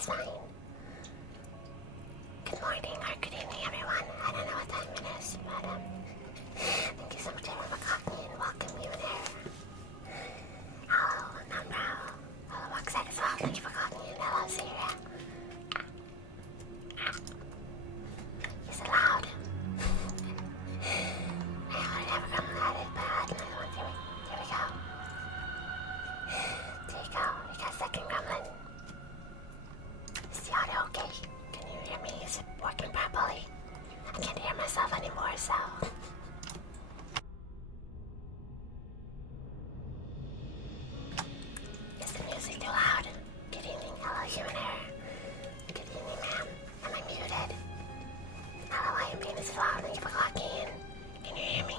is fine. Good morning or good evening, everyone. I don't know what time it is, but thank you so much, everyone, for calling me and welcome you in here. Hello, Numbro. Hello, Oxide as well. Thank you for calling me in. Hello, Syria. Is it loud? I would never come at it, but another one. Here we go. There you go. We got second gremlin. Is the audio okay? Can you hear me? Is it working properly? I can't hear myself anymore, so... Is the music too loud? Good evening. Hello, human hair. Good evening, ma'am. Am I muted? Hello, I am being as well. Thank you for clocking in. Can you hear me?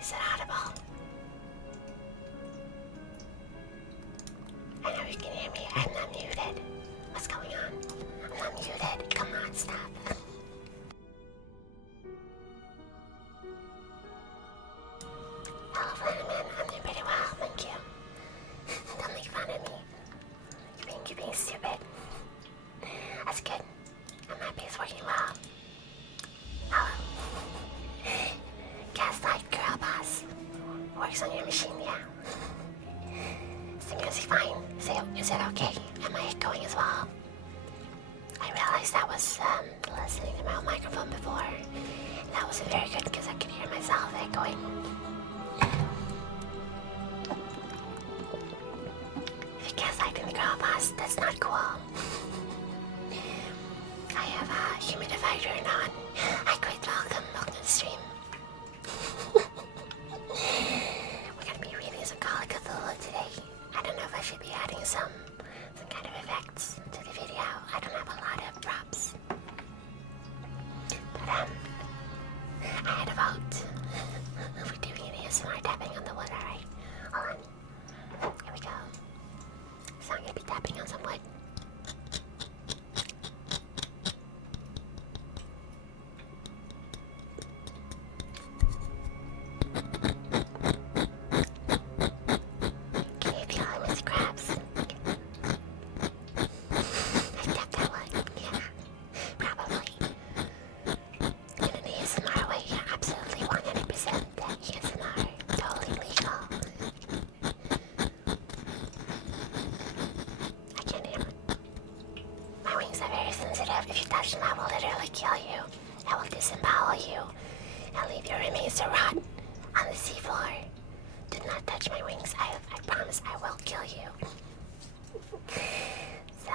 Is it audible? I know you can hear me. I'm not muted. What's going on? I'm not muted. Come on, stop. Hello, Flanaman. I'm doing pretty well, thank you. Don't make fun of me. You're being stupid. That's good. I'm happy it's working well. Hello. Gaslight Girl Boss. Works on your machine, yeah. Is the music fine? Is it okay? Am I echoing as well? I realized I was listening to my own microphone before. And that wasn't very good because I could hear myself echoing. If you gaslighting the Girl Boss, that's not cool. I have a humidifier on. Hi, great welcome to the stream. We're gonna be reading some Call of Cthulhu today. I don't know if I should be adding some kind of effects to the video. I don't have a lot of props. But I had a vote. We're doing ASMR tapping on the wood, alright? Hold on. Here we go. So I'm gonna be tapping on some wood. Can you feel how it crabs? I tapped that one. Yeah, probably. In an ASMR way, yeah, absolutely 100% ASMR. Totally legal. I can't hear. My wings are very sensitive. If you touch them, I will literally kill you. I will disembowel you and leave your remains to rot on the seafloor. Do not touch my wings. I promise I will kill you. So,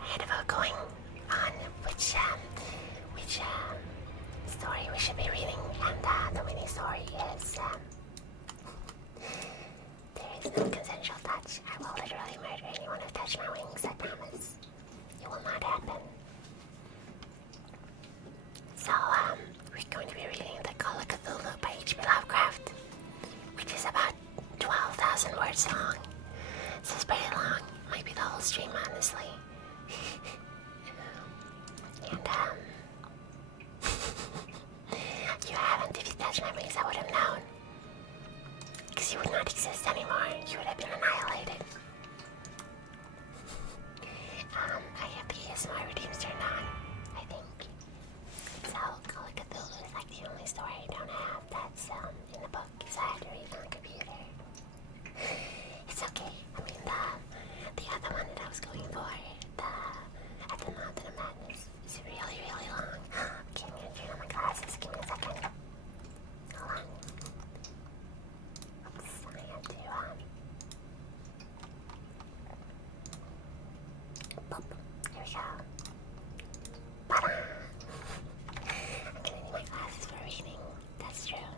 I had a vote going on which story we should be reading, and the winning story is There is no consensual touch. I will literally murder anyone who touched my wings, I promise. It will not happen. So, we're going to be reading the Call of Cthulhu by H.P. Lovecraft, which is about 12,000 words long. So it's pretty long. Might be the whole stream, honestly. And, you haven't. If you touched my wings, I would have known. Because you would not exist anymore. You would have been annihilated. I have the ASMR redeems turned on, I think. So, Call of Cthulhu is like the only story I don't have that's in the book, because I had to read it on a computer. It's okay. I mean, the other one that I was going for, At the Mountain of Madness, is really, really long. Okay, I'm gonna turn on my glasses. Give me a second. Hold on. Oops, I had to, boop. Here we go. Ta-da! I'm gonna need my glasses for reading. That's true.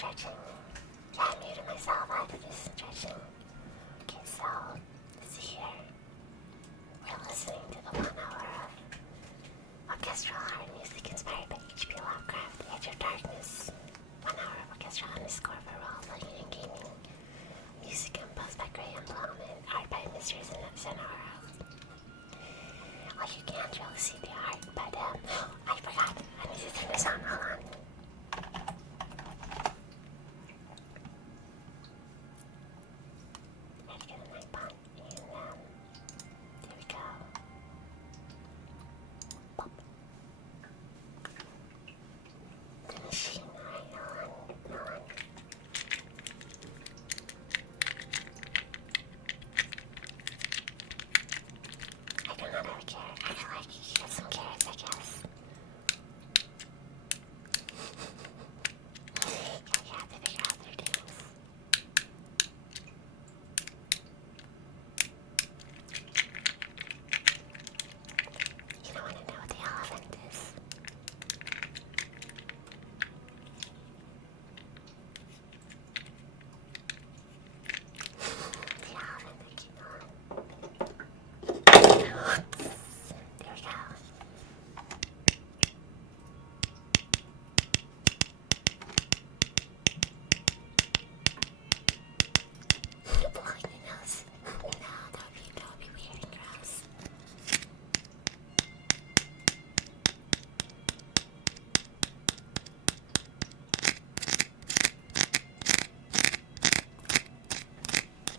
stretching. Yeah, I muted myself. I had to do some stretching. Okay, so, here. We're listening to the 1 hour of orchestral horror music inspired by H.P. Lovecraft, The Edge of Darkness. 1 hour of orchestral underscore for role-playing and gaming. Music composed by Graham Blum and art by Mysteries and Sonora. Well, you can't really see the art, but I forgot. I need to turn this on. Hold on. I had to get a night bond, and there we go. Pop. The machine. Alright, hold on. I do not have a carrot. I feel like you get some carrots, I guess. You have to figure out their things. You don't want to know what the elephant is. The elephant that keep on. There we go. Blowing your nose. No, that would be weird and gross.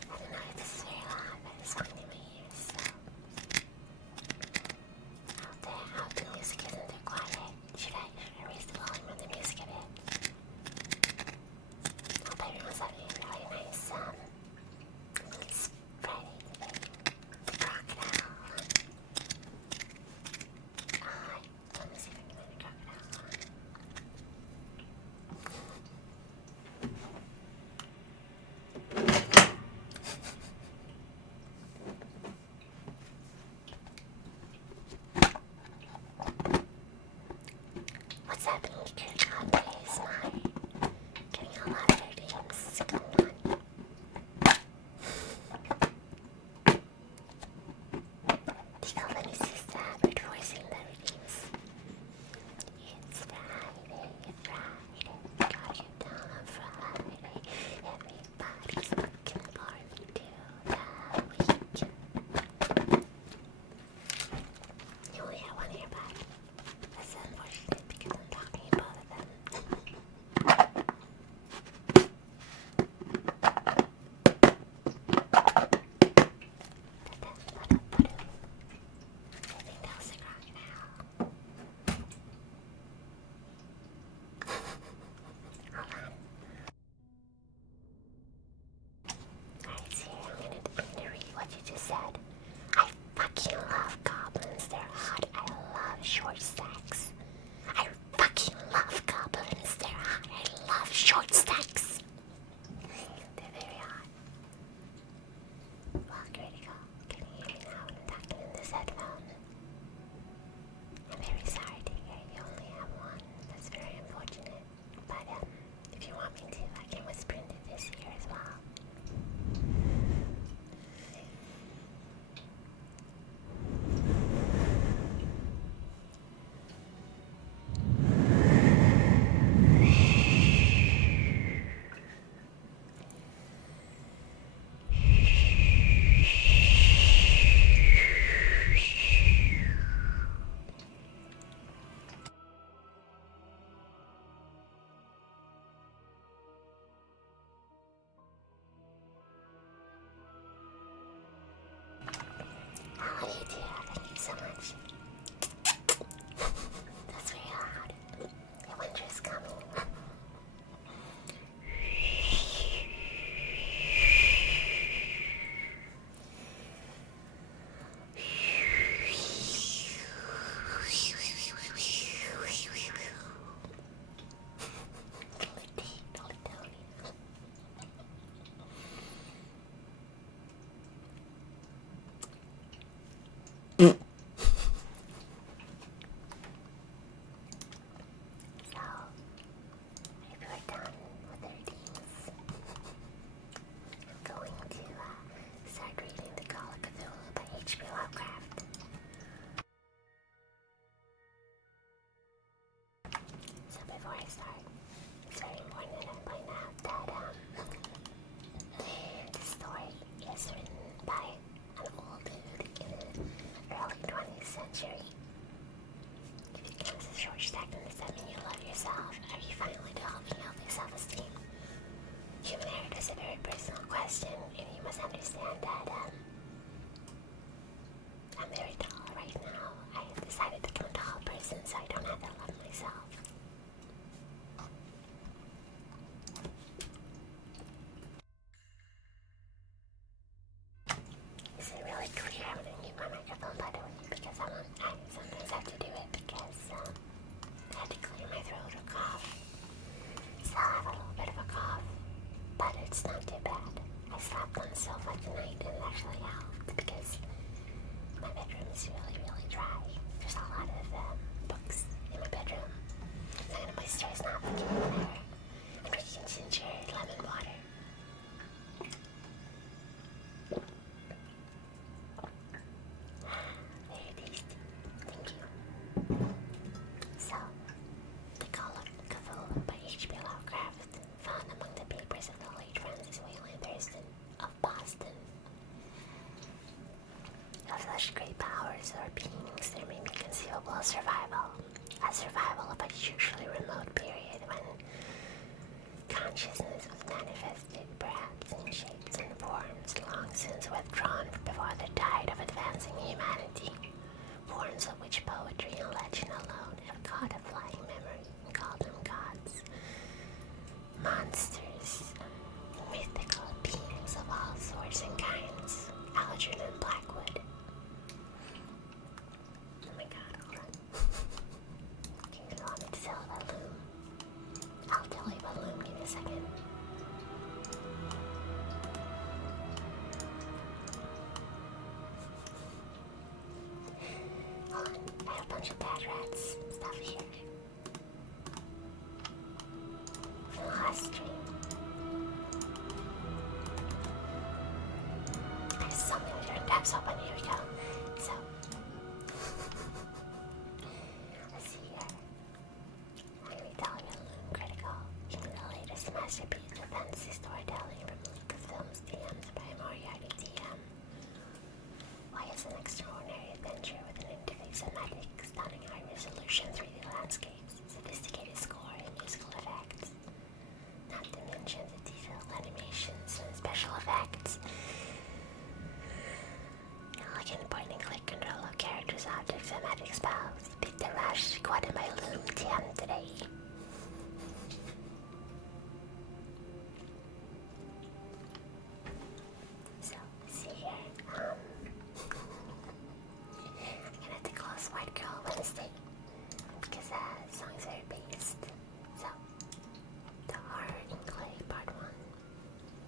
I don't know if this is very loud, but it's going in my ears, so I hope the music isn't too quiet. Should I raise the volume of the music a bit? I hope everyone's having a really nice it's Friday today. The crocodile. Let me see if I can find a crocodile. What's happening to your Conways? Getting a lot of their names going on. The elephant is his dad, voicing the redeems. It's Friday, got you down on Friday. Everybody's looking forward to the week. You only have one earbud. That's unfortunate because I'm talking in both of them. I think that was a crocodile. Hold on. Alright, so I'm gonna read what you just said. I fucking love goblins. They're hot. I love short stacks. I fucking love goblins. They're hot. I love short stacks. They're very hot. Well, great to go. Can you hear me now when I'm talking in this headphone? I'm very sorry to hear you only have one. That's very unfortunate. But if you want me to, I can whisper into this ear as well. I slept on the sofa tonight and it actually helped because my bedroom is really, really dry. There's a lot of books in my bedroom. I'm gonna moisturize now with there. I'm drinking ginger lemon water. Very tasty. Thank you. So, The Call of Cthulhu by H.P. Lovecraft, found among the papers of the late Francis Wayland Thurston of Boston. Of such great powers or beings, there may be conceivable survival. A survival of a hugely remote period when consciousness was manifested, perhaps in shapes and forms long since withdrawn before the tide of advancing humanity, forms of which poetry and legend alone have caught a flying memory and called them gods, monsters, mythical beings of all sorts and kinds, Algernon Blackwood. Oh my god, hold on. Okay, you want me to tell about Loom? I'll tell you about Loom, give me a second. Hold on, I have a bunch of bad rats stuff here. From the last stream. There's something with your tabs open, here we go. So, let's see here. I'm going to be telling you Loom Critical, even the latest masterpiece of fantasy storytelling from Lucasfilm's DMs by Moriarty DM. Why is an extraordinary adventure with an interface of magic, stunning high-resolution 3D landscapes, sophisticated score, and musical effects. Not to mention the detailed animations and special effects. Elegant point-and-click control of characters, objects, and magic spells. Beat the rush squatted by Loom TM today. So, see here. I'm gonna have to close White Girl Wednesday because the song's very based. So, the horror in clay, part 1.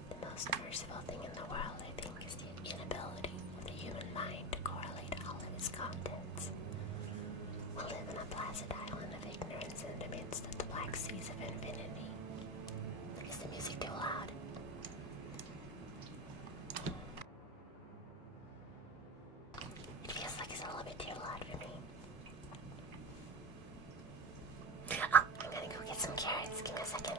The most merciful thing in the world, I think, is the inability of the human mind to correlate all of its contents. We live on a placid island of ignorance in the midst of the black seas of infinity. Is the music too loud? It feels like it's a little bit too loud for me. Oh, I'm gonna go get some carrots. Give me a second.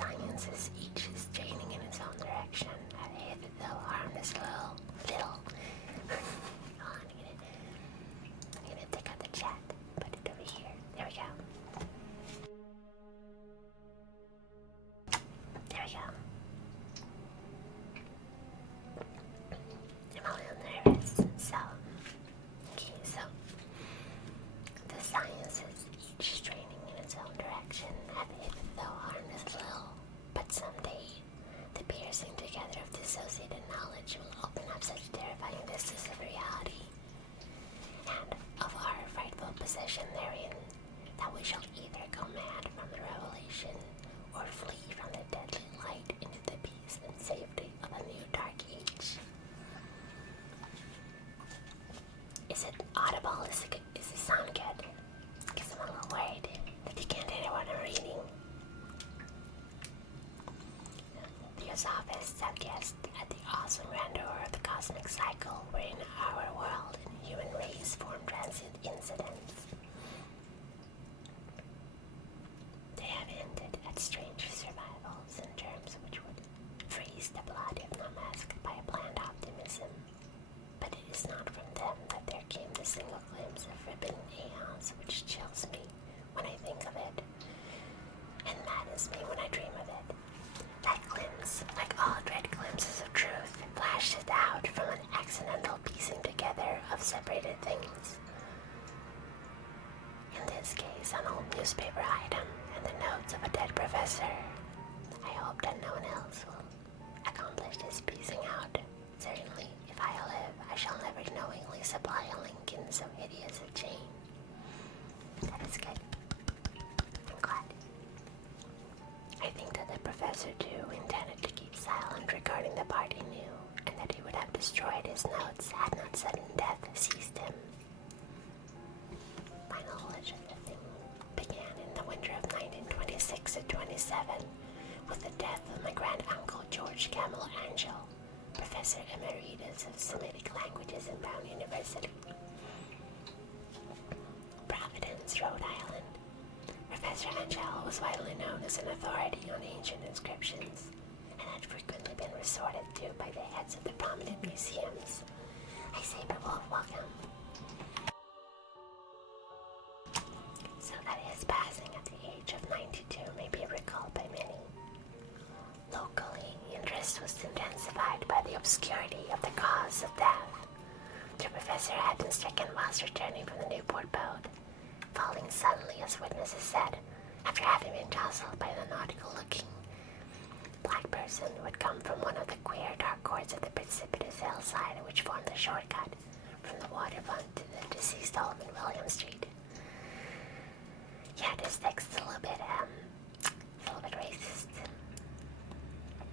sciences, each straining in its own direction, have hitherto harmless little. Hold on, I'm gonna take out the chat, put it over here. There we go. There we go. I'm a little nervous, so the sciences, each straining in its own direction, have hitherto harnessed little, but someday the piercing together of dissociated knowledge will open up such terrifying vistas of reality, and of our frightful possession therein, that we shall either go mad from the revelation, or flee from the deadly light into the peace and safety of a new dark age. Is it audible? Is it sound good? Because I'm a little worried that you can't hear what I'm reading. The Osophists have guessed at the awesome grandeur of the cosmic cycle wherein our world and human race form transient incidents. They have hinted at strange survivals in terms which would freeze the blood if not masked by a planned optimism. But it is not from them that there came the single glimpse of forbidden aeons which chills me when I think of it, and maddens me when I dream of it. That glimpse, like all dread glimpses of truth, flashes out from an accidental piecing together of separated things. In this case, an old newspaper item and the notes of a dead professor. I hope that no one else will accomplish this piecing out. Certainly, if I live, I shall never knowingly supply a link in so hideous a chain. That is good. I'm glad. I think that the professor, too, intended to keep silent regarding the part he knew, and that he would have destroyed his notes had not sudden death seized him. My knowledge of the thing began in the winter of 1926 to 27, with the death of my grand-uncle George Camel Angel, Professor Emeritus of Semitic Languages in Brown University, Providence, Rhode Island. Professor Angel was widely known as an authority on ancient inscriptions, and had frequently been resorted to by the heads of the prominent museums. I say, welcome. So that his passing at the age of 92 may be recalled by many. Locally, interest was intensified by the obscurity of the cause of death. The professor had been stricken whilst returning from the Newport boat, falling suddenly, as witnesses said, after having been jostled by an nautical-looking black person who had come from one of the queer dark courts of the precipitous hillside which formed the shortcut from the waterfront to the deceased home in William Street. Yeah, this text is a little bit racist.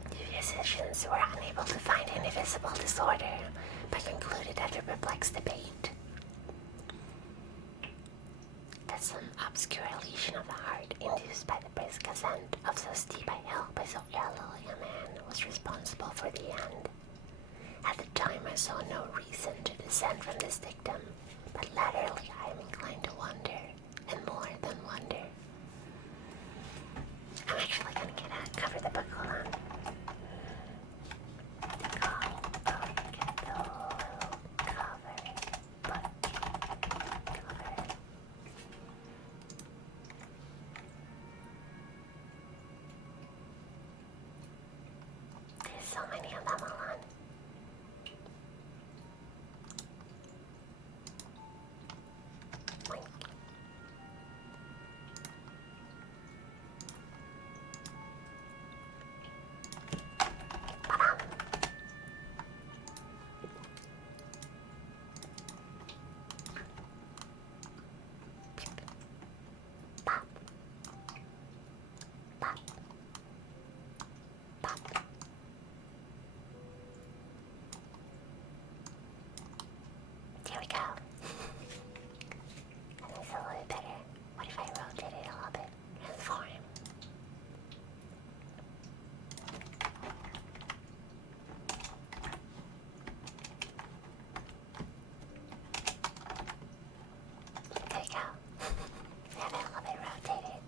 The physicians were unable to find any visible disorder, but concluded after perplexed debate that some obscure lesion of the heart induced by the brisk ascent of so steep a hill by so elderly a man was responsible for the end. At the time I saw no reason to dissent from this dictum, but latterly I am inclined to wonder, and more than wonder. I'm actually gonna cover the book, hold on. The Call of Cthulhu cover, book cover. There's so many of them, hold on. Here we go. And it's a little bit better. What if I rotate it a little bit? Transform. There we go. Have it a little bit rotated.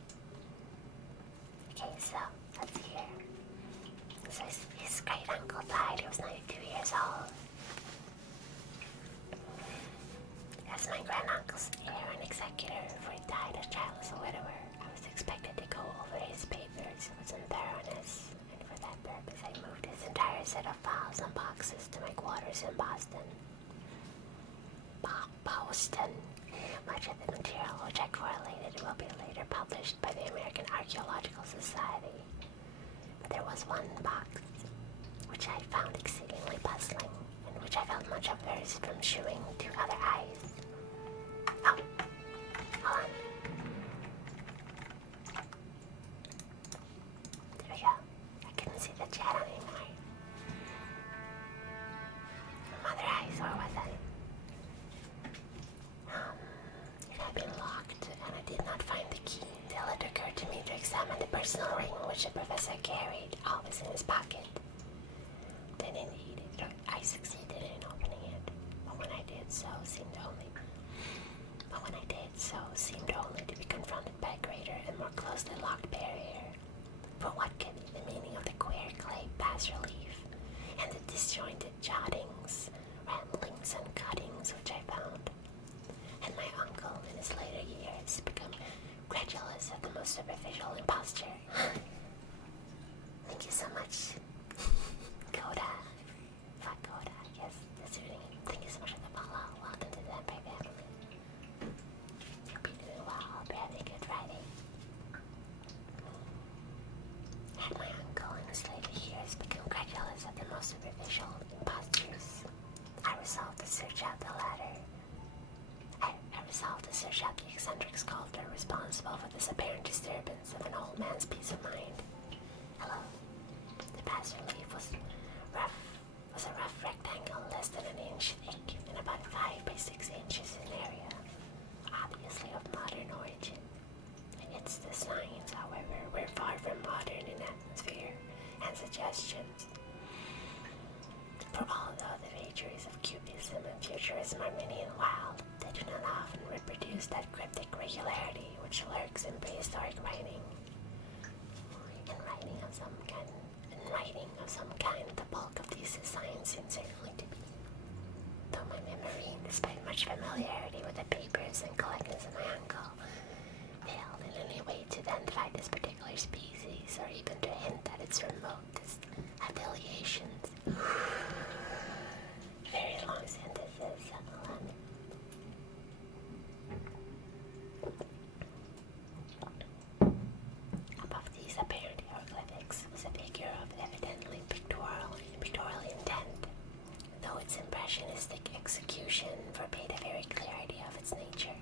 Okay, so let's hear my granduncle's heir and executor, for he died as childless a widower, I was expected to go over his papers with some thoroughness, and for that purpose I moved his entire set of files and boxes to my quarters in Boston. Boston. Much of the material which I correlated will be later published by the American Archaeological Society. But there was one box which I found exceedingly puzzling, and which I felt much averse from shewing to other eyes. Oh, hold on. There we go. I couldn't see the chat anymore. Other eyes, or was I? It had been locked, and I did not find the key till it occurred to me to examine the personal ring which the professor carried, always in his pocket. Then indeed, I succeeded in opening it, but when I did so, seemed only to be confronted by a greater and more closely locked barrier. For what could be the meaning of the queer clay bas-relief, and the disjointed jottings, ramblings, and cuttings which I found? And my uncle, in his later years, become credulous at the most superficial imposture. Thank you so much, Coda. Fuck Coda, I guess. That's your name. Thank you so much for the follow. Welcome to the Empire family. Hope you're doing well. Hope you're having a good Friday. Had my uncle in his later years become credulous at the most superficial impostures, I resolved to search out the latter. I resolved to search out the eccentric sculptor responsible for this apparent disturbance of an old man's peace of mind. Hello. The bas-relief was a rough rectangle less than an inch thick and about 5 by 6 inches in area, obviously of modern origin. Its designs, however, were far from modern in atmosphere and suggestions. For although the vagaries of Cubism and Futurism are many and wild, they do not often reproduce that cryptic regularity which lurks in prehistoric writing. In writing of some kind, the bulk of these designs seem certainly to be. Though my memory, despite much familiarity with the papers and collections of my uncle, failed in any way to identify this particular species, or even to hint at its remotest affiliations. Very long sentences. Above these apparent hieroglyphics was a figure of evidently pictorial intent, though its impressionistic execution forbade a very clear idea of its nature.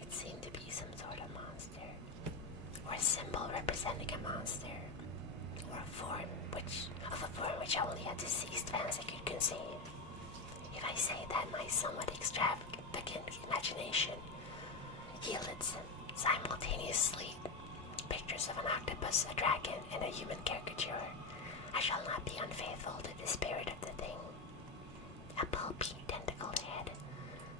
It seemed to be some sort of monster, or a symbol representing a monster, or a form which only a deceased fancy could conceive. If I say that my somewhat extravagant imagination yielded simultaneously pictures of an octopus, a dragon, and a human caricature, I shall not be unfaithful to the spirit of the thing. A pulpy, tentacled head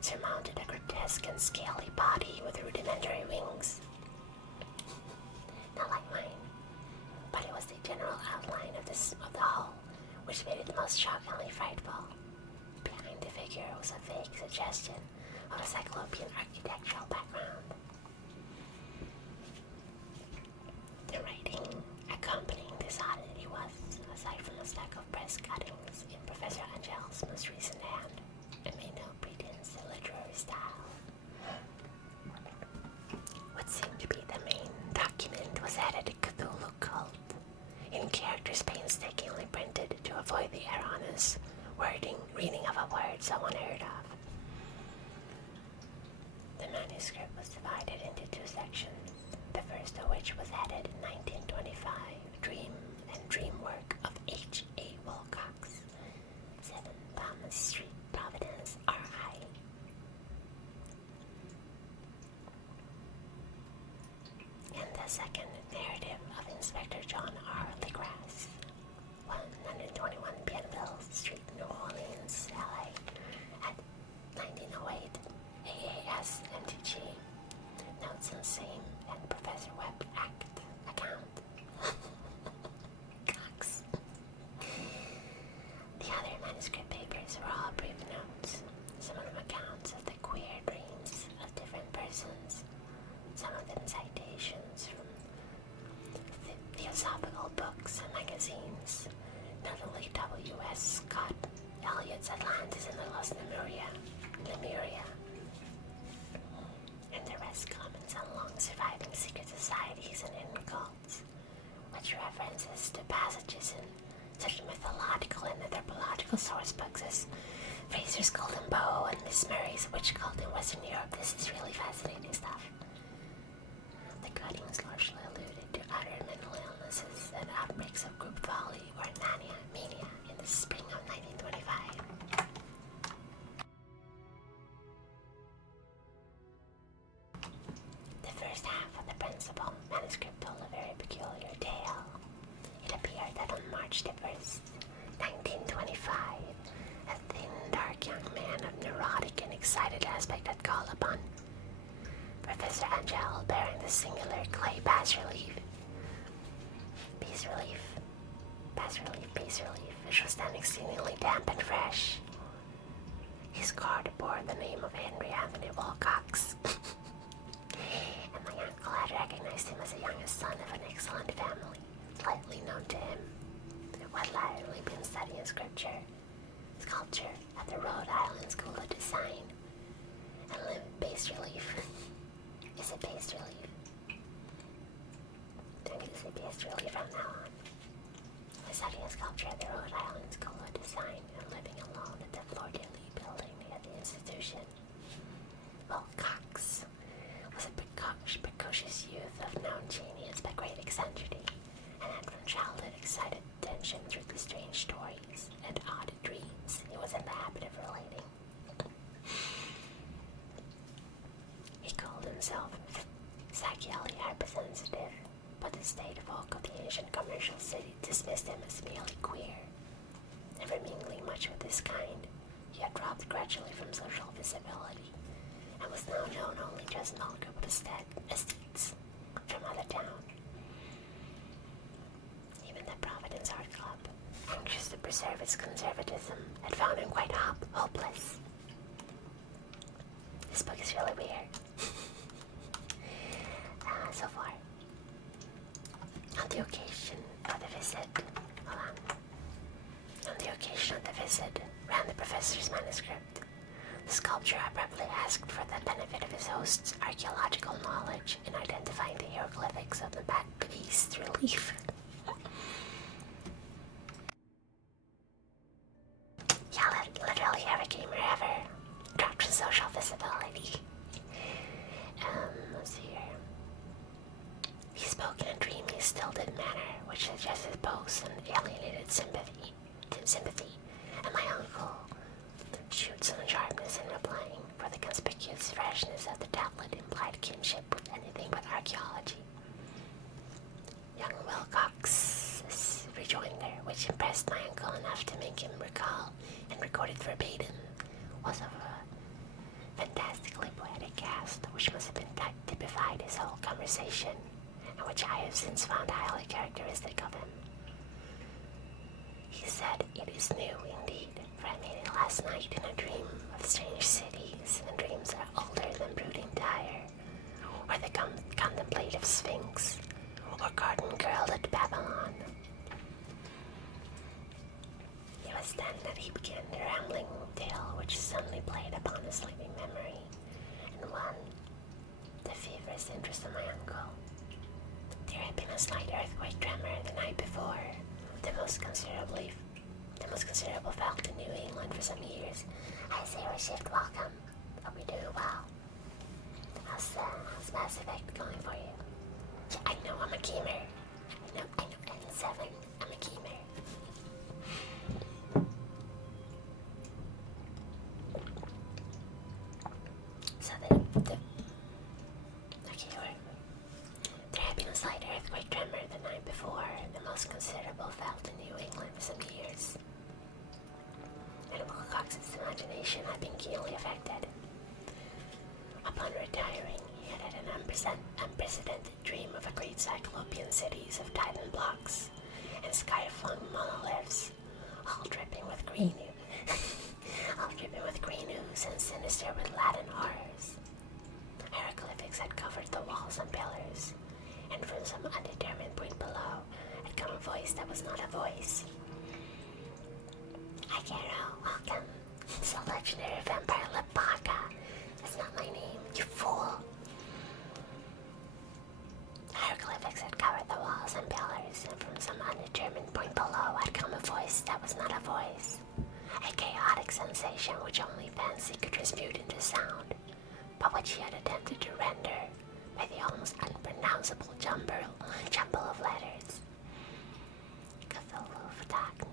surmounted a grotesque and scaly body with rudimentary wings. Not like mine, but it was the general outline of the hull which made it most shockingly frightful. Behind the figure was a vague suggestion of a cyclopean architectural background. The writing accompanying this oddity was, aside from a stack of press cuttings in Professor Angel's most recent hand, and made no pretense to literary style. What seemed to be the main document was headed Cthulhu Cult, in characters painstakingly printed to avoid the erroneous reading of a word so unheard of. The manuscript was divided into 2 sections, the first of which was headed 1925, Dream and Dream Work of H.A. Wilcox, 7 Thomas Street, Providence, R.I. And the second, Narrative of Inspector John R. Legrasse, 121 Bienville Street, New Orleans, LA, at 1908, AAS MTG. Notes on same and Professor Webb account. Cox. The other manuscript papers were all brief notes, some of them accounts of the queer dreams of different persons, some of them citations from theosophical books and magazines, notably W.S. Scott Eliot's Atlantis and the Lost Lemuria, and the rest comments on long-surviving secret societies and hidden cults, which references to passages in such mythological and anthropological source books as Fraser's Golden Bow and Miss Murray's Witch Cult in Western Europe. This is really fascinating stuff. The cuttings largely alluded to other mental illnesses and outbreaks of group folly or mania in the spring of 1925. The first half of the principal manuscript told a very peculiar tale. It appeared that on March the 1st, 1925, a thin, dark young man of neurotic and excited aspect had called upon Professor Angel bearing the singular clay bas-relief, which was then exceedingly damp and fresh. His card bore the name of Henry Anthony Wilcox, and my uncle had recognized him as the youngest son of an excellent family, slightly known to him, who had latterly been studying sculpture at the Rhode Island School of Design, and lived bas-relief. Is it bas-relief? I'm going to say bas-relief from now on. Studying sculpture at the Rhode Island School of Design and living alone at the Fleur-de-Lis building at the institution. Wilcox was a precocious youth of known genius but great eccentricity, and had from childhood excited attention through the strange stories and odd dreams he was in the habit of relating. He called himself psychically hypersensitive, but the state folk of the ancient commercial city dismissed him as merely queer. Never mingling much with his kind, he had dropped gradually from social visibility, and was now known only to a small group of estates from out of town. Even the Providence Art Club, anxious to preserve its conservatism, had found him quite hopeless. This book is really weird. So far. On the occasion of the visit, ran the professor's manuscript. The sculptor abruptly asked for the benefit of his host's archaeological knowledge in identifying the hieroglyphics of the bas relief. Yeah, literally every gamer ever dropped from social visibility. Let's see here. He spoke in a dreamy, stilted manner, which suggested both an alienated sympathy, and my uncle shewed some sharpness in replying, for the conspicuous freshness of the tablet implied kinship with anything but archaeology. Young Wilcox's rejoinder, which impressed my uncle enough to make him recall and record it verbatim, was of a fantastically poetic cast, which must have been typified his whole conversation, and which I have since found highly characteristic of him. He said, "It is new indeed, for I made it last night in a dream of strange cities, and dreams are older than brooding Tyre, or the contemplative Sphinx, or garden girl at Babylon." It was then that he began the rambling tale which suddenly played upon his sleeping memory, and won the feverish interest of my uncle. There had been a slight earthquake tremor the night before, the most considerable felt in New England for some years. I say we shift welcome. Hope you're doing well. How's Mass Effect going for you? Yeah, I know I'm a gamer. I know, N7, I'm a gamer. So there had been a slight earthquake tremor the night before, the most considerable felt in New England for some years. And Wilcox's imagination had been keenly affected. Upon retiring, he had an unprecedented dream of a great cyclopean cities of Titan blocks and sky-flung monoliths, all dripping with green ooze and sinister with Latin horrors. Hieroglyphics had covered the walls and pillars, and from some undetermined point below had come a voice that was not a voice. Hi, Garo, welcome. It's a legendary vampire Lepaka. That's not my name, you fool. Hieroglyphics had covered the walls and pillars, and from some undetermined point below had come a voice that was not a voice. A chaotic sensation which only fancy could transmute into sound, but which he had attempted to render by the almost unpronounceable jumble of letters. Cthulhu Ftaken.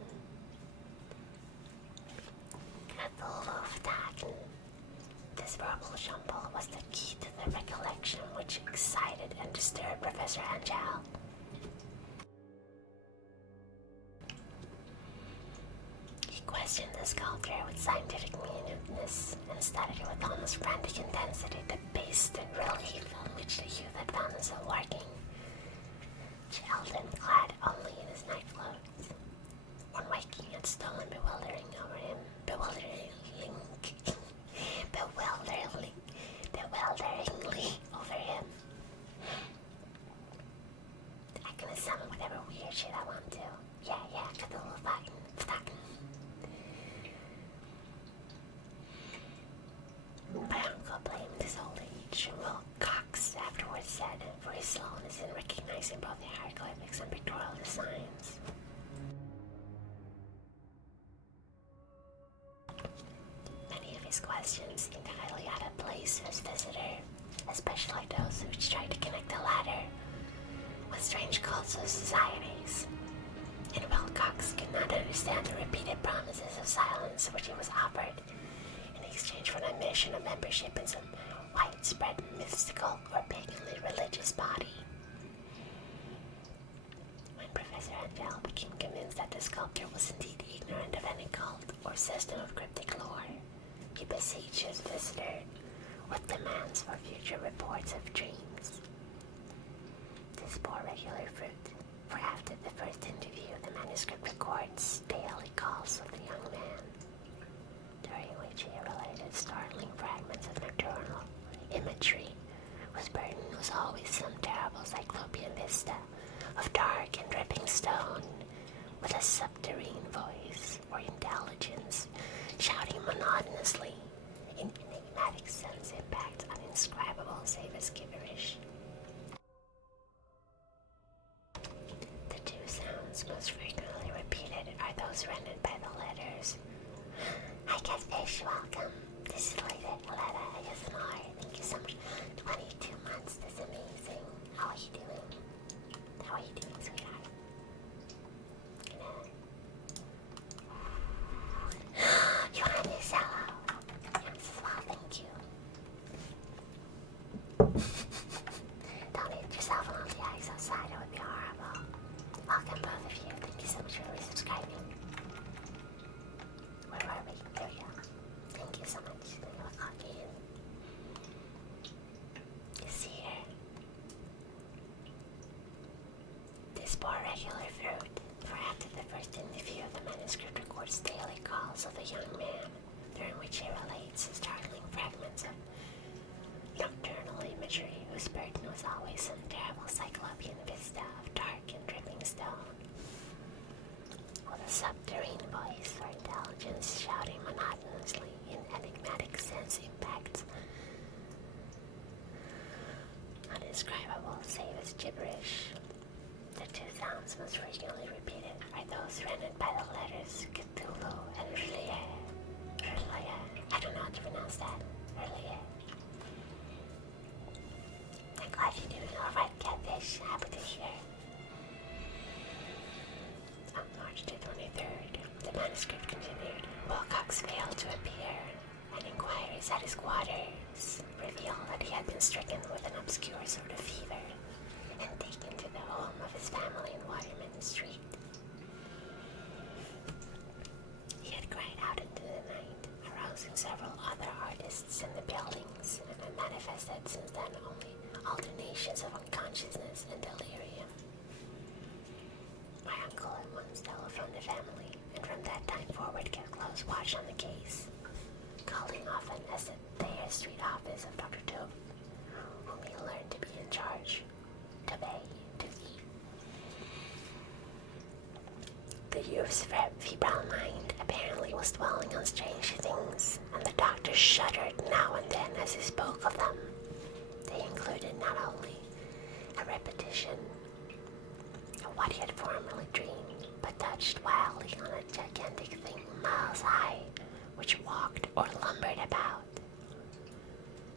Cthulhu Ftaken. This verbal jumble was the key to the recollection which excited and disturbed Professor Angel. He questioned the sculptor with scientific minuteness and studied with almost frantic intensity the paste and relief on which the youth had found himself working, Sheldon clad only in his night clothes. When waking had stolen bewilderingly over him. I can summon whatever weird shit I want to. Yeah, Cthulhu Ftaken. My uncle blamed his old age, and Will Cox afterwards said, for his slowness in recognizing both the hieroglyphics and pictorial designs. Many of his questions seemed highly out of place to his visitor, especially those which tried to connect the latter with strange cults or societies. And Wilcox could not understand the repeated promises of silence which he was offered in exchange for an admission of membership in some widespread mystical or paganly religious body. When Professor Angel became convinced that the sculptor was indeed ignorant of any cult or system of cryptic lore, he besieged his visitor with demands for future reports of dreams. This bore regular fruit, for after the first interview the manuscript records daily calls of the young man, during which he related startling fragments of nocturnal imagery, whose burden was always some terrible cyclopean vista of dark and dripping stone, with a subterranean voice or intelligence shouting monotonously in enigmatic sense impacts uninscribable save as gibberish. The two sounds most frequently repeated are those rendered by the letters. Hi Catfish, welcome. This is Leda ASMR. Thank you so much. 22 months, that's amazing. How are you doing? How are you doing, sweetheart? Johannes, hello. Yes, well, thank you. Don't hit yourself on all the eyes outside, it would be horrible. Welcome, both of you. Thank you so much for resubscribing. Where are we? There we go. Thank you so much. Let me look again. You see here? This bore regular fruit, for after the first interview, the manuscript records daily calls of a young man, during which he relates startling fragments of nocturnal imagery whose burden was always some terrible cyclopean vista of dark and dripping stone, with a subterranean voice or intelligence shouting monotonously in enigmatic sense impacts undescribable save as gibberish. The two sounds most frequently repeated are those rendered by the letters Cthulhu and R'lyeh. I don't know how to pronounce that. R'lyeh. I'm glad you're doing alright, Catfish. Happy to hear. On March the 23rd, the manuscript continued. Wilcox failed to appear, and inquiries at his quarters revealed that he had been stricken with an obscure sort of fever and taken to the home of his family in Waterman Street. He had cried out into the night, arousing several other artists in the buildings, and had manifested since then only alternations of unconsciousness and delirium. My uncle at once telephoned the family, and from that time forward kept close watch on the case, calling often as Street office of Dr. Toby, whom he learned to be in charge. The youth's febrile mind apparently was dwelling on strange things, and the doctor shuddered now and then as he spoke of them. They included not only a repetition of what he had formerly dreamed, but touched wildly on a gigantic thing miles high, which walked or lumbered about.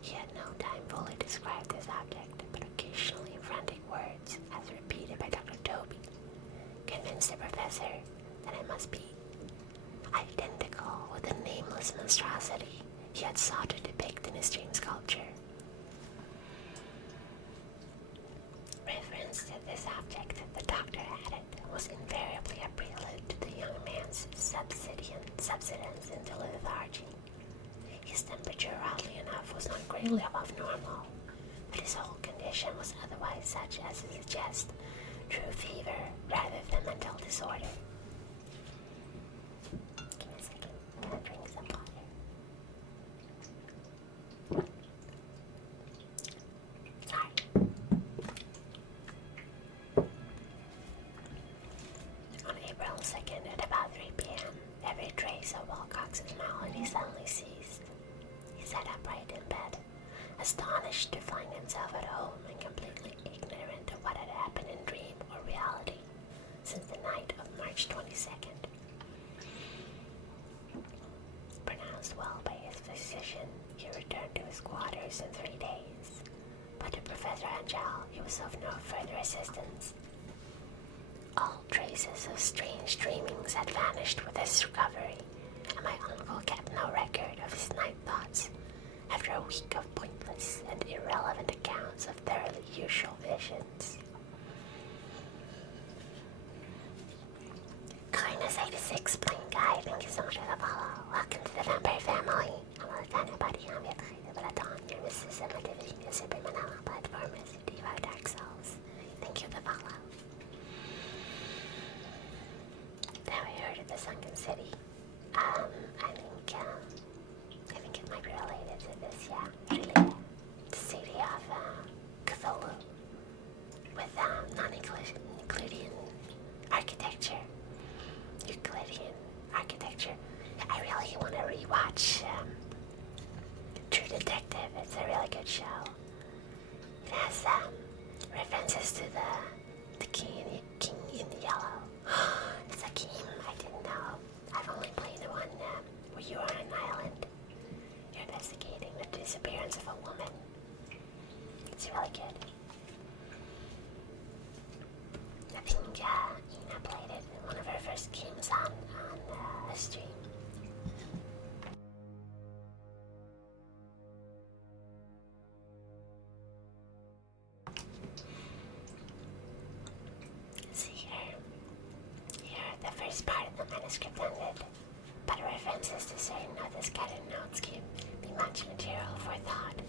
He had no time fully to describe this object, but occasionally frantic words, as repeated by Dr. Toby, convinced the professor that it must be identical with the nameless monstrosity he had sought to depict in his dream sculpture. Reference to this object, the doctor added, was invariably a prelude to the young man's subsidence into lethargy. His temperature, oddly enough, was not greatly above normal, but his whole condition was otherwise such as to suggest true fever rather than mental disorder. Give me a second. I'm gonna drink some water. Sorry. On April 2nd at about 3 p.m., every trace of Wilcox's malady suddenly ceased. He sat upright in bed, astonished to find himself at home and completely ignorant of what had happened in dream or reality since the night of March 22nd. Pronounced well by his physician, he returned to his quarters in 3 days, but to Professor Angel he was of no further assistance. All traces of strange dreamings had vanished with his recovery, and my uncle kept no record of his night thoughts after a week of pointless and irrelevant accounts of thoroughly usual visions. Kindness 86, Plain Guy, thank you so much for the follow. Welcome to the Vampire Family. I'm Alexander Buddy, I'm your trader, but I don't your Mrs. Activity, your Super Manila platform is Diva Dark Souls. Thank you for the follow. Have I heard of the Sunken City? I think it might be related to this, yeah. Really, the city of Cthulhu with non-Euclidean architecture. Euclidean architecture. I really want to rewatch True Detective. It's a really good show. It has references to the King in Yellow. It's a game I didn't know. I've only played the one where you are on an island. You're investigating the disappearance of a woman. It's really good. I think Ina played it in one of her first games on a stream. See here the first part of the manuscript ended, but references to certain other scattered notes give me much material for thought.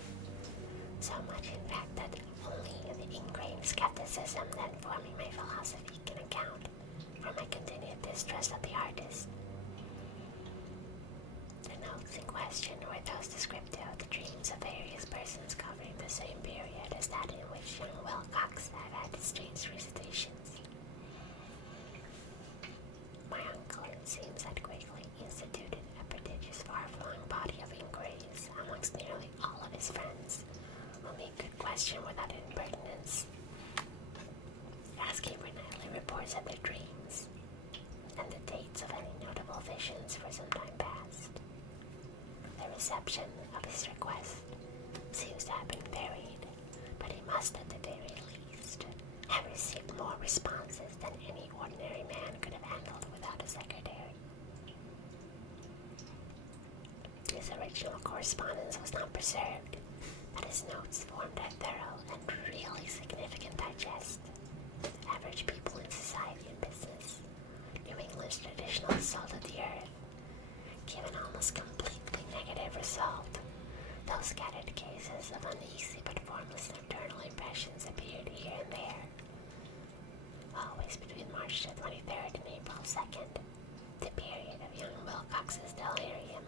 So much, in fact, that only the ingrained skepticism then forming my philosophy can account for my continued distrust of the artist. The notes in question were those descriptive of the dreams of various persons covering the same period as that in which young Wilcox had had his strange visitations. My uncle, it seems, had quickly instituted a prodigious far-flung body of inquiries amongst nearly all of his friends, whom he could question without impertinence, asking for nightly reports of their dreams, and the dates of any notable visions for some time past. The reception of his request seems to have been varied, but he must at the very least have received more responses than any ordinary man could have handled without a secretary. His original correspondence was not preserved, but his notes formed a thorough and really significant digest. Average people in society and business, New England's traditional salt of the earth, give an almost completely negative result. Those scattered cases of uneasy but formless nocturnal impressions appeared here and there. Always between March the 23rd and April 2nd, the period of young Wilcox's delirium.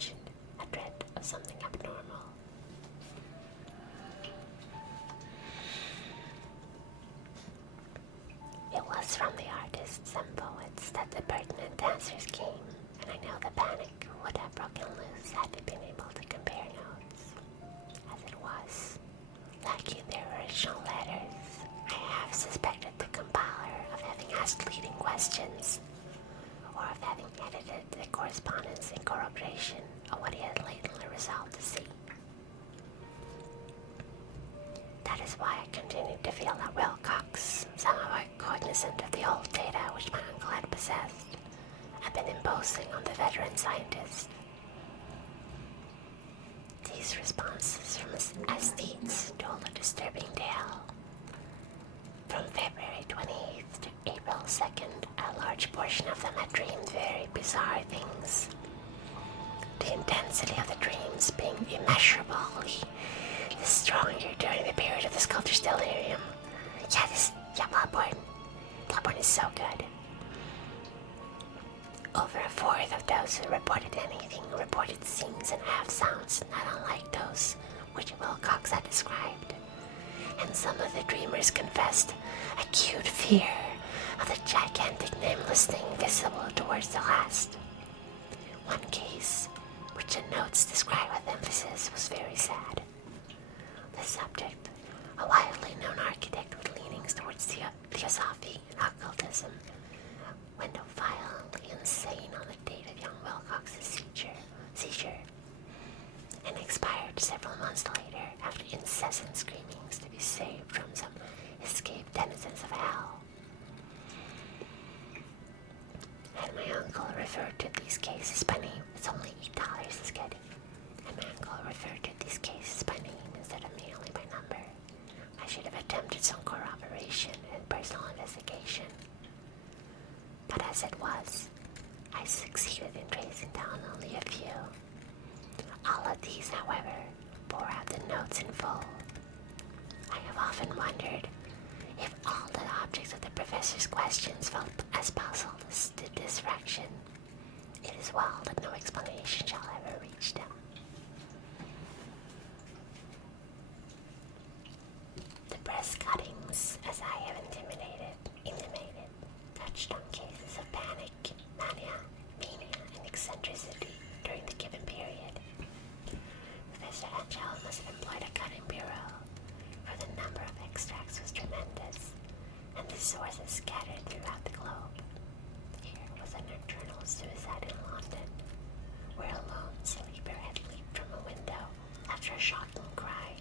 mentioned a dread of something abnormal. It was from the artists and poets that the pertinent answers came, and I know the panic would have broken loose had they been able to compare notes. As it was, lacking their original letters, I have suspected the compiler of having asked leading questions, or of having edited the correspondence in corroboration of what he had lately resolved to see. That is why I continued to feel that Wilcox, somehow cognizant of the old data which my uncle had possessed, had been imposing on the veteran scientist. These responses from his aesthetes told a disturbing tale. From February 28th to April 2nd, a large portion of them had dreamed very bizarre things. The intensity of the dreams being immeasurably stronger during the period of the sculptor's delirium. Bloodborne is so good. Over a fourth of those who reported anything reported scenes and half sounds not unlike those which Wilcox had described, and some of the dreamers confessed acute fear of the gigantic nameless thing visible towards the last. One case, which the notes describe with emphasis, was very sad. The subject, a widely known architect with leanings towards theosophy and occultism, went violently insane on the date of young Wilcox's seizure, and expired several months later after incessant screamings to be saved from some escaped denizens of hell. And my uncle referred to these cases by name. It's only $8 is good. And my uncle referred to these cases by name instead of merely by number. I should have attempted some corroboration and personal investigation. But as it was, I succeeded in tracing down only a few. All of these, however, bore out the notes in full. I have often wondered if all the objects of the professor's questions felt as puzzled as did this fraction. It is well that no explanation shall ever reach them. The breast cuttings, as I have intimated, touched on cases of panic, mania, and eccentricity during the given period. Professor Angel must have employed a cutting bureau, for the number of extracts was tremendous, and the sources scattered throughout the globe. Here was a nocturnal suicide in London, where a lone sleeper had leaped from a window after a shocking cry.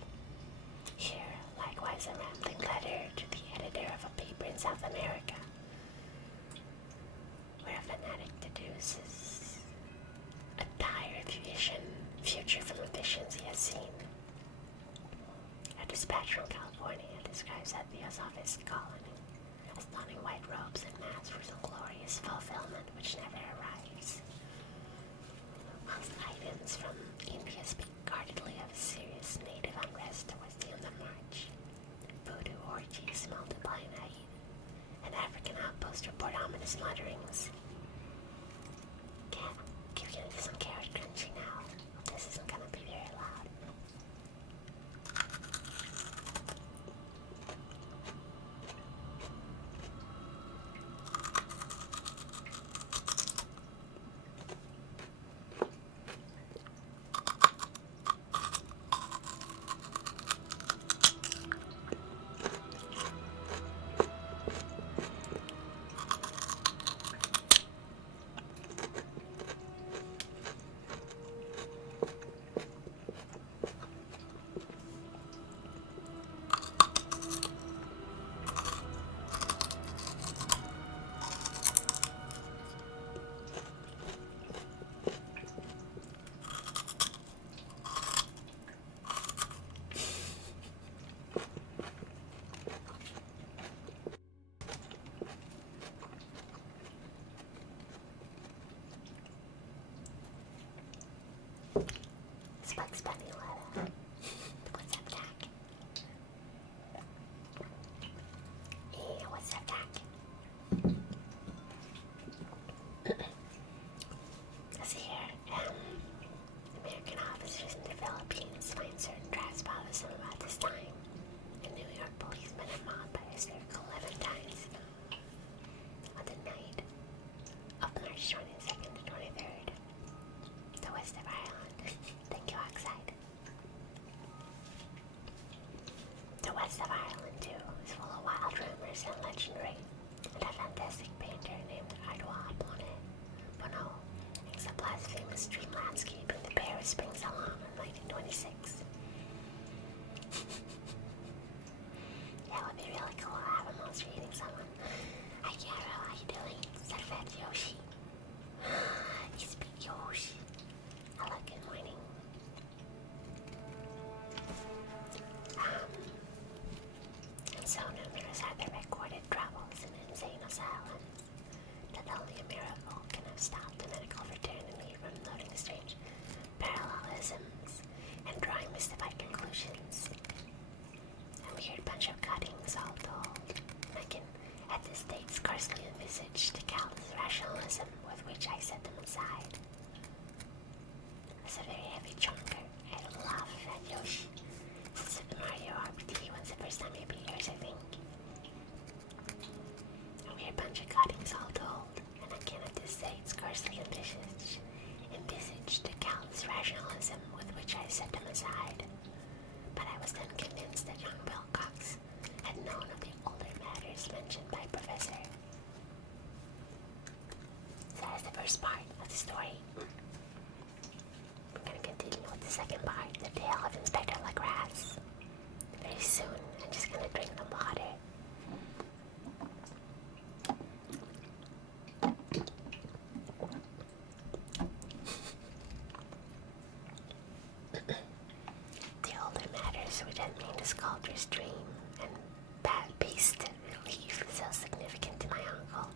Here, likewise, a rambling letter to the editor of a paper in South America, where a fanatic deduces a dire future from the visions he has seen. A dispatch from California describes a Theosophist colony as donning white robes and masks for some glorious fulfillment which never arrives. Whilst items from India speak guardedly of serious native unrest towards the end of March, voodoo orgies multiply night, and African outposts report ominous mutterings. Give you some carrot crunchy now. This isn't gonna be very loud. only 6. Yeah, it would be really cool to have a mouse reading someone. Hi Yara, how you doing? Said Fat Yoshi. It's Big Yoshi. Hello, good morning. And so numerous are the recorded troubles in insane asylums that only a miracle can have stopped the medical fraternity from noting strange parallelisms and drawing mystified conclusions. A weird bunch of cuttings all told. I can, at this date, scarcely envisage the callous rationalism with which I set them aside. As a very heavy chunker, I love Fat Yoshi. Since Super Mario RPG was the first time it appears, I think. A weird bunch of cuttings all told, and I can at this date scarcely envisage the callous rationalism with which I set them aside. But I was then convinced that young Wilcox had known of the older matters mentioned by Professor. So that is the first part of the story. I'm going to continue with the second part, the tale of Inspector Legrasse. Very soon, I'm just going to drink the water. The older matters which had made the sculptor's dream and bad-paced relief so significant to my uncle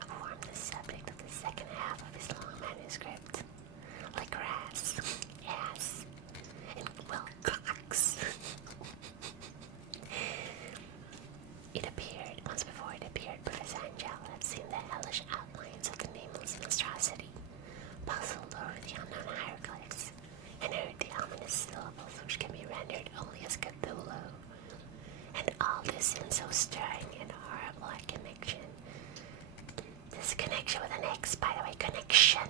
formed the subject of the second half of his long manuscript. Legrasse, yes, and Wilcox. It appeared, once before it appeared, Professor Angel had seen the hellish outlines of the nameless monstrosity, puzzled over the unknown hieroglyphs, and heard the ominous syllables which can be rendered only as Cthulhu. And all this in so stirring and horrible a connection. This connection with an X, by the way, connection,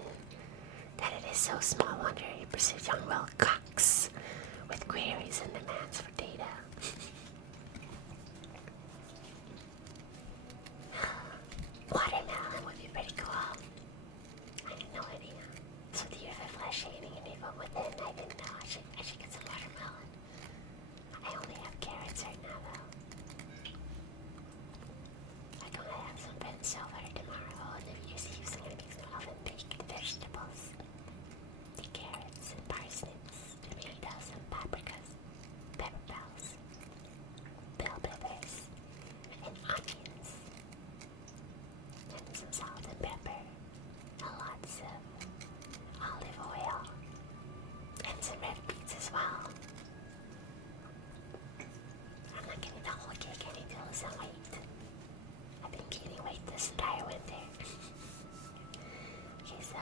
that it is so small wonder he pursues young Wilcox with queries and demands for data. Watermelon would be pretty cool. I had no idea. So the youth of flesh shading and evil within, I didn't know. I should get some watermelon. I only have carrots right now, though. I'm gonna have some bread and silver tomorrow, and if you see some gonna make some oven-baked vegetables. The carrots and parsnips, tomatoes and paprikas, pepper bells, bell peppers, and onions, and some salt and pepper, and lots of olive oil, and some red beets as well. I'm not gonna eat the whole cake, I need to lose some weight. I've been gaining weight this entire winter. Okay, so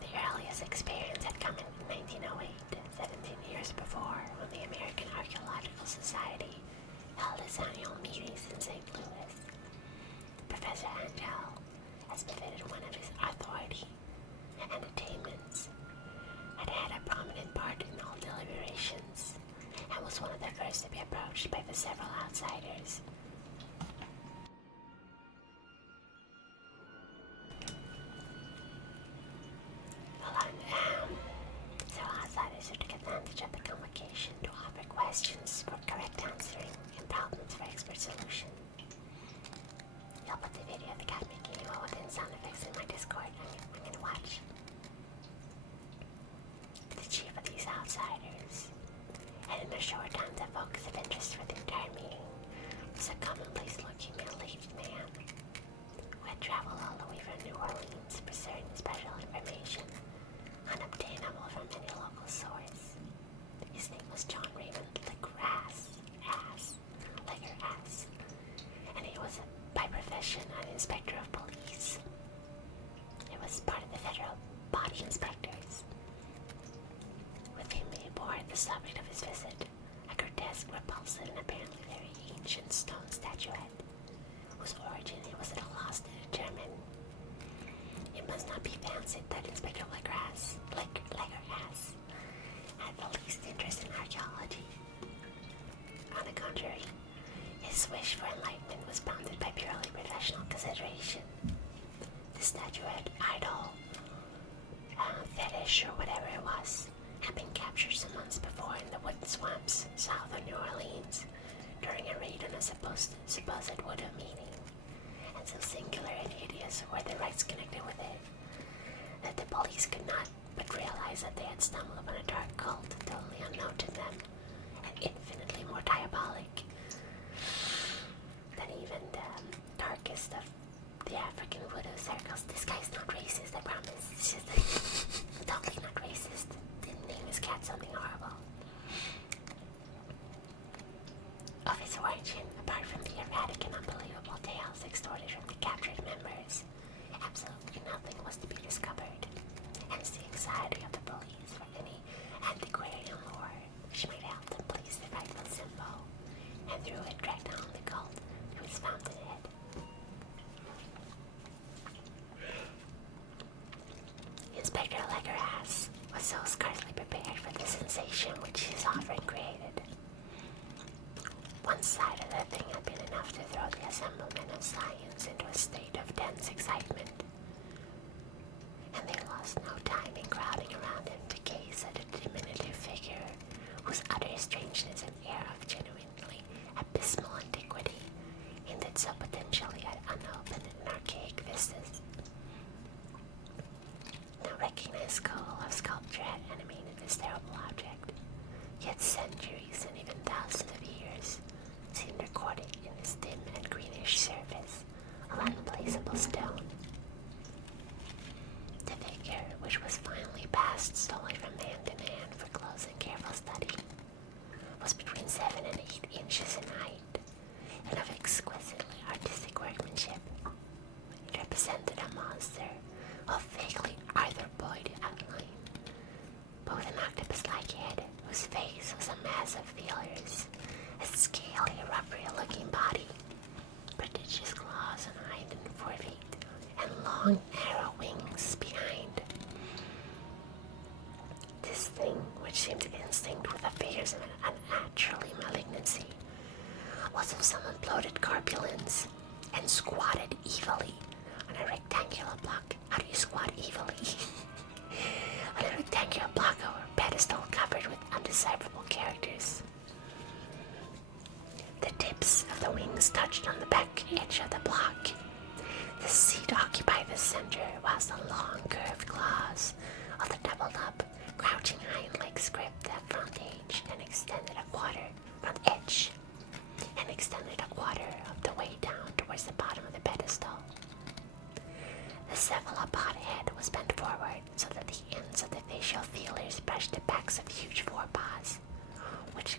the earliest experience had come in 1908, 17 years before, when the American Archaeological Society held its annual meetings in St. Louis. Professor Angel, as befitted one of his authority and attainments, had had a prominent part in all deliberations, and was one of the first to be approached by the several outsiders. Several outsiders who took advantage of the convocation to offer questions for correct answering and problems for expert solution. I'll put the video of the cat making animal within sound effects in my Discord. I'm gonna watch. The chief of these outsiders, and in a short time the focus of interest for the entire meeting, was a commonplace-looking middle-aged man who had traveled all the way from New Orleans for certain special information unobtainable from any local source. His name was John Raymond Legrasse, and he was by profession an inspector of police. It was part of the federal body inspectors. With him he bore the subject of his visit, a grotesque, repulsive, and apparently very ancient stone statuette, whose origin he was at a loss to determine. It must not be fancied that Inspector Legrasse had the least interest in archaeology. On the contrary, his wish for enlightenment was bounded by purely professional consideration. The statuette, idol, fetish, boss had been captured some months before in the wood swamps south of New Orleans during a raid on a supposed voodoo meeting, and so singular and hideous were the rites connected with it that the police could not but realize that they had stumbled upon a dark cult totally unknown to them and infinitely more diabolic than even the darkest of the African voodoo circles. This guy's not racist, I promise. It's just totally not racist. Didn't name his cat something horrible. Of its origin, apart from the erratic and unbelievable tales extorted from the captured members, absolutely nothing was to be discovered. Hence the anxiety of the police for any antiquarian lore which might help them place the rightful symbol, and through it track down the cult to its fountainhead. Inspector Legarass was so scarcely prepared for the sensation which his offering created. One side of the thing had been enough to throw the assemblement of science into a state of tense excitement, and they lost no time in crowding around him to gaze at a diminutive figure whose utter strangeness and air of genuinely abysmal antiquity hinted so potentially at unopened and archaic vistas. No recognized school of sculpture had animated this terrible object, yet centuries and even thousands of years seemed recorded in its dim and greenish surface of unplaceable stone. The figure, which was finally passed slowly from hand to hand for close and careful study, was between 7 and 8 inches in height, and of exquisitely artistic workmanship. It represented a monster of vaguely arthropoid outline, both an octopus-like head whose face was a mass of feelers, a scaly, rubbery-looking body, prodigious claws on hind and forefeet, and long, narrow wings behind. This thing, which seemed instinct with the figures of an unnaturally malignancy, was of some bloated corpulence, and squatted evilly on a rectangular block. How do you squat evilly? On a rectangular block or pedestal covered with undecipherable characters. The tips of the wings touched on the back edge of the block. The seat occupied the center, whilst the long curved claws of the doubled up, crouching hind legs gripped that front edge and extended a quarter of the way down towards the bottom of the pedestal. The cephalopod head was bent forward so that the ends of the facial feelers brushed the backs of huge forepaws, which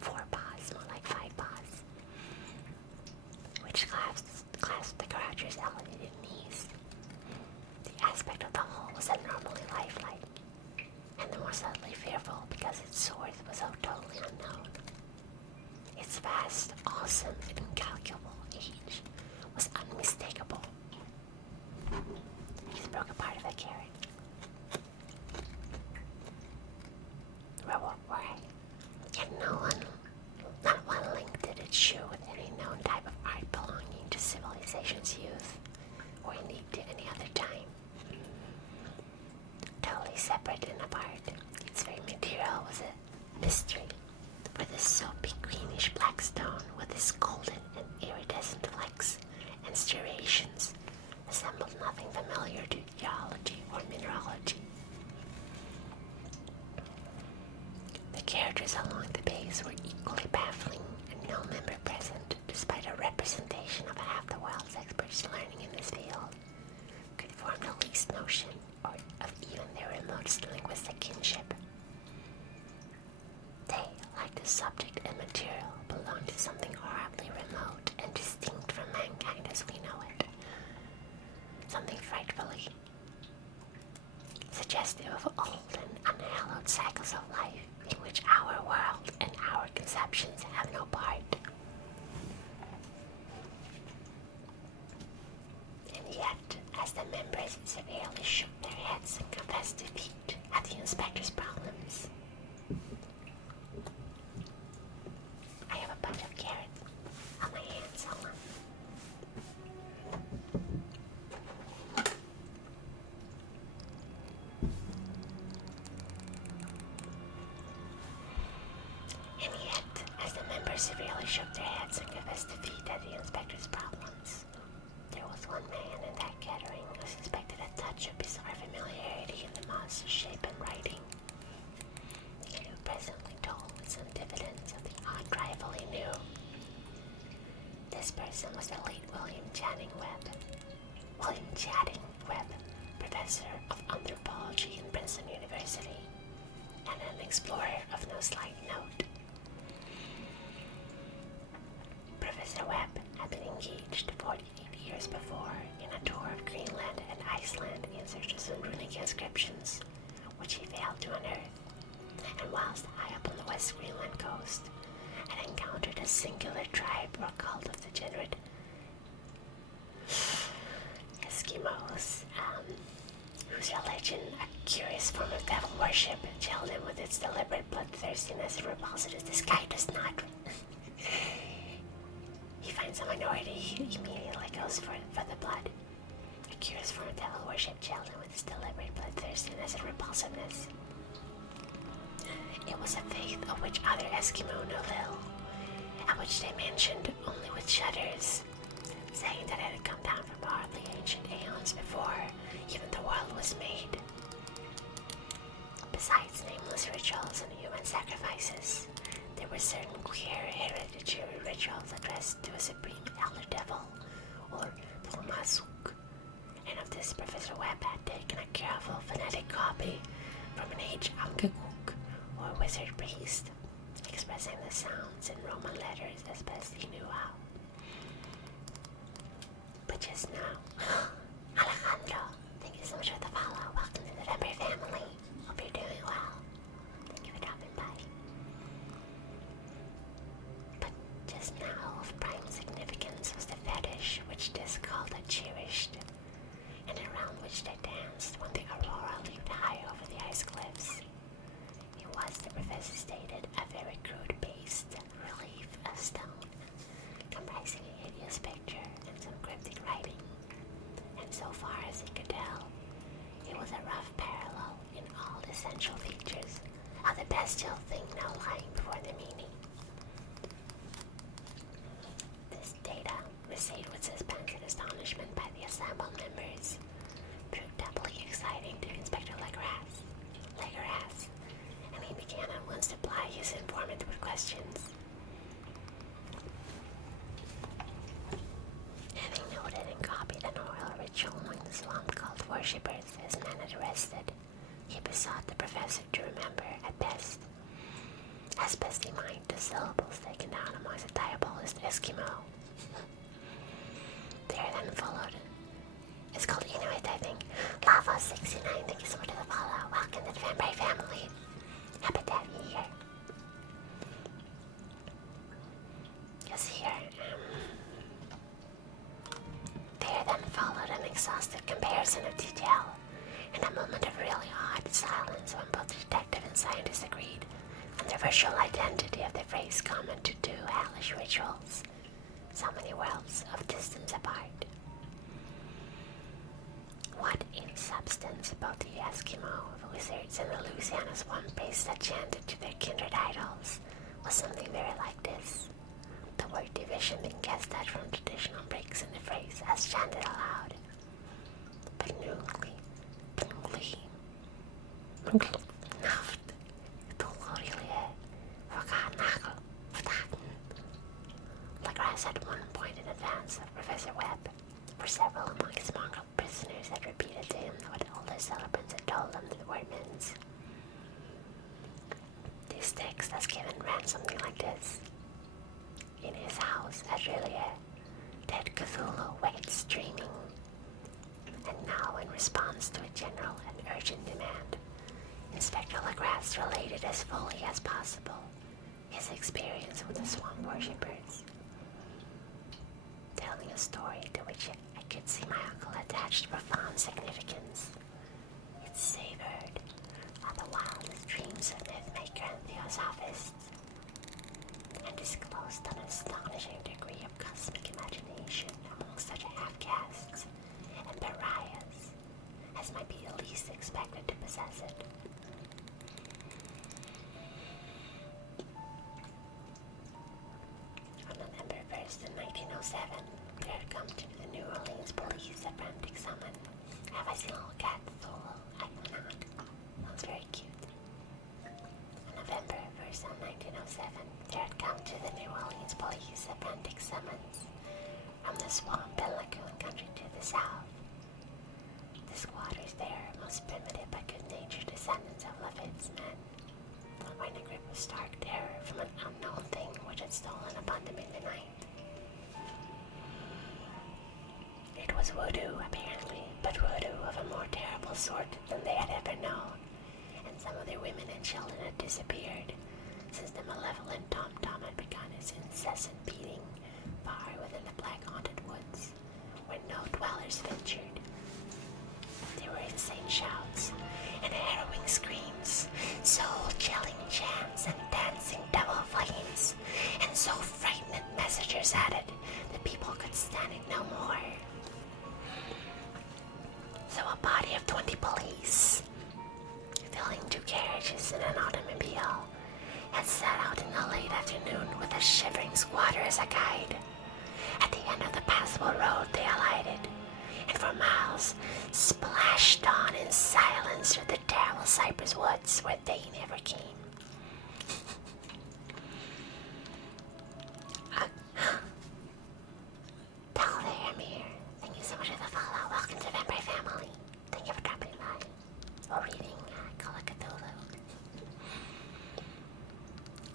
forepaws, more like 5 paws, which clasped the croucher's elevated knees. The aspect of the whole was abnormally lifelike, and the more subtly fearful because its source was so totally unknown. Its vast, awesome, and incalculable age was unmistakable. He just broke a part of a carrot. Right. And not one link did it show with any known type of art belonging to civilization's youth, or indeed to any other time. Totally separate and apart, its very material was a mystery, for this soapy greenish black stone with its golden and iridescent flecks and striations resembled nothing familiar to geology or mineralogy. The characters along the base were equally baffling, and no member present, despite a representation of half the world's experts learning in this field, could form the least notion or of even their remotest linguistic kinship. They, like the subject and material, belonged to something horribly remote and distinct from mankind as we know it. Something frightfully suggestive of old and unhallowed cycles of life in which our world and our conceptions have no part. And yet, as the members severely shook their heads and confessed defeat at the inspector's problems, I have a bunch of carrots on my hands. Hold on. severely shook their heads and confessed defeat at the inspector's problems. There was one man in that gathering who suspected a touch of bizarre familiarity in the moss-shapen writing, and who presently told with some diffidence of the odd rival he knew. This person was the late William Channing Webb, professor of anthropology in Princeton University, and an explorer of no slight note. Professor Webb had been engaged 48 years before in a tour of Greenland and Iceland in search of some runic inscriptions, which he failed to unearth, and whilst high up on the West Greenland coast, had encountered a singular tribe or cult of degenerate Eskimos, whose religion, a curious form of devil worship, chilled him with its deliberate bloodthirstiness and repulsed this guy does not. He finds a minority, he immediately goes for the blood. A curious form of devil worship chilled him with its deliberate bloodthirstiness and repulsiveness. It was a faith of which other Eskimo knew little, and which they mentioned only with shudders, saying that it had come down from hardly ancient aeons before even the world was made. Besides nameless rituals and human sacrifices, there were certain queer hereditary rituals addressed to a supreme elder devil, or Tulmasuk, and of this Professor Webb had taken a careful phonetic copy from an aged Angakuk, or wizard priest, expressing the sounds in Roman letters as best he knew how. But just now, Alejandro, thank you so much for the follow. Welcome to the Vampire family. Hope you're doing well. Thank you for dropping by. But just now, of prime significance was the fetish which this cult had cherished, and around which they danced when the aurora leaped high over the ice cliffs. It was, the professor stated, a very crude based relief of stone, comprising a hideous picture and some cryptic writing, and so far as he could tell, it was a rough parallel in all essential features of the bestial thing now lying before the meaning. This data, received with suspense and astonishment by the assembled members, proved doubly exciting to Inspector Legras, and he began at once to ply his informant with questions. Having noted and copied an oral ritual among the swamp cult worshippers his men had arrested, he besought the professor to remember, as best he might, the syllables taken down amongst the diabolist Eskimo. There then followed. It's called Inuit, I think. Lava69, thank you so much for the follow. Welcome to the Vampire family. Happy to have you here. Yes, here. There then followed an exhaustive comparison of detail, and a moment of really odd silence when both the detective and scientist agreed on the virtual identity of the phrase common to two hellish rituals, so many worlds of distance apart. What in substance both the Eskimo, the wizards, and the Louisiana swamp priests had chanted to their kindred idols was something very like this, the word division being guessed at from traditional breaks in the phrase as chanted aloud. Legras at one point in advance of Professor Webb, for several among his mongrel prisoners had repeated to him what older celebrants had told them the word means. This text as given ran something like this. In his house at Rillier, dead Cthulhu waits dreaming. And now, in response to a general and urgent demand, Inspector Legras related as fully as possible his experience with the swamp worshippers, telling a story to which I could see my uncle attached profound significance. It savored of the wildest dreams of mythmaker and theosophists, and disclosed an astonishing degree of cosmic imagination among such outcasts and pariahs as might be the least expected to possess it. 1907, there had come to the New Orleans police a frantic summon. Have I seen a little cat, Cthulhu? I do not. Sounds very cute. On November 1st, 1907, there had come to the New Orleans police a frantic summons from the swamp and lagoon country to the south. The squatters there, most primitive but good-natured descendants of Lafitte's men, were in a grip of stark terror from an unknown thing which had stolen upon them in the night. It was voodoo, apparently, but voodoo of a more terrible sort than they had ever known, and some of their women and children had disappeared since the malevolent tom-tom had begun its incessant beating far within the black-haunted woods, where no dwellers ventured. There were insane shouts and harrowing screams, soul-chilling chants and dancing devil flames, and so frightened messengers at it that people could stand it no more. So a body of 20 police, filling 2 carriages and an automobile, had set out in the late afternoon with a shivering squatter as a guide. At the end of the passable road they alighted, and for miles splashed on in silence through the terrible cypress woods where they never came. Hello there, Amir. Thank you so much for the follow. Welcome to Vampire Family. Thank you for dropping by or reading Call of Cthulhu.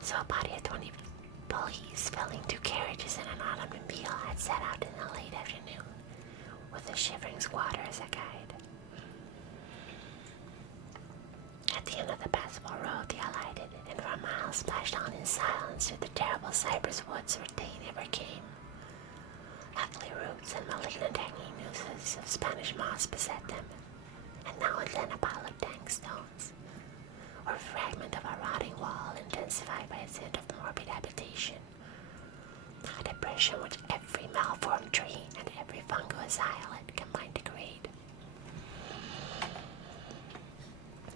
So a body of 20 police filling 2 carriages and an automobile had set out in the late afternoon with a shivering squatter as a guide. At the end of the passable road they alighted, and for a mile splashed on in silence through the terrible cypress woods where they never came. Ugly roots and malignant hanging nooses of Spanish moss beset them, and now and then a pile of dank stones, or a fragment of a rotting wall intensified by a scent of morbid habitation. A depression which every malformed tree and every fungus isle had combined to create.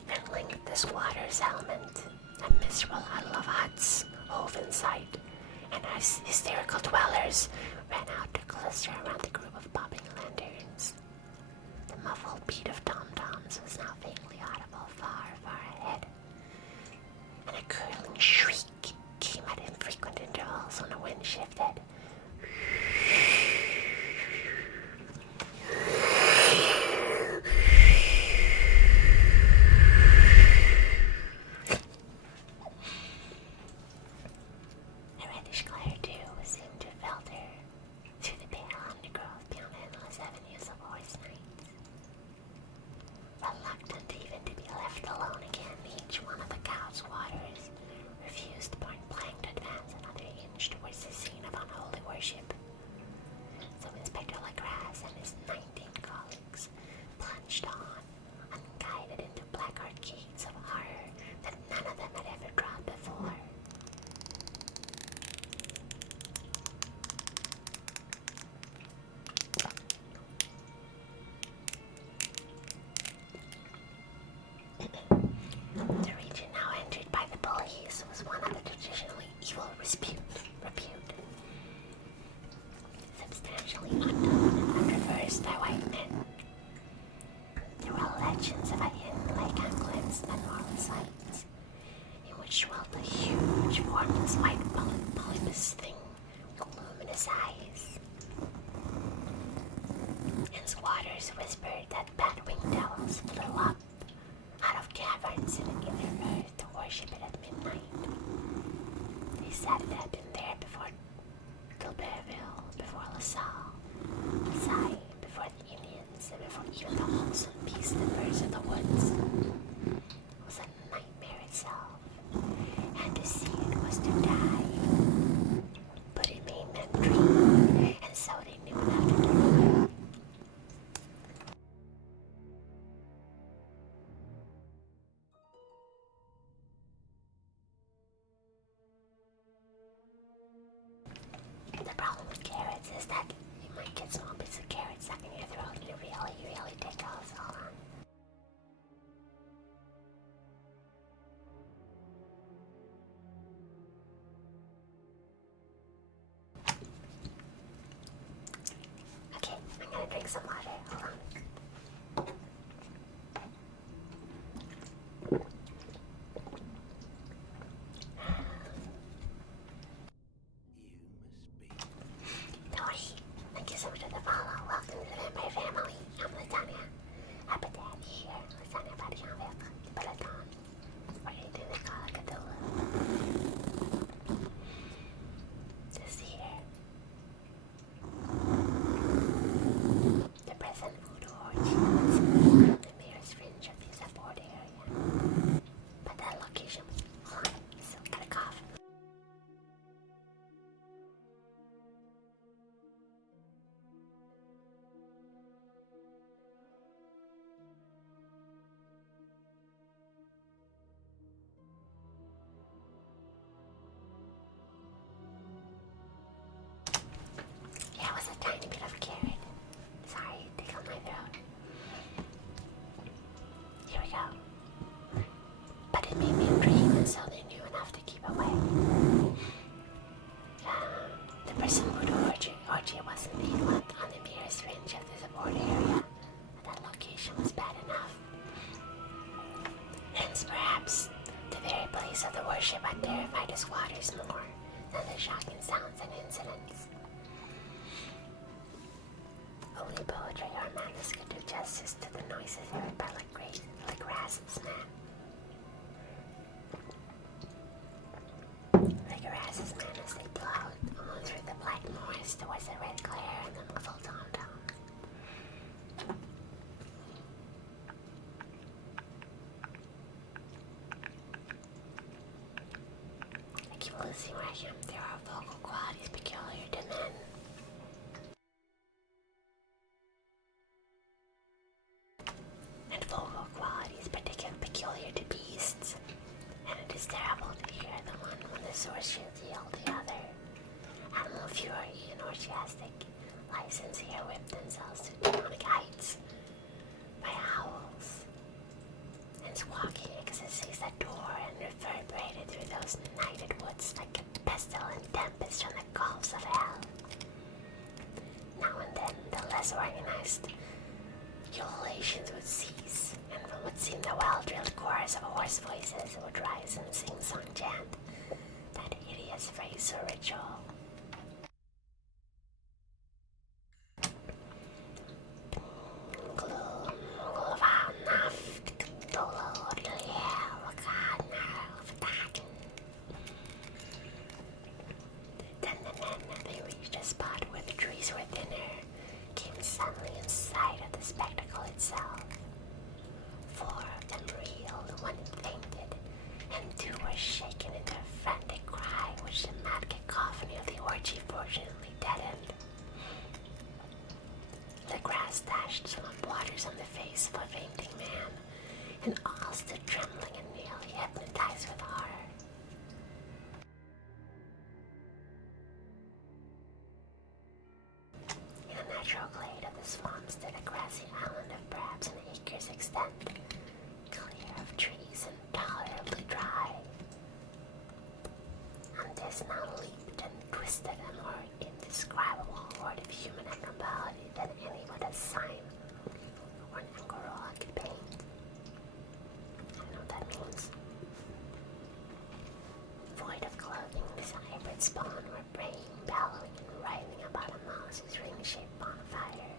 Filling the squatter's element, a miserable huddle of huts hove in sight, and as hysterical dwellers ran out to cluster around the group of popping lanterns. The muffled beat of tom-toms was now faintly audible far, far ahead, and a curling shriek came at infrequent intervals when the wind shifted. A reddish glare, too, seemed to filter through the pale undergrowth beyond endless avenues of horse nights. Reluctant even to be left alone again, each one of the cow squatters refused point blank to advance another inch towards the scene of unholy worship. So Inspector Legras and his 19 colleagues plunged on, unguided into black arcades of horror that none of them had ever trod before. The region now entered by the police was one of the traditionally evil repute, substantially unknown and untraversed by white men. There were legends of a hidden lake uncleansed and moral sites, in which dwelt a huge, formless white polypus thing with luminous eyes. And squatters whispered that bat-winged devils flew up out of caverns in the inner earth to worship it at midnight. They said it had been there before D'Ilberville, before La Salle, Versailles, before the Indians, and before even the wholesome beasts and birds of the woods. It was a nightmare itself, and to see it was to die. drink some water. Hold on. Tori, thank you so much for the follow. Welcome to the Vampire Family. I'm Lasagna. Happy to have you here. Lasagna party en avec the peloton. Or anything they call Cthulhu. This here. The present voodoo orgy was the nearest fringe of the support area. But that location, hold on, still got a cough. Yeah, it was a tiny bit of a carrot. Sorry, tickled my throat. Here we go. But it made me dream, and so they knew enough to keep away. The person voodoo orgy was indeed one on the nearest fringe of the support area. That location was bad enough. Hence, perhaps, the very place of the worship had terrified the squatters more than the shocking sounds and incidents. Only poetry or madness could do justice to the noises heard by Legras's men. Legras's men as they plowed on through the black moors towards the red glare and the muffled tom-tom. I keep losing where I am. There are vocal qualities peculiar to men. And vocal qualities peculiar to beasts. And it is terrible to hear the one when the source should yield the other. Animal fury and orgiastic license here whip themselves to demonic heights by howls and squawking ecstasies that tore and reverberated through those nighted woods like a pestilent tempest from the gulfs of hell. Now and then the less organized ululations would cease, and from what seemed a well-drilled chorus of hoarse voices would rise and sing-song chant that hideous phrase or ritual. Then the men, they reached a spot where the trees were thinner, came suddenly in sight of the spectacle itself. 4 of them reeled, 1 fainted, and 2 were shaken in their frantic cry, which the mad cacophony of the orgy fortunately deadened. The grass dashed swamp waters on the face of a fainting man, and all stood trembling and nearly hypnotized with horror. In a natural glade of the swamp stood a grassy island of perhaps an acre's extent, clear of trees and tolerably dry. On this now leaped and twisted a more indescribable horde of human acrobality than any but a sign or an angora could paint. I know what that means. Void of clothing, this hybrid spawn were braying, bellowing, and writhing about a mouse's ring-shaped bonfire,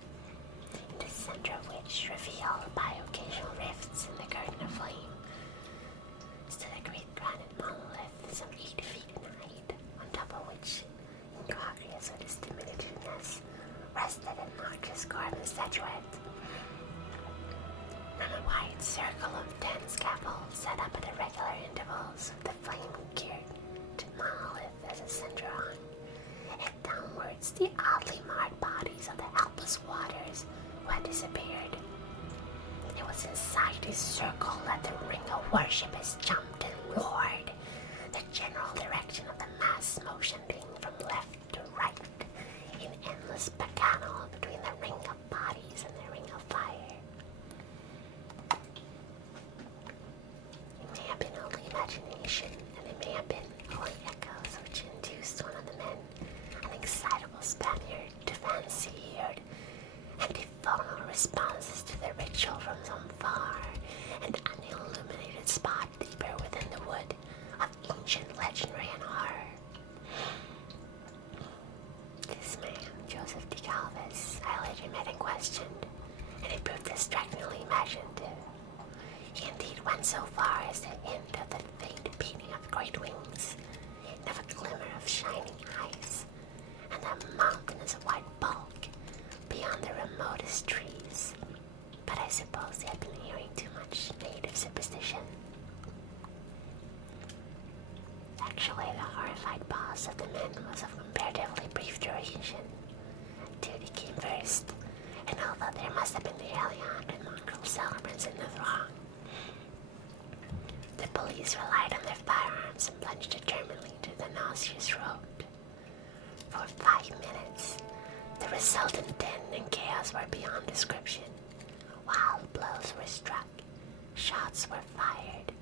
in the center of which, revealed by occasional rifts in the curtain of flame, stood a great granite monolith some 8 feet in height, on top of which, incongruous with its diminutiveness, rested a noxious carved statuette. From a wide circle of 10 scaffolds set up at irregular intervals, with the flame-geared monolith as a center on, and downwards the oddly marred bodies of the helpless waters who had disappeared. It was inside this circle that the ring of worshippers jumped and roared, the general direction of the mass motion being from left to right, in endless bacchanal between the ring of bodies and the ring of fire. It may have been only imagination, and it may have been only echoes which induced one of the men, an excitable Spaniard, to fancy he heard and responses to the ritual from some far and unilluminated spot deeper within the wood of ancient legendary and horror. This man, Joseph de Calvis, I later met and questioned, and he proved distractingly imaginative. He indeed went so far as to hint of the faint beating of great wings, and of a glimmer of shining eyes, and a mountainous white bulk beyond the remotest trees. But I suppose he had been hearing too much native superstition. Actually, the horrified boss of the men was of comparatively brief duration. Duty came first, and although there must have been nearly 100 mongrel celebrants in the throng, the police relied on their firearms and plunged determinedly into the nauseous road. For 5 minutes, the resultant din and chaos were beyond description. Wild blows were struck, shots were fired,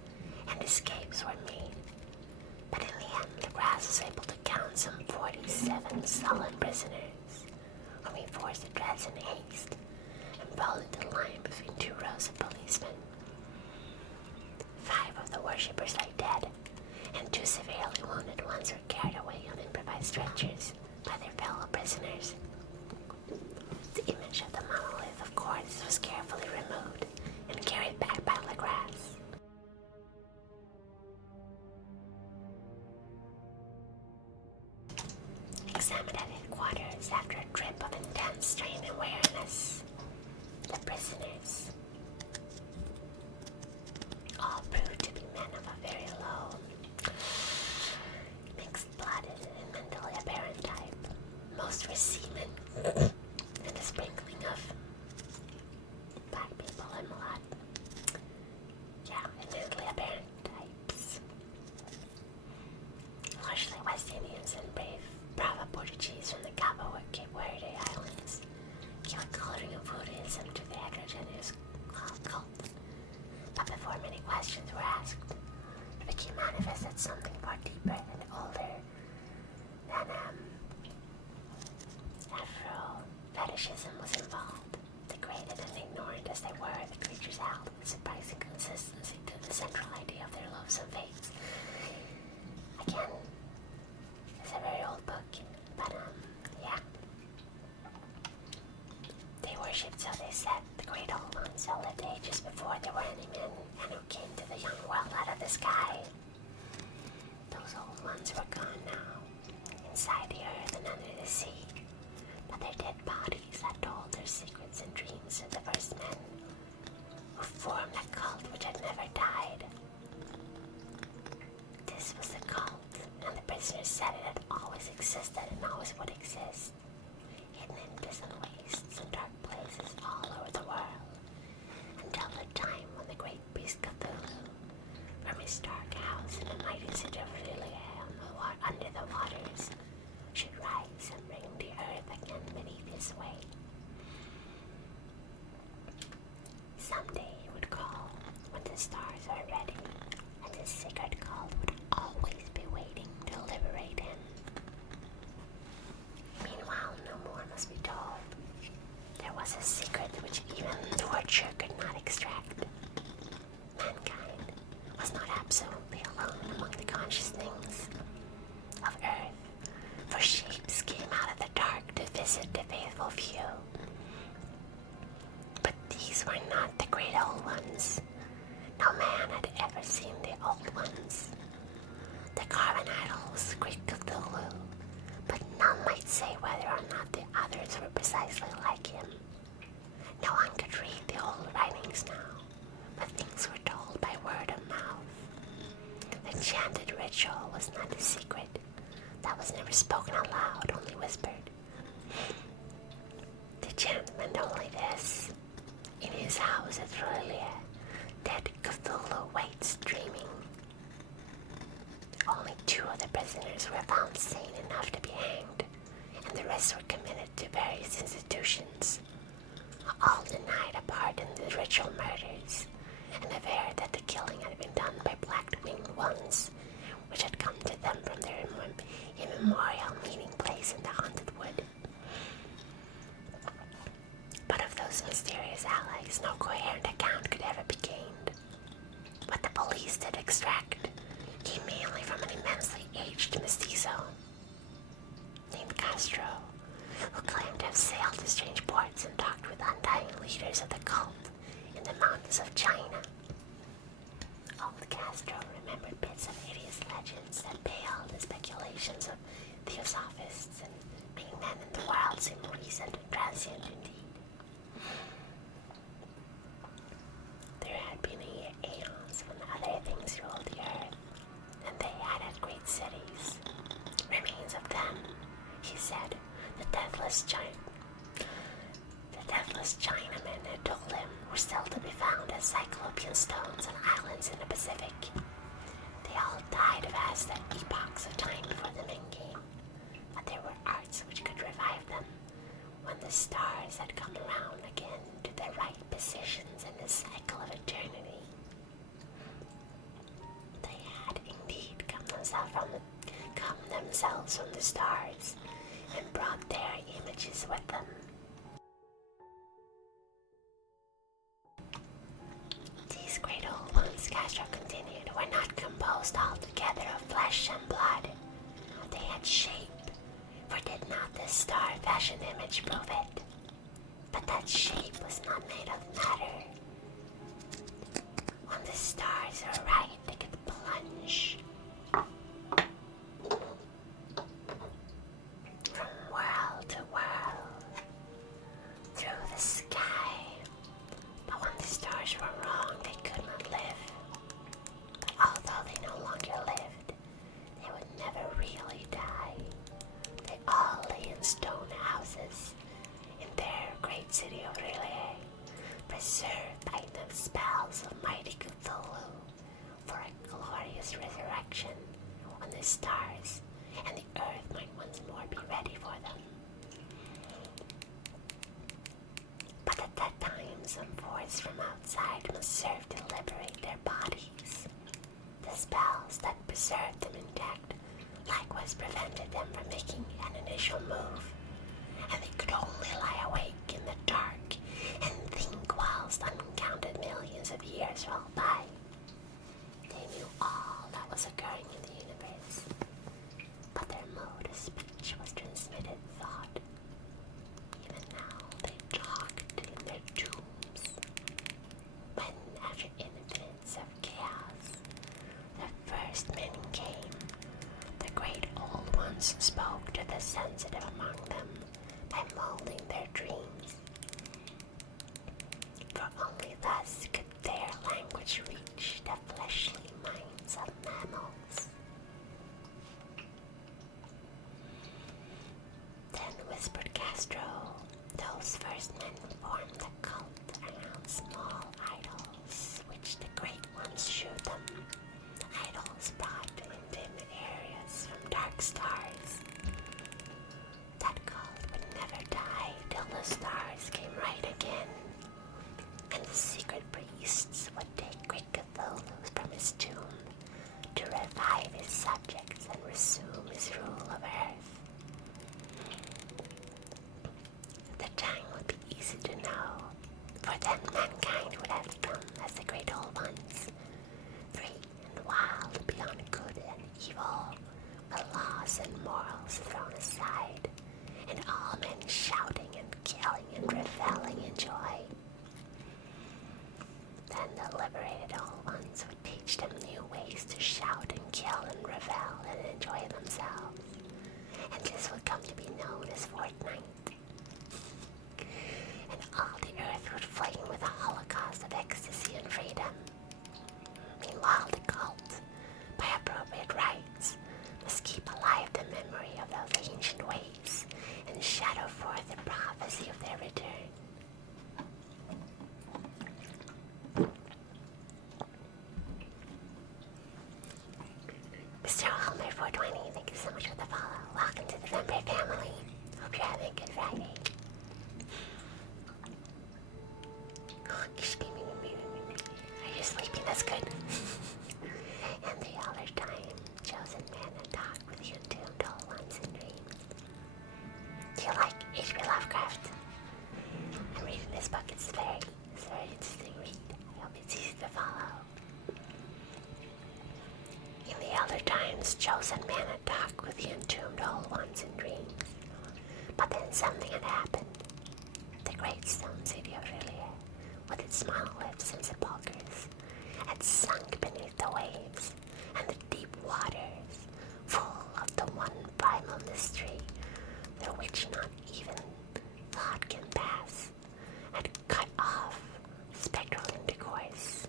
and escapes were made. But in the end, Legras was able to count some 47 sullen prisoners, whom he forced to dress in haste and followed the line between 2 rows of policemen. 5 of the worshippers lay dead, and 2 severely wounded ones were carried away on improvised stretchers by their fellow prisoners. The image of the monolith, of course, was carefully removed and carried back by Legras. Examined at headquarters after a trip of intense strain and weariness, the prisoners all proved to be men of a very low, mixed-blooded and mentally aberrant type. Most were seamen, and a sprinkling of black people and mulat. Yeah, and mentally aberrant types. Largely West Indians and Brava Portuguese from the Cabo or Cape Verde Islands gave a coloring of voodooism to the heterogeneous cult. But before many questions were asked, it became manifest that something far deeper and older than Afro-fetishism was involved. Degraded and ignorant as they were, the creatures held with surprising consistency to the central idea of their loathsome fates. Again, it's a very old book, but yeah. They worshipped, so they said, the great old ones who lived ages before there were any men and who came to the young world out of the sky. Those old ones were gone now, inside the earth and under the sea, but their dead bodies had told their secrets and dreams to the first men who formed a cult which had never died. This was the cult, and the prisoners said it had always existed and always would exist, hidden in distant wastes and dark places all over the world, until the time when the great beast Cthulhu, from his dark house in the mighty city of Lilia under the waters, should rise and bring the earth again beneath his weight. Someday he would call when the stars are ready, and his sacred cult would always be waiting to liberate him. Meanwhile, no more must be told. There was a secret which even torture could not extract. Mankind was not absolutely alone among the conscious things of Earth, for shapes came out of the dark to visit the faithful few. But these were not the great old ones. No man had ever seen the old ones. The carven idol was the great Cthulhu, but none might say whether or not the others were precisely like him. No one could read the old writings now, but things were told by word of mouth. The chanted ritual was not a secret. That was never spoken aloud, only whispered. The chant meant only this. In his house at Lilia, dead Cthulhu waits dreaming. Only 2 of the prisoners were found sane enough to be hanged, and the rest were committed to various institutions. All denied a part in the ritual murders, and averred that the killing had been done by black-winged ones, which had come to them from their immemorial meeting place in the haunted wood. But of those mysterious legends that paled the speculations of theosophists, and making men in the world seem recent and transient indeed. There had been aeons when other things ruled the earth, and they had had great cities. Remains of them, he said, the deathless Chinamen had told him were still to be found as cyclopean stones on islands in the Pacific. They all died of vast epochs of time before the men came, but there were arts which could revive them when the stars had come around again to their right positions in the cycle of eternity. They had indeed come themselves from the stars and brought their images with them. These great old ones, Castro continued, were not composed altogether of flesh and blood. They had shape, for did not this star-fashioned image prove it? But that shape was not made of matter. When the stars are right, they could plunge from world to world through the sky. But when the stars were wrong, they could not live. But although they no longer lived, they would never really die. They all lay in stone houses in their great city of Relay, preserved by the spells of mighty Cthulhu for a glorious resurrection when the stars and the earth might once more be ready for them. But at that time some force from outside must serve to liberate their bodies. The spells that preserved them intact likewise prevented them from making an initial move, and they could only lie awake in the dark and think whilst uncounted millions of years rolled by. They knew all that was occurring in the universe, but their mode of speech was transmitted thought. Even now they talked in their tombs, when after infinites of chaos, the first men came. The great old ones spoke to the sensitive among them by molding their dreams, for only thus could their language reach the fleshly minds of mammals. Then whispered Castro, those first men formed a cult around small idols, which the great ones shewed them. Idols brought in dim areas from dark stars. That cult would never die till the stars came right again, and the secret priests would take great Cthulhu from his tomb to revive his subjects and resume his rule of earth. The time would be easy to know, for then mankind would have become as the great old ones, free and wild beyond good and evil, with laws and morals thrown aside, and all men shouting and killing and reveling in joy. Then the liberated old ones would teach them new ways to shout and kill and revel and enjoy themselves, and this would come to be known as Fortnite. And all the earth would flame with a holocaust of ecstasy and freedom. Meanwhile, the cult, by appropriate rites, must keep alive the memory of those ancient ways and shadow forth the prophecy of their return. Mr. Homer 420, thank you so much for the follow. Welcome to the Vampire family. Hope you're having a good Friday. Are you sleeping? That's good. And the other time, chosen man and talk with the entombed old ones in dreams. Do you like H.P. Lovecraft? I'm reading this book. It's very interesting read. I hope it's easy to follow. In the elder times, chosen man had talked with the entombed old ones in dreams. But then something had happened. The great stone city of Relia, with its monoliths and sepulchres, had sunk beneath the waves, and the deep waters, full of the one primal mystery through which not even thought can pass, had cut off spectral intercourse.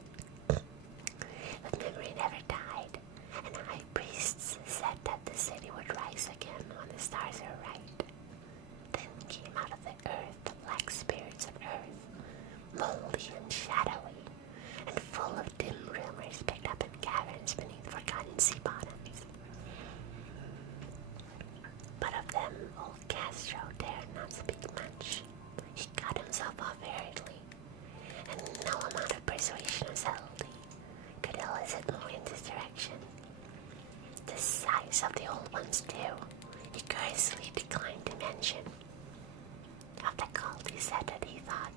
But memory never died, and high priests said that the city would rise again when the stars are right. Then came out of the earth the black spirits of earth, moldy and shadowy, and full of dim rumors picked up in caverns beneath forgotten sea bottoms. But of them old Castro dared not speak much. He cut himself off hurriedly, and no amount of persuasion or subtlety could elicit more in this direction. The size of the old ones, too, he curiously declined to mention. Of the cult, he said that he thought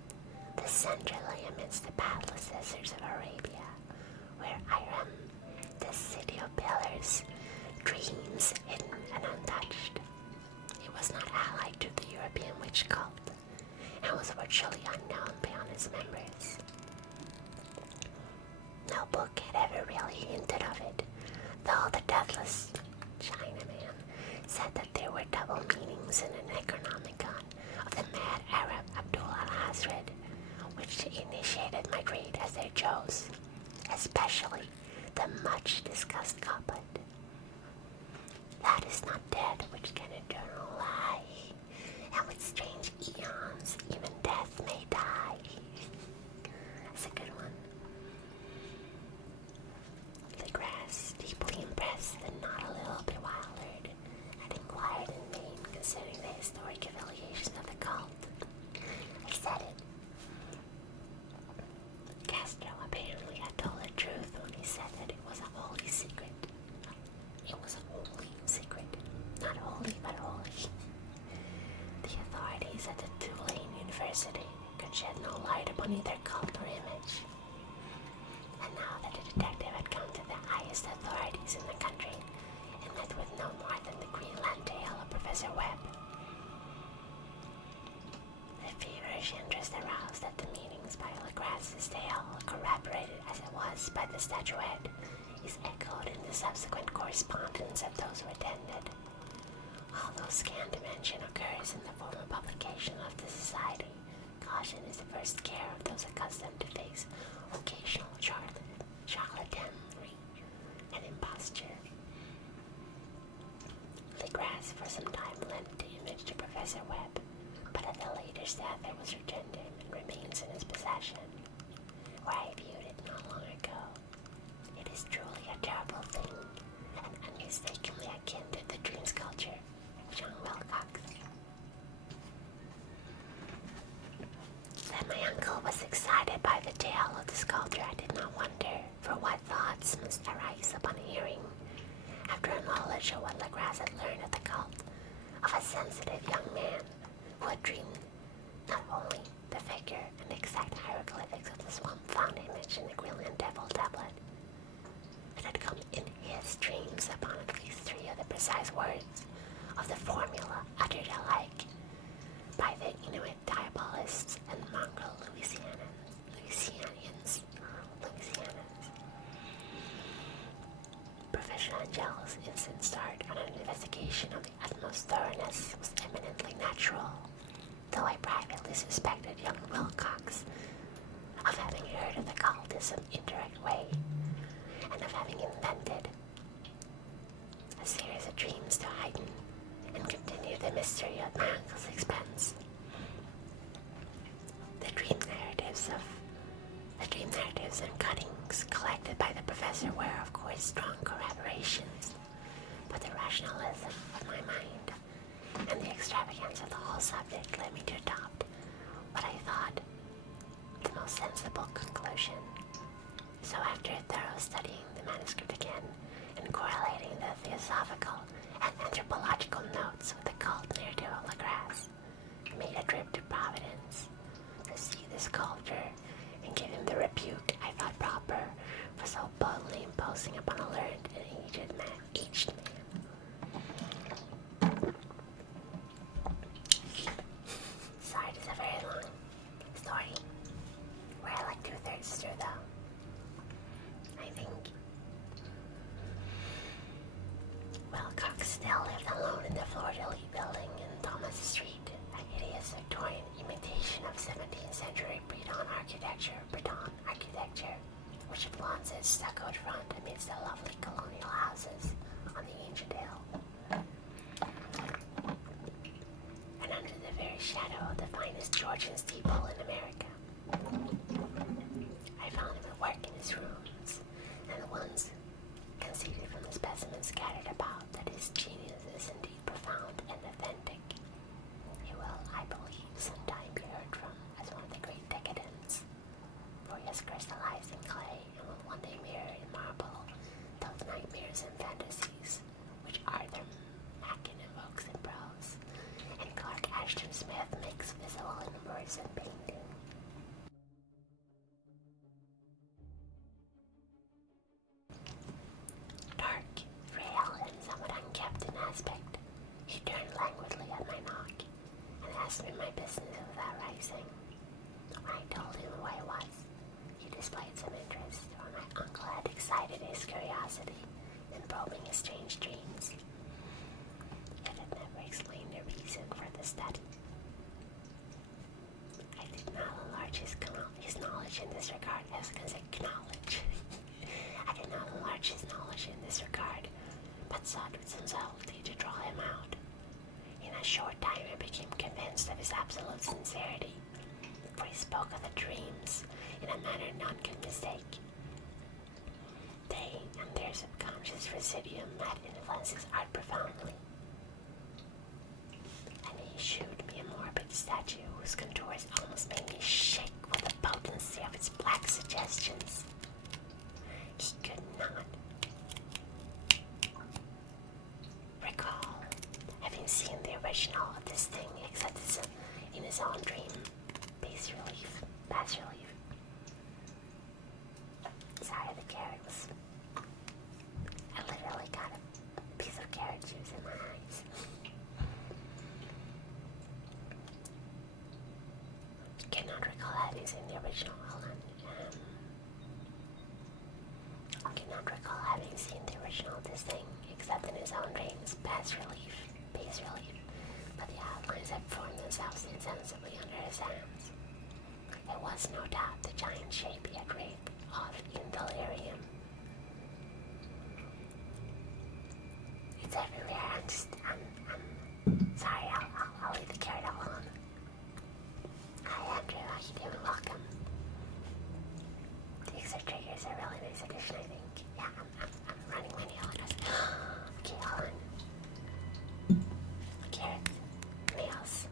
the center lay amidst the pathless deserts of Arabia, where Iram, the city of pillars, dreams hidden and untouched. It was not allied to the European witch cult, and was virtually unknown beyond its members. No book had ever really hinted of it, though the deathless Chinaman said that there were double meanings in the Necronomicon of the mad Arab Abdul al-Hazred, which initiated my creed as they chose, especially the much-discussed goblet. That is not dead which can eternal lie, and with strange eons even death may die. That's a good one. The grass, deeply impressed and not a little bewildered, had inquired in vain concerning the historic affiliations of the cult. I said it. Castro apparently had told the truth when he said that it was a holy secret. It was a holy secret. Not holy, but holy. The authorities at the Tulane University could shed no light upon either cult or image. And now that the detective had come to the highest authorities in the country and met with no more than the Greenland tale of Professor Webb, the feverish interest aroused at the meetings by Legras's tale, corroborated as it was by the statuette, is echoed in the subsequent correspondence of those who attended. Although scant mention occurs in the formal publication of the society, caution is the first care of those accustomed to face occasional charlatanry and imposture. Legras for some time lent the image to Professor Webb, but at the later's death it was returned to him and remains in his possession, where I viewed it not long ago. It is truly a terrible thing, and unmistakably akin to the dream sculpture of John Wilcox. That my uncle was excited by the tale of the sculptor, I did not wonder, for what thoughts must arise upon hearing, after a knowledge of what Legras had learned of the cult, of a sensitive young man who had dreamed not only the figure and the exact hieroglyphics of the swamp-found image in the Greenland Devil tablet, but had come in his dreams upon at least 3 of the precise words of the formula uttered alike by the Inuit Diabolists and mongrel Louisianians. Professor Angel's instant start on an investigation of the utmost thoroughness was eminently natural, though I privately suspected young Wilcox of having heard of the cult in some indirect way, and of having invented a series of dreams to heighten and continue the mystery at my uncle's expense. The dream narratives and cuttings collected by the professor were, of course, strong corroborations, but the rationalism of my mind and the extravagance of the whole subject led me to adopt what I thought the most sensible conclusion. So after thorough studying the manuscript again and correlating the theosophical and anthropological notes with the cult narrative of Legras, I made a trip to Providence to see the sculptor and give him the rebuke I thought proper for so boldly imposing upon a learned and aged man. Sorry, this is a very long story. We're like 2/3 through though. I think. Breton architecture, which flaunts its stuccoed front amidst the lovely colonial houses on the ancient hill. And under the very shadow of the finest Georgian steeple in America. I found him at work in his rooms, and the ones conceded from the specimens scattered about that his genius is indeed profound and authentic. He will, I believe, sometime be heard from as one of the great decadents, for he has crystallized in clay and will one day mirror in marble those nightmares and fantasies which Arthur Machen evokes in prose, and Clark Ashton Smith makes visible in verse and painting. Dark, frail, and somewhat unkempt in aspect, he turned languidly at my knock, and asked me my business without rising. When I told him who I was, he displayed some interest, for my uncle had excited his curiosity in probing his strange dreams, yet had never explained the reason for the study. I did not enlarge his knowledge in this regard as knowledge. I did not enlarge his knowledge in this regard, but sought with some subtlety to draw him out. In a short time I became convinced of his absolute sincerity, for he spoke of the dreams in a manner none could mistake. They and their subconscious residuum had influenced his art profoundly, and he shewed me a morbid statue whose contours almost made me shake with the potency of its black suggestions. He could not recall having seen the original of this thing except in his own dream. Bas relief. Sorry, the carrot was... I literally got a piece of carrot juice in my eyes. Cannot recall having seen the original. Hold on. Cannot recall having seen the original of this thing, except in his own dreams. Bas relief. But the outlines had formed themselves insensibly under his hands. It was no doubt the giant shape he had raved of in delirium. It's everywhere. I'm sorry. I'll leave the carrot alone. Hi, Andrew. How you doing? Welcome. The extra triggers are a really nice addition, I think. Yeah, I'm running my nail on us. Okay, hold on. Carrots. Nails.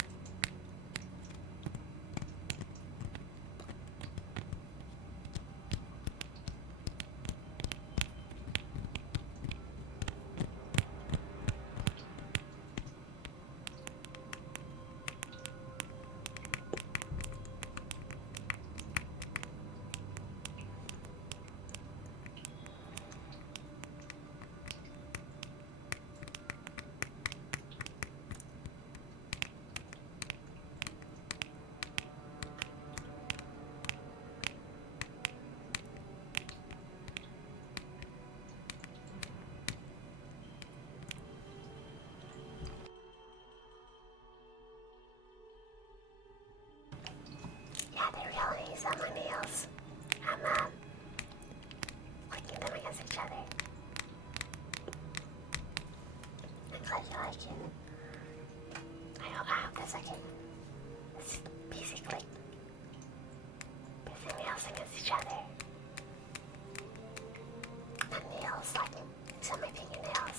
Yeah, they really is on my nails. I'm clicking them against each other. I'm glad you like it. I hope that's okay. It's basically pressing nails against each other. And nails, like some of my fingernails.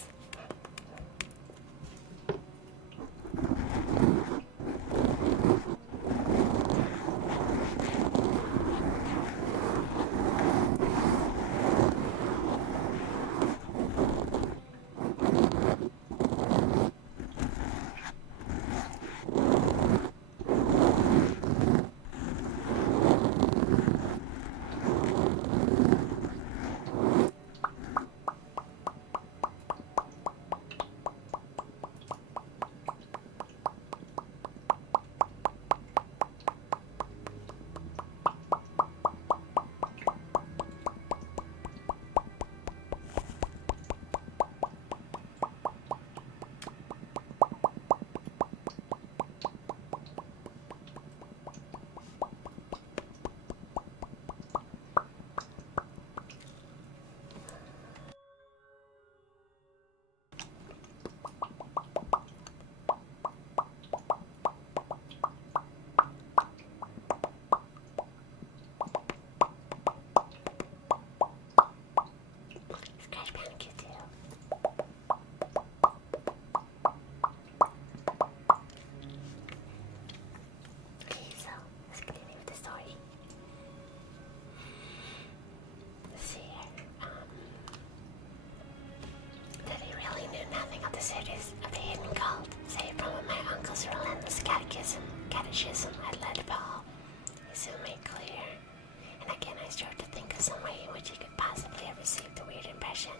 impression.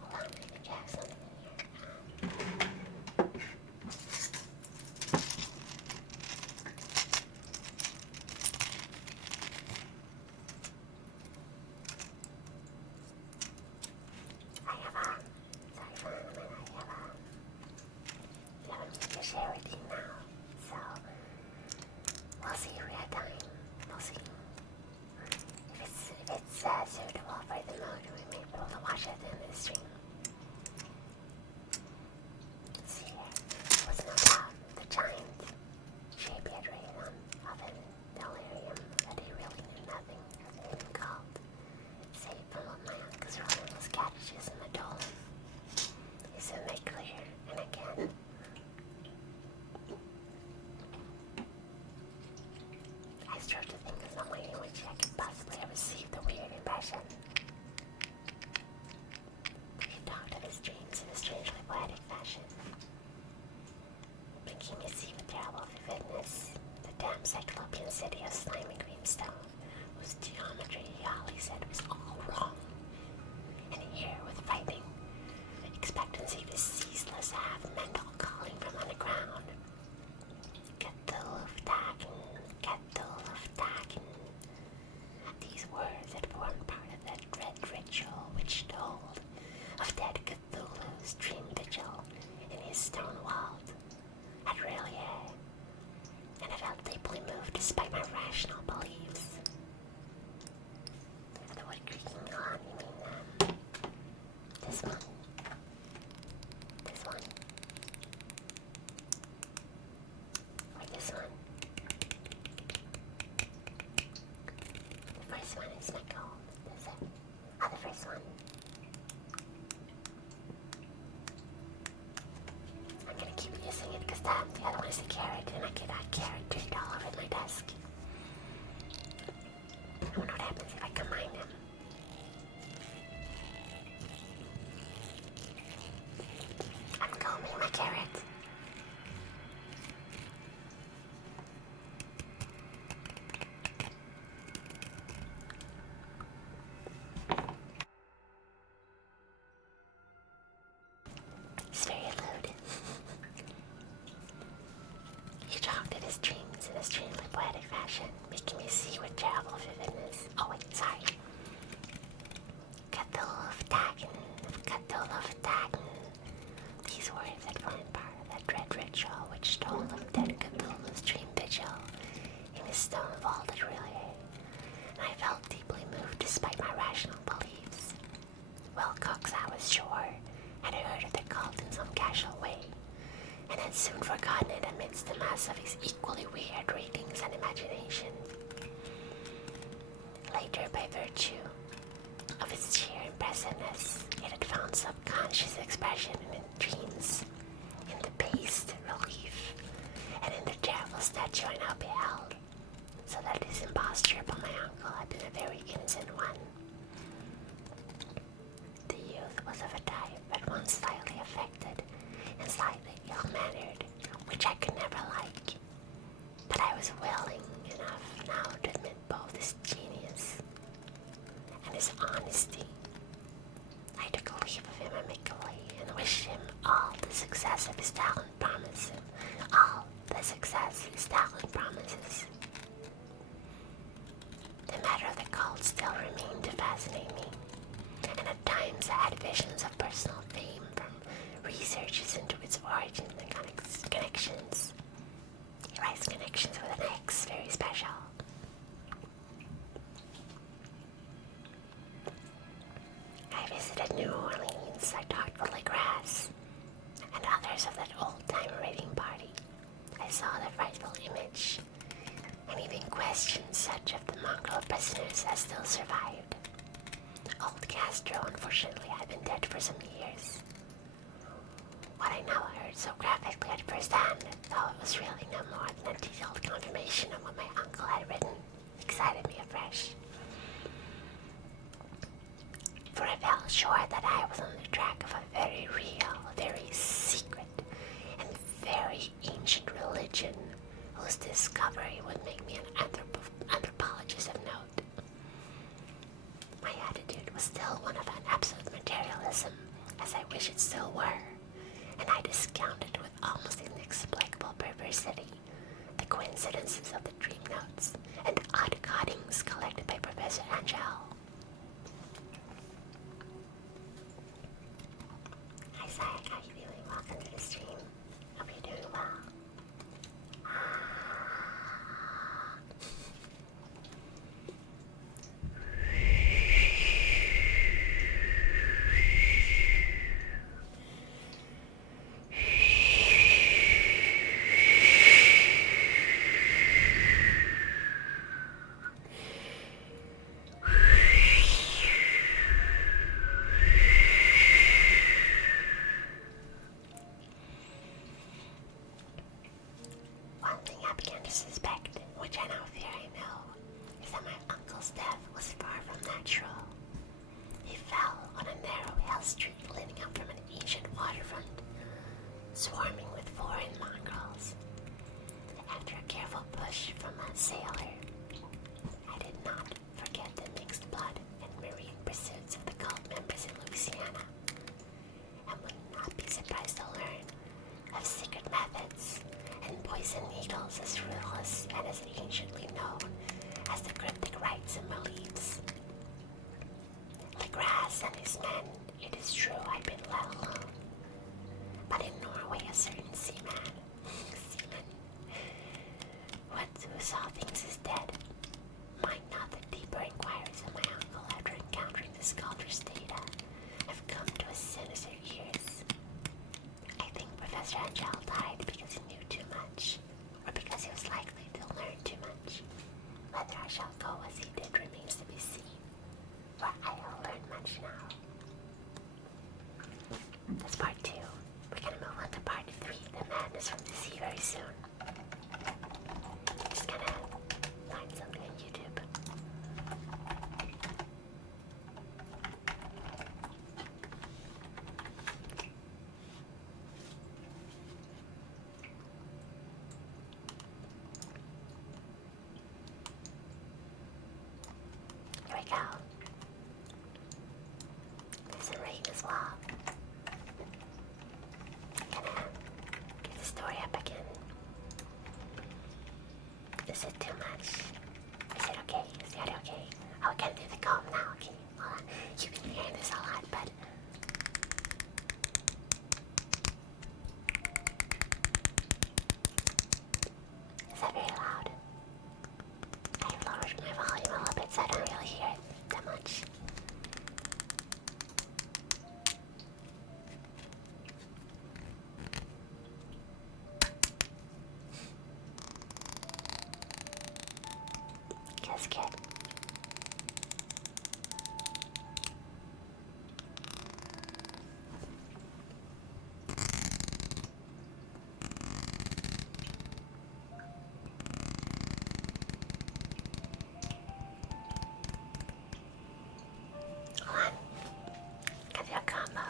Hold on, I think I have something in here. I have a, sorry for a minute, I have a to share with you now, so we'll see if we have time. We'll see. If it's suitable for the mode, we may be able to watch it in the stream. Let's see here. It was no doubt the giant shape he had rated on of an delirium that he really knew nothing of anything called, save from what my uncle's rolling was cabbages in the dole. He soon made clear, and again. I strove to think of some way in which I could possibly have received the weird impression. He talked of his dreams in a strangely poetic fashion, making me see with terrible vividness the damn cyclopean city of slimy greenstone, whose geometry Holly said was all wrong, and here with frightening expectancy this ceaseless half-mental calling from underground. Cthulhu Dagon. These words had formed part of that dread ritual which told of dead Cthulhu's dream vigil in his stone-walled atelier, and I felt deeply moved despite my rational beliefs. The wood creaking on, you mean, this one? This one? Or this one? The first one is my goal. Is it? Oh, the first one. I'm gonna keep using it because the other one is a carrot, and I get that carrot draped all over my desk. I wonder what happens if I combine them. I'm combing my carrot. It's very lewd. He talked of his dreams in a strangely poetic fashion, making me see with terrible vividness. Oh wait, sorry. Cthulhu Dagon. These words had formed part of that dread ritual which told of dead Cthulhu's dream vigil in his stone-vaulted atelier, and I felt deeply moved despite my rational beliefs. Wilcox, I was sure, had heard of the cult in some casual way, and had soon forgotten it amidst the mass of his equally weird readings and imagination. Later, by virtue of its sheer impressiveness, it had found subconscious expression in dreams, in the paste relief, and in the terrible statue I now beheld, so that his imposture upon my uncle had been a very innocent one. The youth was of a type at once slightly affected and slightly ill-mannered, which I could never like, but I was willing enough now to admit both his genius and his honesty. I took a leave of him amicably and wished him all the success of his talent promises. All the success his talent promises. The matter of the cult still remained to fascinate me, and at times I had visions of personal fame from researches into its origins and connections. He writes connections with an X, very special. I visited New Orleans, I talked with Legras, and others of that old-time raiding party. I saw the frightful image, and even questioned such of the mongrel prisoners as still survived. Old Castro, unfortunately, had been dead for some years. What I now heard so graphically at first hand, though it was really no more than a detailed confirmation of what my uncle had written, excited me afresh. For I felt sure that I was on the track of a very real, very secret, and very ancient religion, whose discovery would make me an anthropologist wish it still were, and I discounted with almost inexplicable perversity the coincidences of the dream notes and odd cuttings collected by Professor Angel. Hi Zach, how you doing? Welcome to the stream. Hope you're doing well. One thing I began to suspect, which I now fear I know, is that my uncle's death was far from natural. He fell on a narrow hill street leading up from an ancient waterfront, swarming with foreign mongrels. After a careful push from a sailor, I did not forget the mixed blood and marine pursuits of the cult members in Louisiana, and would not be surprised to learn of secret methods and poison needles as ruthless and as anciently known as the cryptic rites and beliefs. Legras and his men, it is true, I've been let alone. But in Norway, a certain seaman, who saw things as dead, might not the deeper inquiries of my uncle after encountering the sculptor's data have come to his sinister ears. I think Professor Angel died because he knew too much, or because he was likely to learn too much. Whether I shall go as he did remains to be seen, for I have learned much now. That's part 2. We're gonna move on to part 3, the madness from the sea, very soon. Just gonna find something on YouTube. Here we go. There's some rain as well. I'm gonna get the story up again. Is it too much? Is it okay? Is that okay? Oh, we can do the comb now, okay? Hold on. You can hear this a lot, but... Is that very loud? I lowered my volume a little bit so I don't really hear it that much. That's good. Hold on. Gotta do a combo.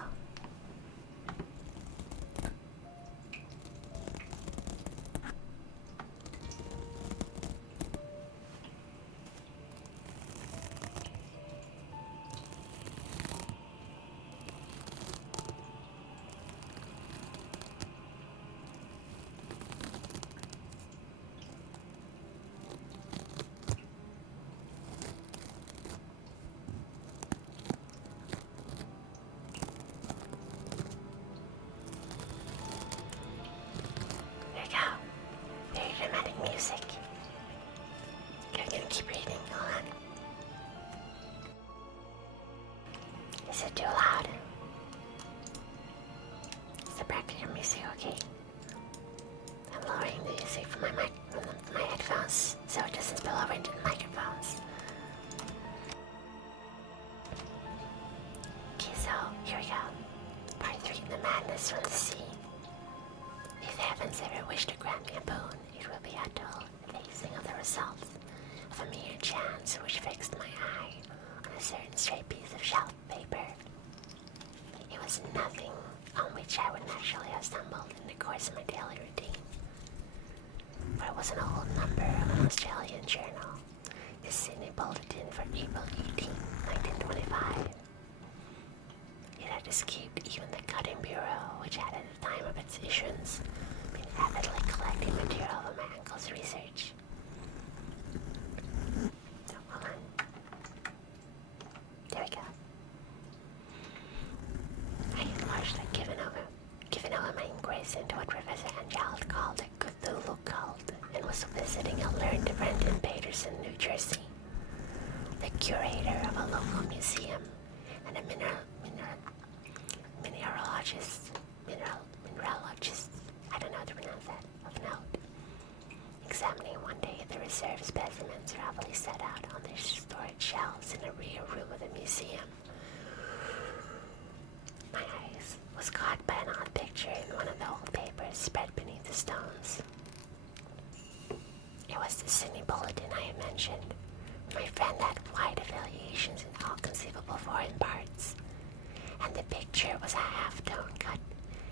There you go. Very dramatic music. Okay, I'm gonna keep reading. Hold on. Is it too loud? Subtract your music, okay? I'm lowering the music from my headphones so it doesn't spill over into the microphones. Okay, so here we go. Part 3, the madness from the sea. If the heavens ever wish to grant me a boon, it will be a dull facing of the results of a mere chance which fixed my eye on a certain stray piece of shelf paper. It was nothing on which I would naturally have stumbled in the course of my daily routine, for it was an old number of an Australian journal, the Sydney Bulletin for April 18, 1925. It had escaped even the Cutting Bureau, which had at the time of its issuance been avidly collecting material from my uncle's research. So, hold on. There we go. I had largely given over my inquiries into what Professor Angeld called a Cthulhu cult, and was visiting a learned friend in Paterson, New Jersey, the curator of a local museum and a mineralogist, I don't know how to pronounce that, of note, examining one day the reserved specimens roughly set out on their storage shelves in a rear room of the museum. My eyes was caught by an odd picture in one of the old papers spread beneath the stones. It was the Sydney Bulletin I had mentioned. My friend had wide affiliations in all conceivable foreign parts, and the picture was a half-tone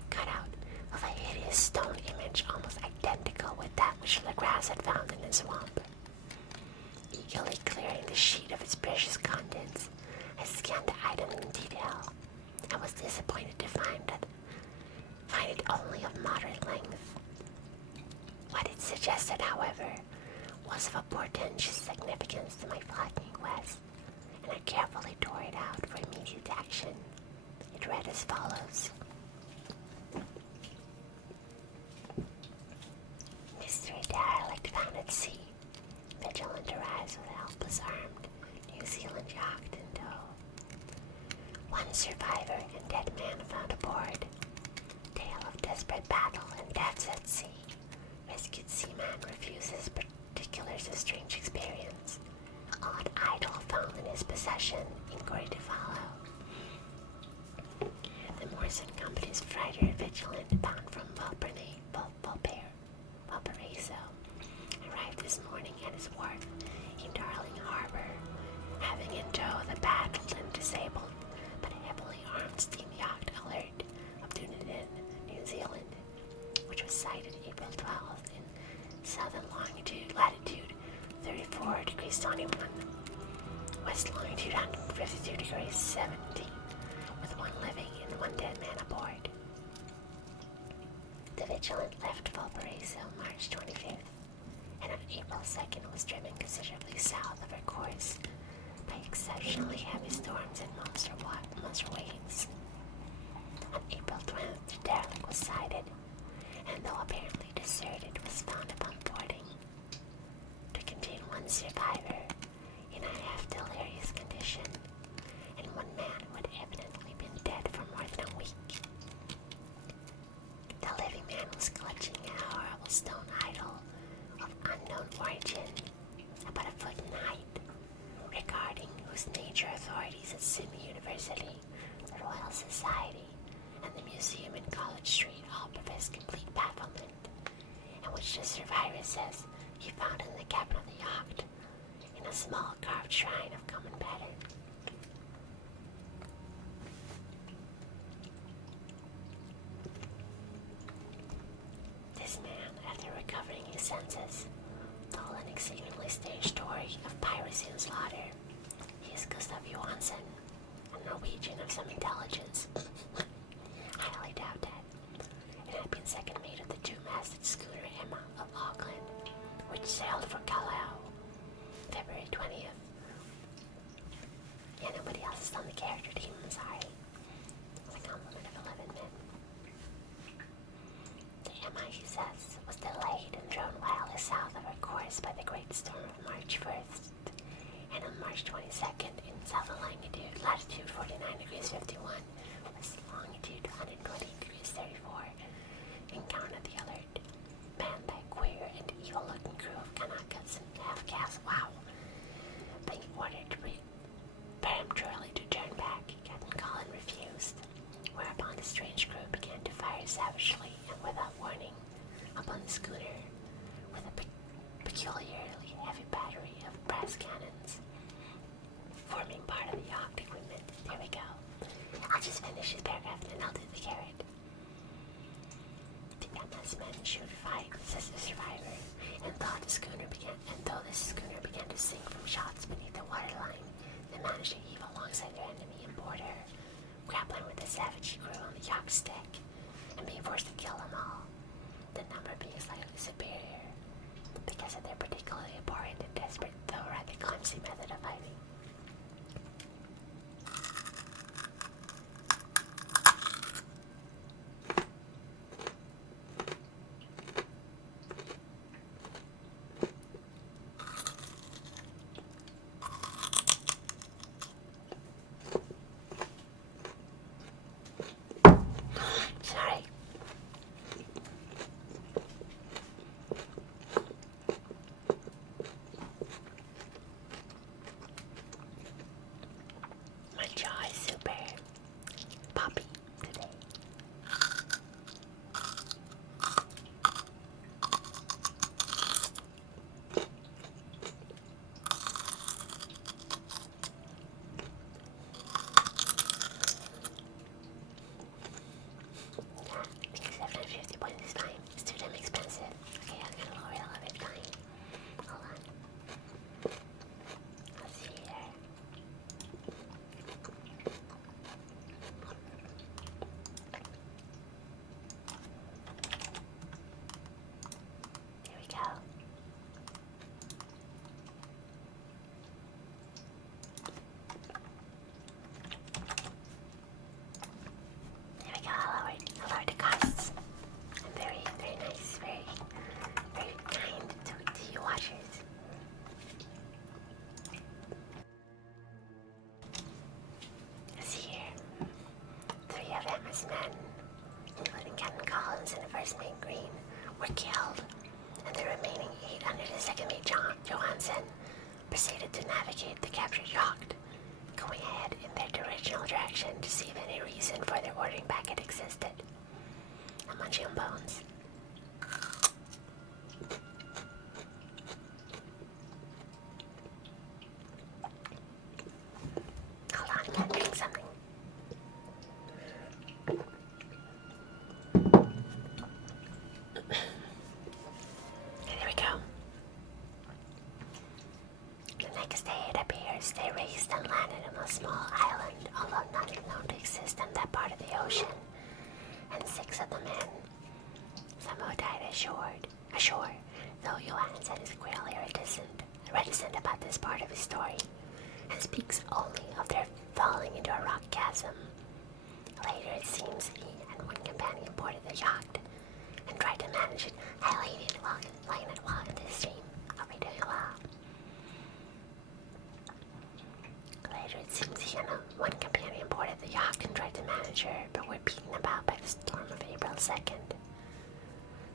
cutout of a hideous stone image almost identical with that which Legras had found in his swamp. Eagerly clearing the sheet of its precious contents, I scanned the item in detail. I was disappointed to find it only of moderate length. What it suggested, however, was of a portentous significance to my flagging quest, and I carefully tore it out for immediate action. It read as follows. Mystery derelict found at sea. Vigilant arrives with helpless armed New Zealand yacht in tow. One survivor and dead man found aboard. Tale of desperate battle and deaths at sea. Rescued seaman refuses particulars of strange experience. Odd idol found in his possession. Inquiry to follow. The Morrison Company's freighter Vigilant, bound from Valparaiso, arrived this morning at his wharf in Darling Harbor, having in tow the battered and disabled but heavily armed steam yacht Alert of Dunedin, New Zealand, which was sighted April 12th in southern latitude 34 degrees 21, west longitude 152 degrees 70, with one living and one dead man aboard. The Vigilant left Valparaiso March 25th, and on April 2nd was driven considerably south of her course by exceptionally heavy storms and monster waves. On April 12th, the derelict was sighted, and though apparently deserted, was found upon boarding to contain one survivor in a half-delirious condition, and one man who had evidently been dead for more than a week. The living man was clutching a horrible stone idol of unknown origin, about a foot in height, regarding whose nature authorities at Sydney University, the Royal Society, and the museum in College Street all profess complete bafflement, and which the survivor says he found in the cabin of the yacht, in a small carved shrine of common pattern. This man, after recovering his senses, told an exceedingly strange story of piracy and slaughter. He is Gustav Johansson, a Norwegian of some intelligence. I highly doubt that. It had been second mate of the two-masted schooner Emma of Auckland, which sailed for Callao, February 20th. Yeah, nobody else has done the character team, I'm sorry. It's a complement of 11 men. The Emma, he says, was delayed and thrown wildly south of her course by the great storm of March 1st, and on March 22nd, in southern latitude 49 degrees 51, west longitude 120 degrees 34, encountered the Alert, manned by a queer and evil-looking crew of Kanakas and half-castes. Wow! Being ordered peremptorily to turn back, Captain Collin refused, whereupon the strange crew began to fire savagely and without warning upon the schooner with a peculiarly heavy battery of brass cannons, forming part of the yacht equipment. There we go. I'll just finish this paragraph and then I'll do the carrot. The MS men shoot fight, says the survivor, and though the schooner began to sink from shots beneath the waterline, they managed to heave alongside their enemy and board her, grappling with the savage yardstick and being forced to kill them all, the number being slightly superior because of their particularly abhorrent and desperate, though rather clumsy method of fighting. Sorry. My jaw is super poppy today. Yeah, I think 750 points is fine. It's too damn expensive. Okay, I'm gonna lower it a little bit. Fine. Hold on. Let's see here. Here we go. There we go. I lowered the costs. I'm very, very nice. Very, very kind to you watchers. See here. 3 of Emma's men, including Captain Collins and the first mate Green, were killed, and the remaining 8 under the second mate Johansen proceeded to navigate the captured yacht, going ahead in their original direction to see if any reason for their ordering back it existed. I'm munching on bones. Hold on, I'm gonna drink something. There we go. The next day it appears they raced and landed on a small island, although not known to exist in that part of the ocean, and 6 of the men somehow died ashore, though Johansen is clearly reticent about this part of his story, and speaks only of their falling into a rock chasm. Later it seems he and one companion boarded the yacht and tried to manage it. I laying it while in this stream. Are we doing well? Later it seems he and one companion boarded the yacht and tried to manage her, but were beaten about by the storm of April 2nd.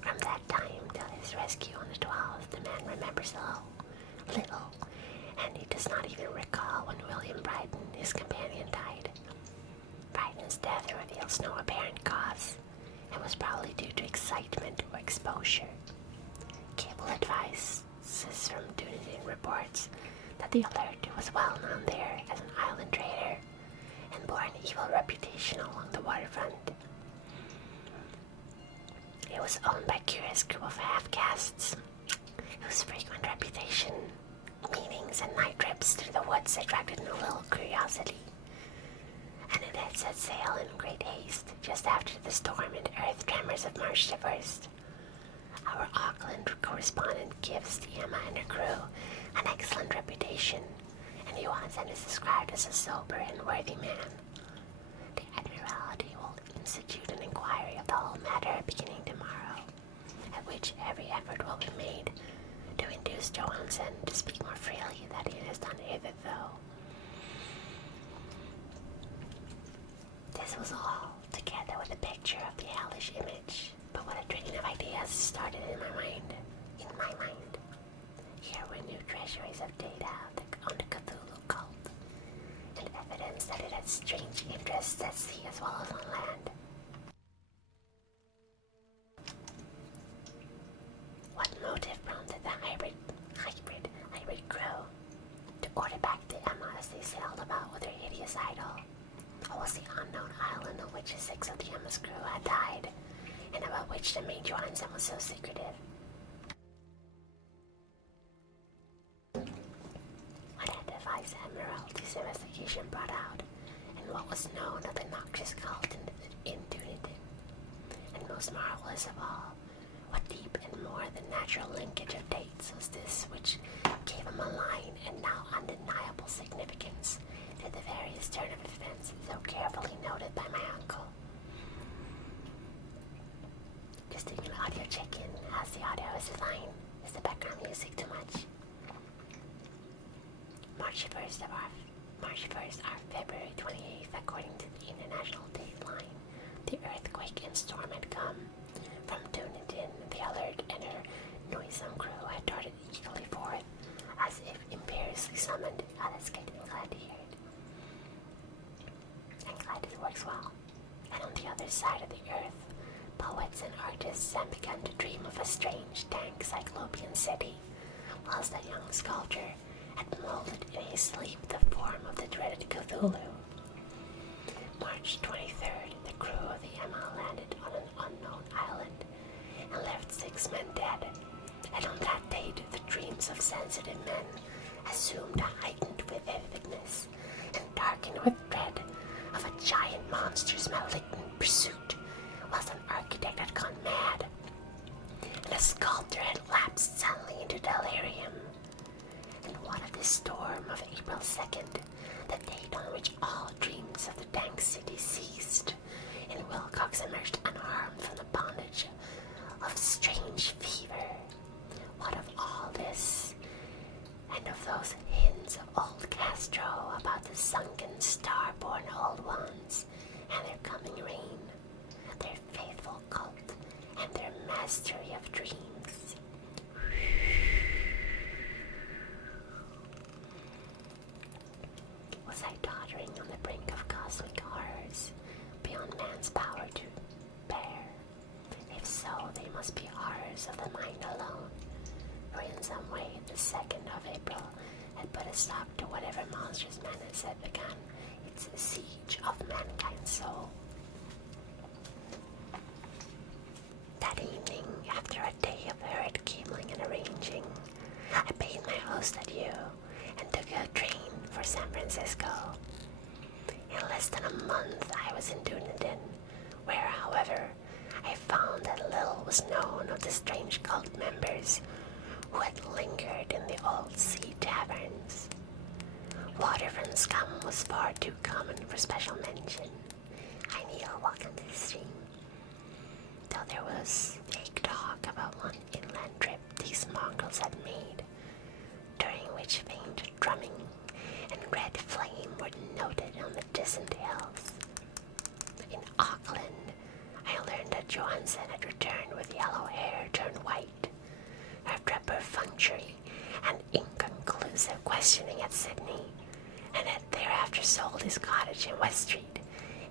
From that time till his rescue on the 12th, the man remembers little, and he does not even recall when William Bryden, his companion, died. Bryden's death reveals no apparent cause, and was probably due to excitement or exposure. Cable advices from Dunedin reports that the alert was well known there as an island trader and bore an evil reputation along the waterfront. It was owned by a curious group of half-castes, whose frequent reputation, meetings, and night trips through the woods attracted no little curiosity. And it had set sail in great haste just after the storm and earth tremors of March the 1st. Our Auckland correspondent gives the Emma and her crew an excellent reputation, and Johansen is described as a sober and worthy man. The Admiralty will institute an inquiry of the whole matter beginning tomorrow, at which every effort will be made to induce Johansen to speak more freely than he has done hitherto. This was all, together with a picture of the hellish image, but what a train of ideas started in my mind. Here were new treasuries of data on the Cthulhu cult, and evidence that it had strange interests at sea as well as on land. What motive prompted the hybrid crew to order back the Emma as they sailed about with their hideous idol? Or was the unknown island on which 6 of the Emma's crew had died, and about which the mate Johansen was so secretive? What had the Vice Admiralty's investigation brought out, and what was known of the noxious cult in Dunedin? and most marvelous of all, what deep and more than natural linkage of dates was this which gave a malign and now undeniable significance to the various turn of events so carefully noted by my uncle. Just doing an audio check-in, as the audio is fine. Is the background music too much? March 1st, our February 28th, according to the international dateline. The earthquake and storm had come. From Dunedin, the alert and her noisome crew had darted eagerly forth, as if imperiously summoned. Oh, that's good. I'm glad to hear it. I'm glad it works well. And on the other side of the earth, poets and artists had begun to dream of a strange, dank, cyclopean city, whilst a young sculptor had molded in his sleep the form of the dreaded Cthulhu. March 23rd, the crew of the Emma landed on an unknown island and left 6 men dead, and on that date the dreams of sensitive men assumed a heightened vividness and darkened with dread of a giant monster's malignant pursuit, whilst an architect had gone mad, and a sculptor had lapsed suddenly into delirium. And what of this storm of April 2nd, the date on which all dreams of the dank city ceased, and Wilcox emerged unharmed from the bondage of strange fever? What of all this, and of those hints of old Castro about the sunken, star-born old ones, and their coming reign, their faithful cult, and their mastery of dreams? Was I tottering on the brink of cosmic horrors, beyond man's power to bear? If so, they must be horrors of the mind alone, for in some way the 2nd of April had put a stop to whatever monstrous menace had begun its siege of mankind's soul. That evening, after a day of hurried cabling and arranging, I bade my host adieu and took a train for San Francisco. In less than a month I was in Dunedin, where, however, I found that little was known of the strange cult members who had lingered in the old sea taverns. Water from scum was far too common for special mention. Hi Neil, welcome to the stream. Though there was vague talk about one inland trip these mongrels had made, during which faint drumming and red flame were noted on the distant hills. In Auckland, I learned that Johansen had returned with yellow hair turned white, after a perfunctory and inconclusive questioning at Sydney, and had thereafter sold his cottage in West Street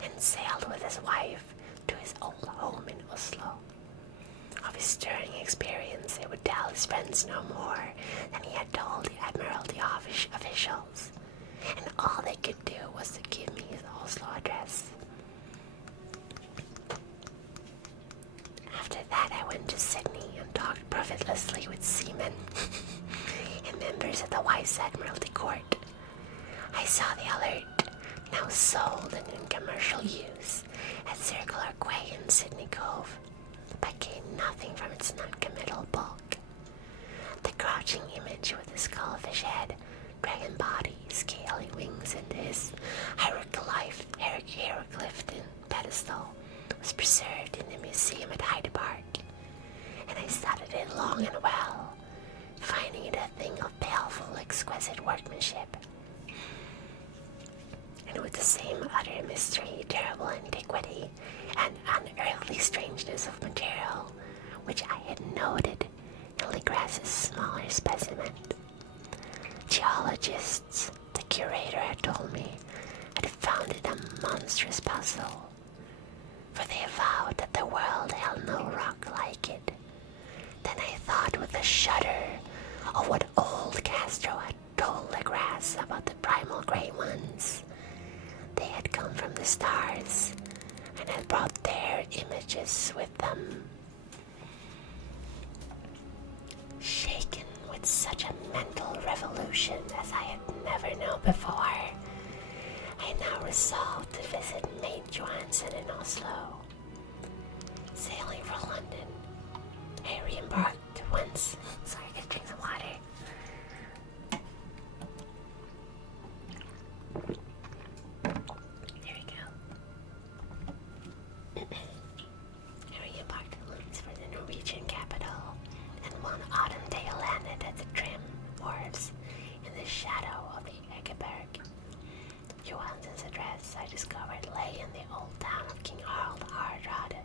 and sailed with his wife to his old home in Oslo. Of his stirring experience he would tell his friends no more than he had told the Admiralty officials, and all they could do was to give me his Oslo address. After that I went to Sydney and talked profitlessly with seamen and members of the Vice Admiralty Court. I saw the alert, now sold and in commercial use, at Circular Quay in Sydney Cove, but gained nothing from its non-committal bulk. The crouching image with the skullfish head, dragon body, scaly wings, and his hieroglyphin pedestal was preserved in the museum at Hyde Park, and I studied it long and well, finding it a thing of baleful, exquisite workmanship. And with the same utter mystery, terrible antiquity, and unearthly strangeness of material which I had noted in Legrass's smaller specimen. Geologists, the curator had told me, had found it a monstrous puzzle, for they avowed that the world held no rock like it. Then I thought with a shudder of what old Castro had told Legrasse about the primal grey ones. They had come from the stars, and had brought their images with them. Shaken with such a mental revolution as I had never known before, I now resolved to visit Maid Johansen in Oslo. Sailing discovered lay in the old town of King Harald Hardrade,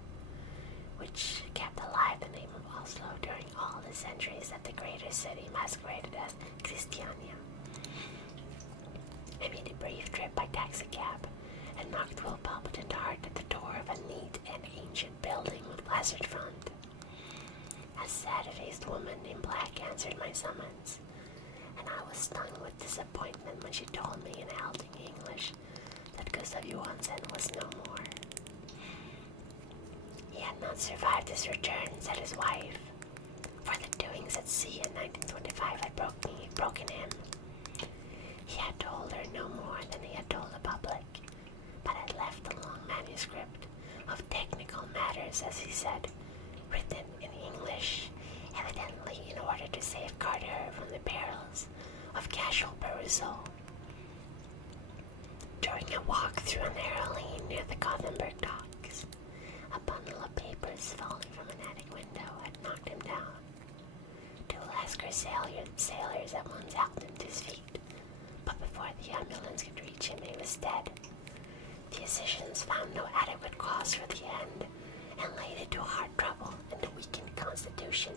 which kept alive the name of Oslo during all the centuries that the greater city masqueraded as Christiania. I made a brief trip by taxicab and knocked Will palpitant heart at the door of a neat and ancient building with plastered front. A sad-faced woman in black answered my summons, and I was stung with disappointment when she told me in halting English that Gustav Johansen was no more. He had not survived his return, said his wife. For the doings at sea in 1925 had broken him. He had told her no more than he had told the public, but had left a long manuscript of technical matters, as he said, written in English, evidently in order to safeguard her from the perils of casual perusal. During a walk through a narrow lane near the Gothenburg docks, a bundle of papers falling from an attic window had knocked him down. Two Lascar sailors at once helped him to his feet, but before the ambulance could reach him, he was dead. The physicians found no adequate cause for the end, and laid it to heart trouble and a weakened constitution.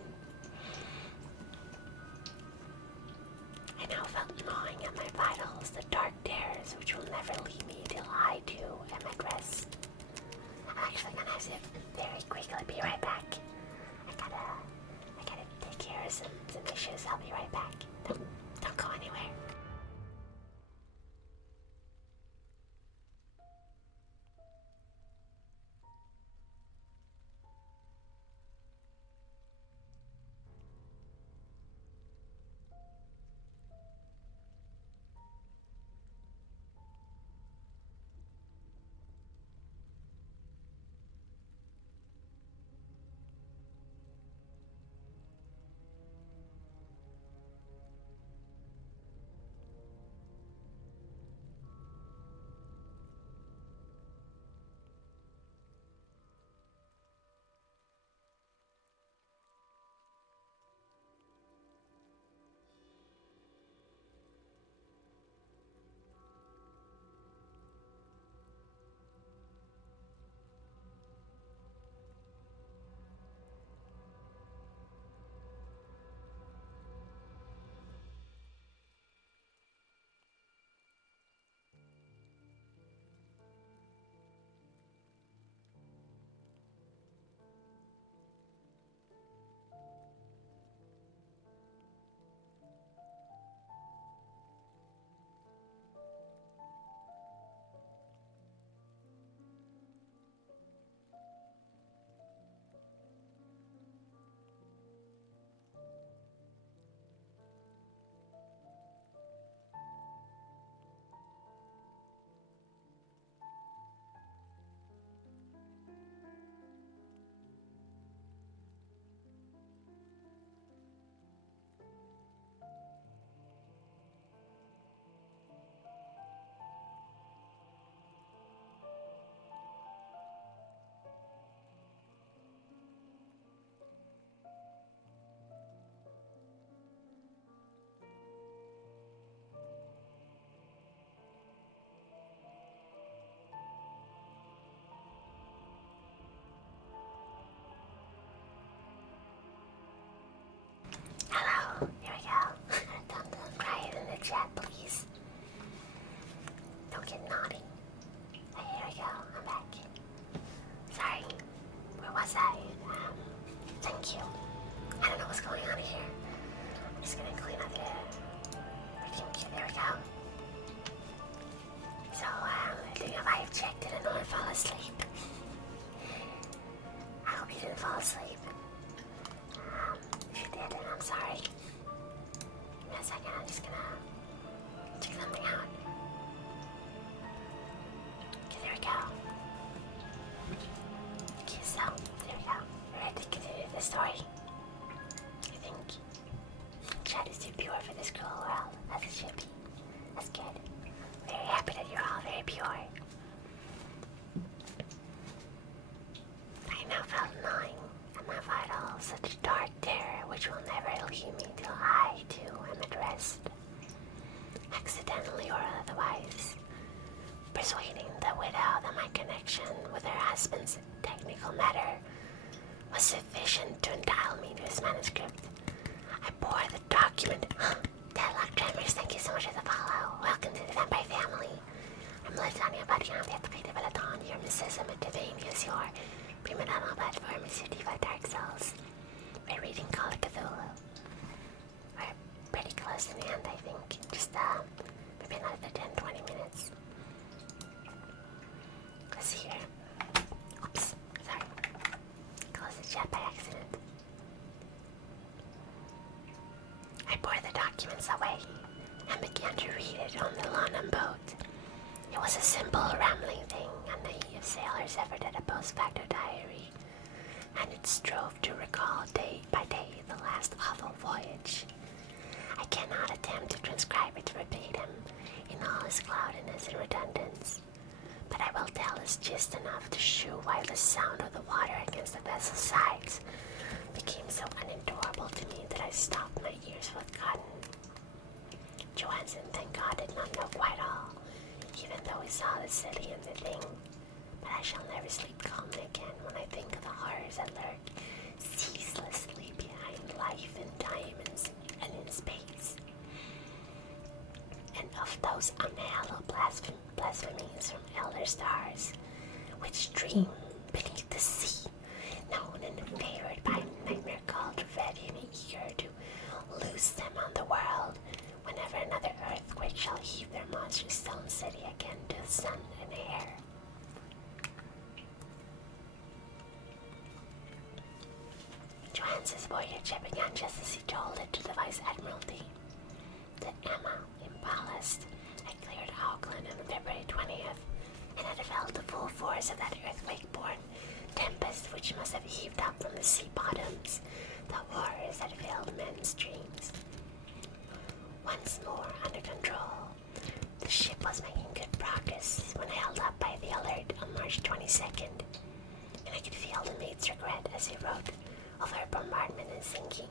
I now felt gnawing at my vitals the dark terrors which will never leave me till I, too, am at rest. I'm actually gonna have to very quickly be right back. I gotta take care of some issues. I'll be right back. Don't go anywhere. Hello, here we go. Don't cry it in the chat, please. Don't get naughty. Here we go, I'm back. Sorry, where was I? Thank you. I don't know what's going on here. I'm just gonna clean up everything. There we go. So, I think if I've checked it, I know I fell asleep. I hope you didn't fall asleep. If you did, then I'm sorry. In a second, I'm just gonna check something out. Okay, there we go. Okay, so, there we go. We're ready to continue the story. I think chat is too pure for this cruel world, as it should be. That's good. Very happy that you're all very pure. I now felt gnawing at my vitals, such dark terror which will never leave me till I, too, am at rest. Accidentally or otherwise, persuading the wit husband's technical matter was sufficient to entitle me to his manuscript. I bore the document. Deadlock Tremors, thank you so much for the follow. Welcome to the Vampire family. I'm Latanya Badian, the Atleta Balaton, your mysticism and Divanius, your prima donna platform is your diva Dark Souls. We're reading Call of Cthulhu. We're pretty close to the end, I think. Just, maybe another 10-20 minutes. Let's see here. Oops, sorry. Closed the chat by accident. I bore the documents away and began to read it on the London boat. It was a simple, rambling thing, a naive sailor's effort at a post-facto diary, and it strove to recall day by day the last awful voyage. I cannot attempt to transcribe it verbatim in all its cloudiness and redundance, but I will tell us just enough to shew why the sound of the water against the vessel's sides became so unendurable to me that I stopped my ears with cotton. Johansson, thank God, did not know quite all, even though he saw the silly in the thing. But I shall never sleep calmly again when I think of the horrors that lurk ceaselessly behind life and time and in space, and of those unhallowed blasphemies from elder stars, which dream beneath the sea, known and favored by a nightmare called ready and eager to loose them on the world whenever another earthquake shall heave their monstrous stone city again to the sun and air. Johannes' voyage had begun just as he told it to the Vice Admiralty. The Emma, in ballast, had cleared Auckland on February 20th, and had felt the full force of that earthquake-born tempest which must have heaved up from the sea bottoms the horrors that filled men's dreams. Once more under control, the ship was making good progress when held up by the Alert on March 22nd, and I could feel the mate's regret as he wrote of her bombardment and sinking.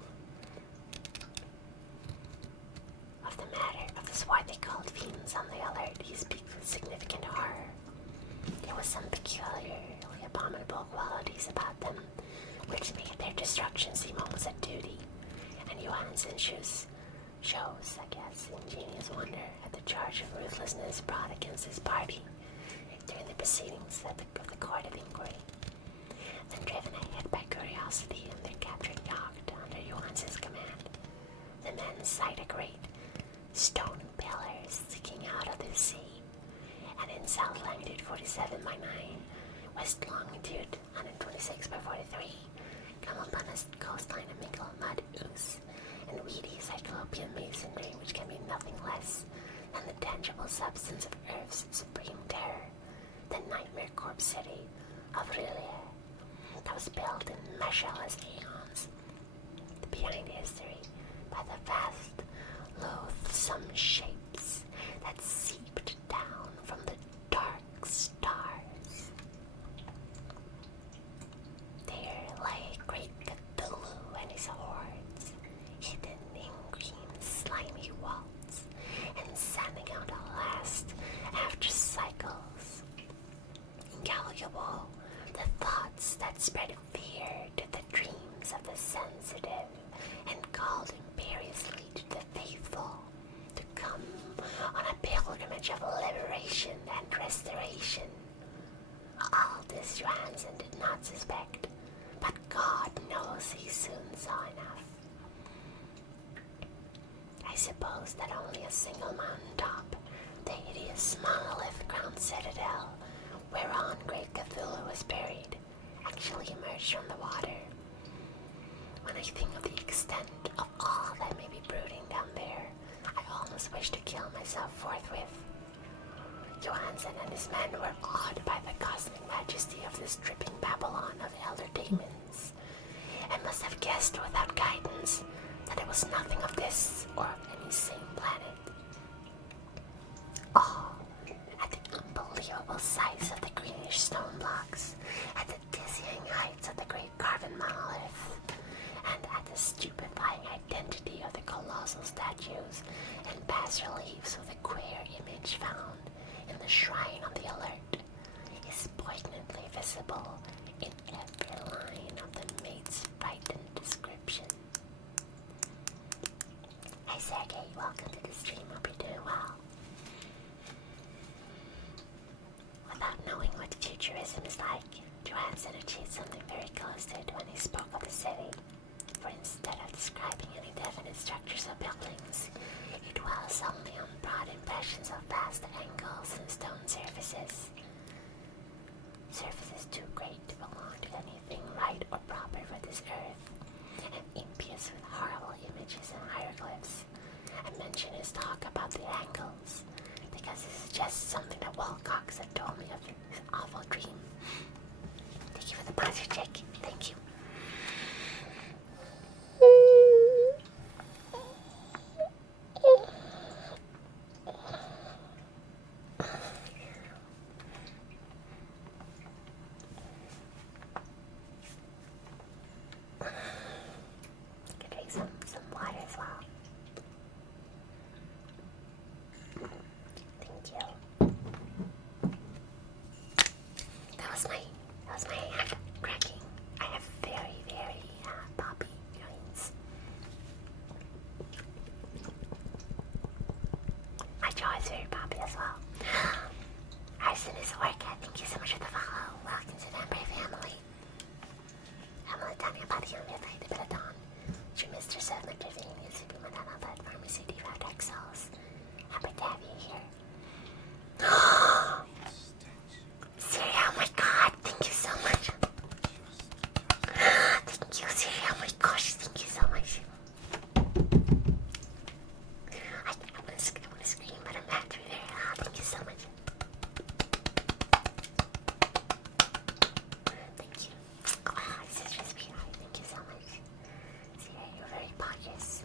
Of the matter of the swarthy called fiends on the Alert, he speaks with significant horror. There was some peculiarly abominable qualities about them which made their destruction seem almost a duty, and Johansson shows, I guess, ingenious wonder at the charge of ruthlessness brought against his party during the proceedings of the Court of Inquiry. Then driven ahead by curiosity in their captured yacht under Johansson's command, the men sight a great stone pillar sticking out of the sea, and in south longitude 47 by 9, west longitude 126 by 43, come upon a coastline of mingled mud, ooze, and weedy cyclopean masonry which can be nothing less than the tangible substance of Earth's supreme terror, the nightmare corpse city of Rillier, that was built in measureless aeons behind history by the vast, loathsome shapes that seeped down from the dark stars. There lay great Cthulhu and his hordes, hidden in green slimy vaults, and sending out a last after cycles. Incalculable the thoughts that spread fear to the dreams of the sensitive, and called imperiously to the faithful to come on a pilgrimage of liberation and restoration. All this Johansson did not suspect, but God knows he soon saw enough. I suppose that only a single mountain top, the hideous monolith-crowned citadel whereon great Cthulhu was buried, actually emerged from the water. When I think of the extent of all that may be brooding down there, I almost wish to kill myself forthwith. Johansson and his men were awed by the cosmic majesty of this dripping Babylon of elder demons, and must have guessed without guidance that it was nothing of this or of any sane planet. All at the unbelievable size of the greenish stone blocks, at the dizzying heights of the great carven monolith, and at the stupefying identity of the colossal statues and bas-reliefs of the queer image found in the shrine on the Alert, is poignantly visible in every line of the mate's frightened description. Hey Sergey, welcome to the stream. Hope you're doing well. Without knowing what futurism is like, Johansson achieved something very close to it when he spoke of the city. For instead of describing any definite structures or buildings, he dwells only on broad impressions of vast angles and stone surfaces. Surfaces too great to belong to anything right or proper for this earth, and impious with horrible images and hieroglyphs. I mention his talk about the angles, because this is just something that Wilcox had told me of his awful dream. Thank you for the positive check. Thank you. Some water as well. Thank you. That was my hand cracking. I have very, very poppy joints. My jaw is very poppy as well. Arson is Orca. Thank you so much for the follow. Welcome to the Vampire family. I'm only talking about the young fight a bit of dawn. True mistress of Mediterranean, Superman, but Pharmacy Diva Texels. Happy to have you here. Siri, oh my god, thank you so much. Thank you, Siri, oh my gosh, thank you so much. I want to scream, but I'm actually very loud. Thank you so much. Thank you. Oh, this is just beautiful. Thank you so much. Siri, you're very gorgeous.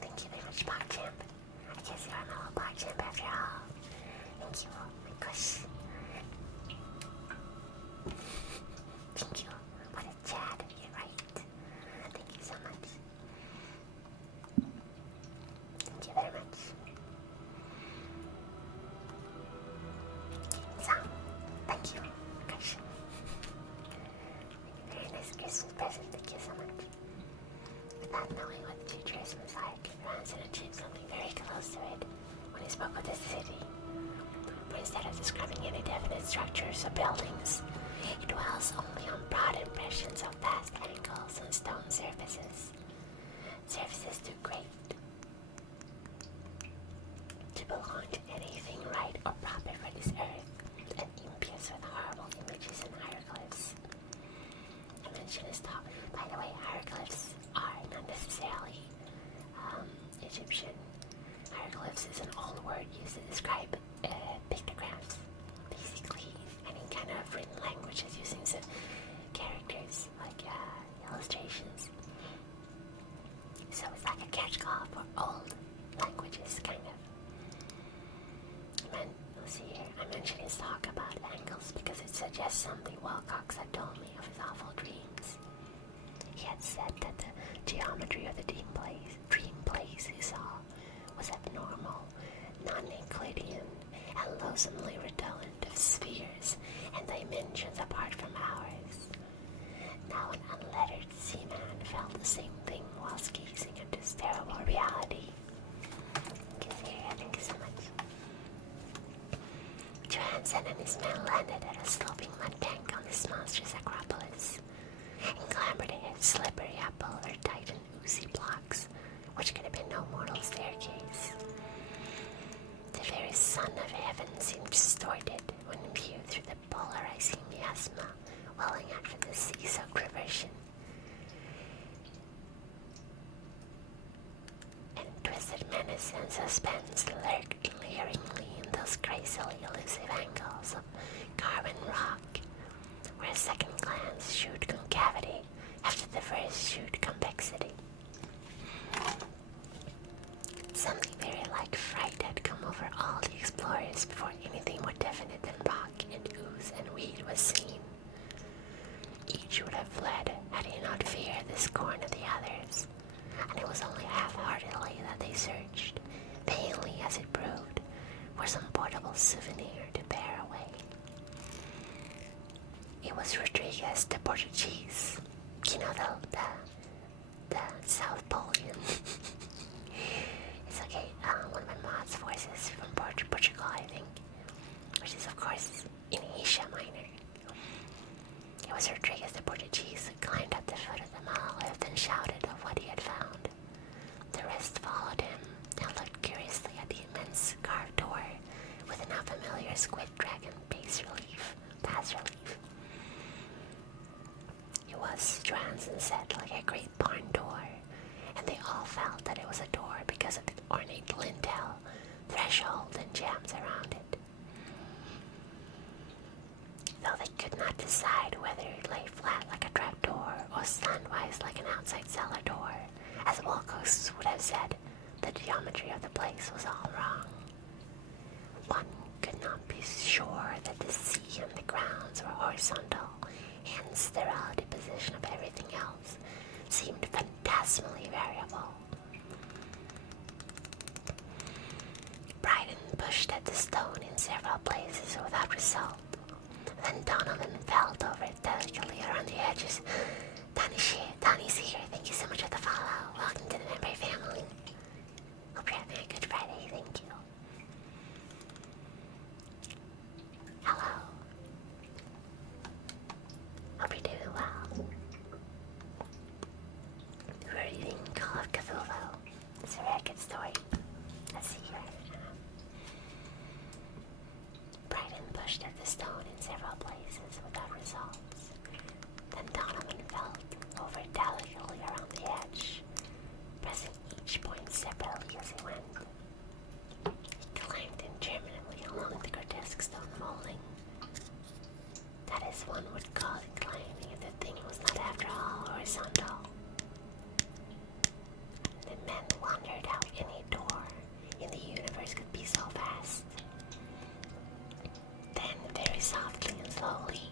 Thank you very much, PogChamp. I guess you're my little PogChamp after all. Thank you. Oh my gosh. Thank you. What a chat. You're right. Thank you so much. Thank you very much. So, thank you. Gosh. Very nice Christmas present. Thank you so much. Without knowing what the futurism is like, Johansson achieved something very close to it when he spoke of the city. For instead of describing any definite structures or buildings, he dwells only on broad impressions of vast angles and stone surfaces. Surfaces too great to belong to anything right or proper for this earth, and impious with horrible images and hieroglyphs. I mentioned his talk. By the way, hieroglyphs are not necessarily Egyptian. Hieroglyphs is an old word used to describe pictographs. Basically, any kind of written languages using some characters, like illustrations. So it's like a catch-call for old languages, kind of. Let's see here. I mentioned his talk about angles because it suggests something Wilcox had told me of his awful dreams. He had said that the geometry of the dream place he saw was abnormal, non-Euclidean, and loathsomely redolent of spheres and dimensions apart from ours. Now an unlettered seaman felt the same thing whilst gazing at this terrible reality. Thank you so much. Johansson and his men landed at a sloping mud bank on this monstrous acropolis, and clambered a slippery up over tight and oozy blocks, which could have been no mortal staircase. The very sun of heaven seemed distorted when viewed through the polarizing miasma welling out from the sea-soaked reversion. And twisted menace and suspense lurked leeringly in those crazily elusive angles of carbon rock, where a second glance showed concavity after the first showed convexity. Something very like fright had come over all the explorers before anything more definite than rock and ooze and weed was seen. Each would have fled had he not feared the scorn of the others, and it was only half-heartedly that they searched, vainly as it proved. souvenir to bear away. It was Rodriguez the Portuguese. You know, the South Pole. It's okay, one of my mom's forces from Portugal, I think. Which is, of course, in Asia Minor. It was Rodriguez the Portuguese who climbed up the foot of the monolith and shouted of what he had found. The rest followed him and looked curiously at the immense carved door with a now familiar squid dragon bas relief. It was, Johansson said, like a great barn door, and they all felt that it was a door because of the ornate lintel, threshold, and jambs around it. Though they could not decide whether it lay flat like a trapdoor or slantwise like an outside cellar door, as Wilcox would have said, the geometry of the place was all wrong. One could not be sure that the sea and the grounds were horizontal, hence the relative position of everything else seemed phantasmally variable. Bryden pushed at the stone in several places without result. Then Donovan felt over it delicately around the edges. Donnie's here. Thank you so much for the follow. Welcome to the member family. Hope you're having a good Friday. Thank you. Hello. Hope you're doing well. We're reading Call of Cthulhu. It's a very good story. Let's see here. Bryden pushed at the stone in several places without results. Then Donovan felt over delicately around the edge, pressing each point separately as he went. He climbed interminably along the grotesque stone molding. That is, one would call it climbing if the thing was not after all horizontal. The men wondered how any door in the universe could be so vast. Then, very softly and slowly,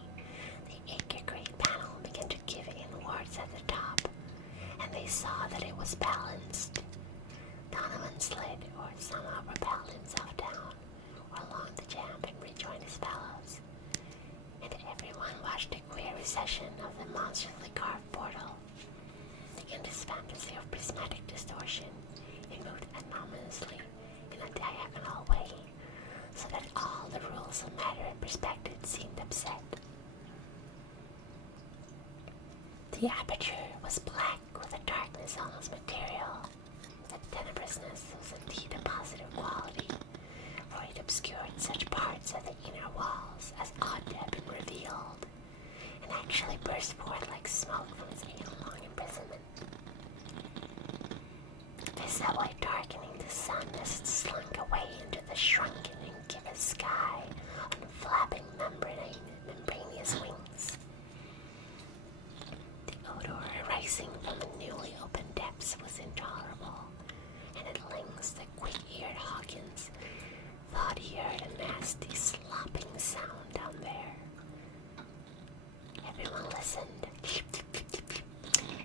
the acre-great panel began to give inwards at the top, and they saw that it was balanced. Donovan slid, or somehow propelled himself down, or along the jamb and rejoined his fellows, and everyone watched a queer recession of the monstrously carved portal. In this fantasy of prismatic distortion, it moved anomalously in a diagonal way, so that all the rules of matter and perspective seemed upset. The aperture was black with a darkness almost material. The tenebrousness was indeed a positive quality, for it obscured such parts of the inner walls as ought to have been revealed, and actually burst forth like smoke from its age-long imprisonment. Visibly darkening the sun as it slunk away into the shrunken incubus sky on flapping membranous wings. The odor arising from the newly opened depths was intolerable, and at length the quick-eared Hawkins thought he heard a nasty slopping sound down there. Everyone listened,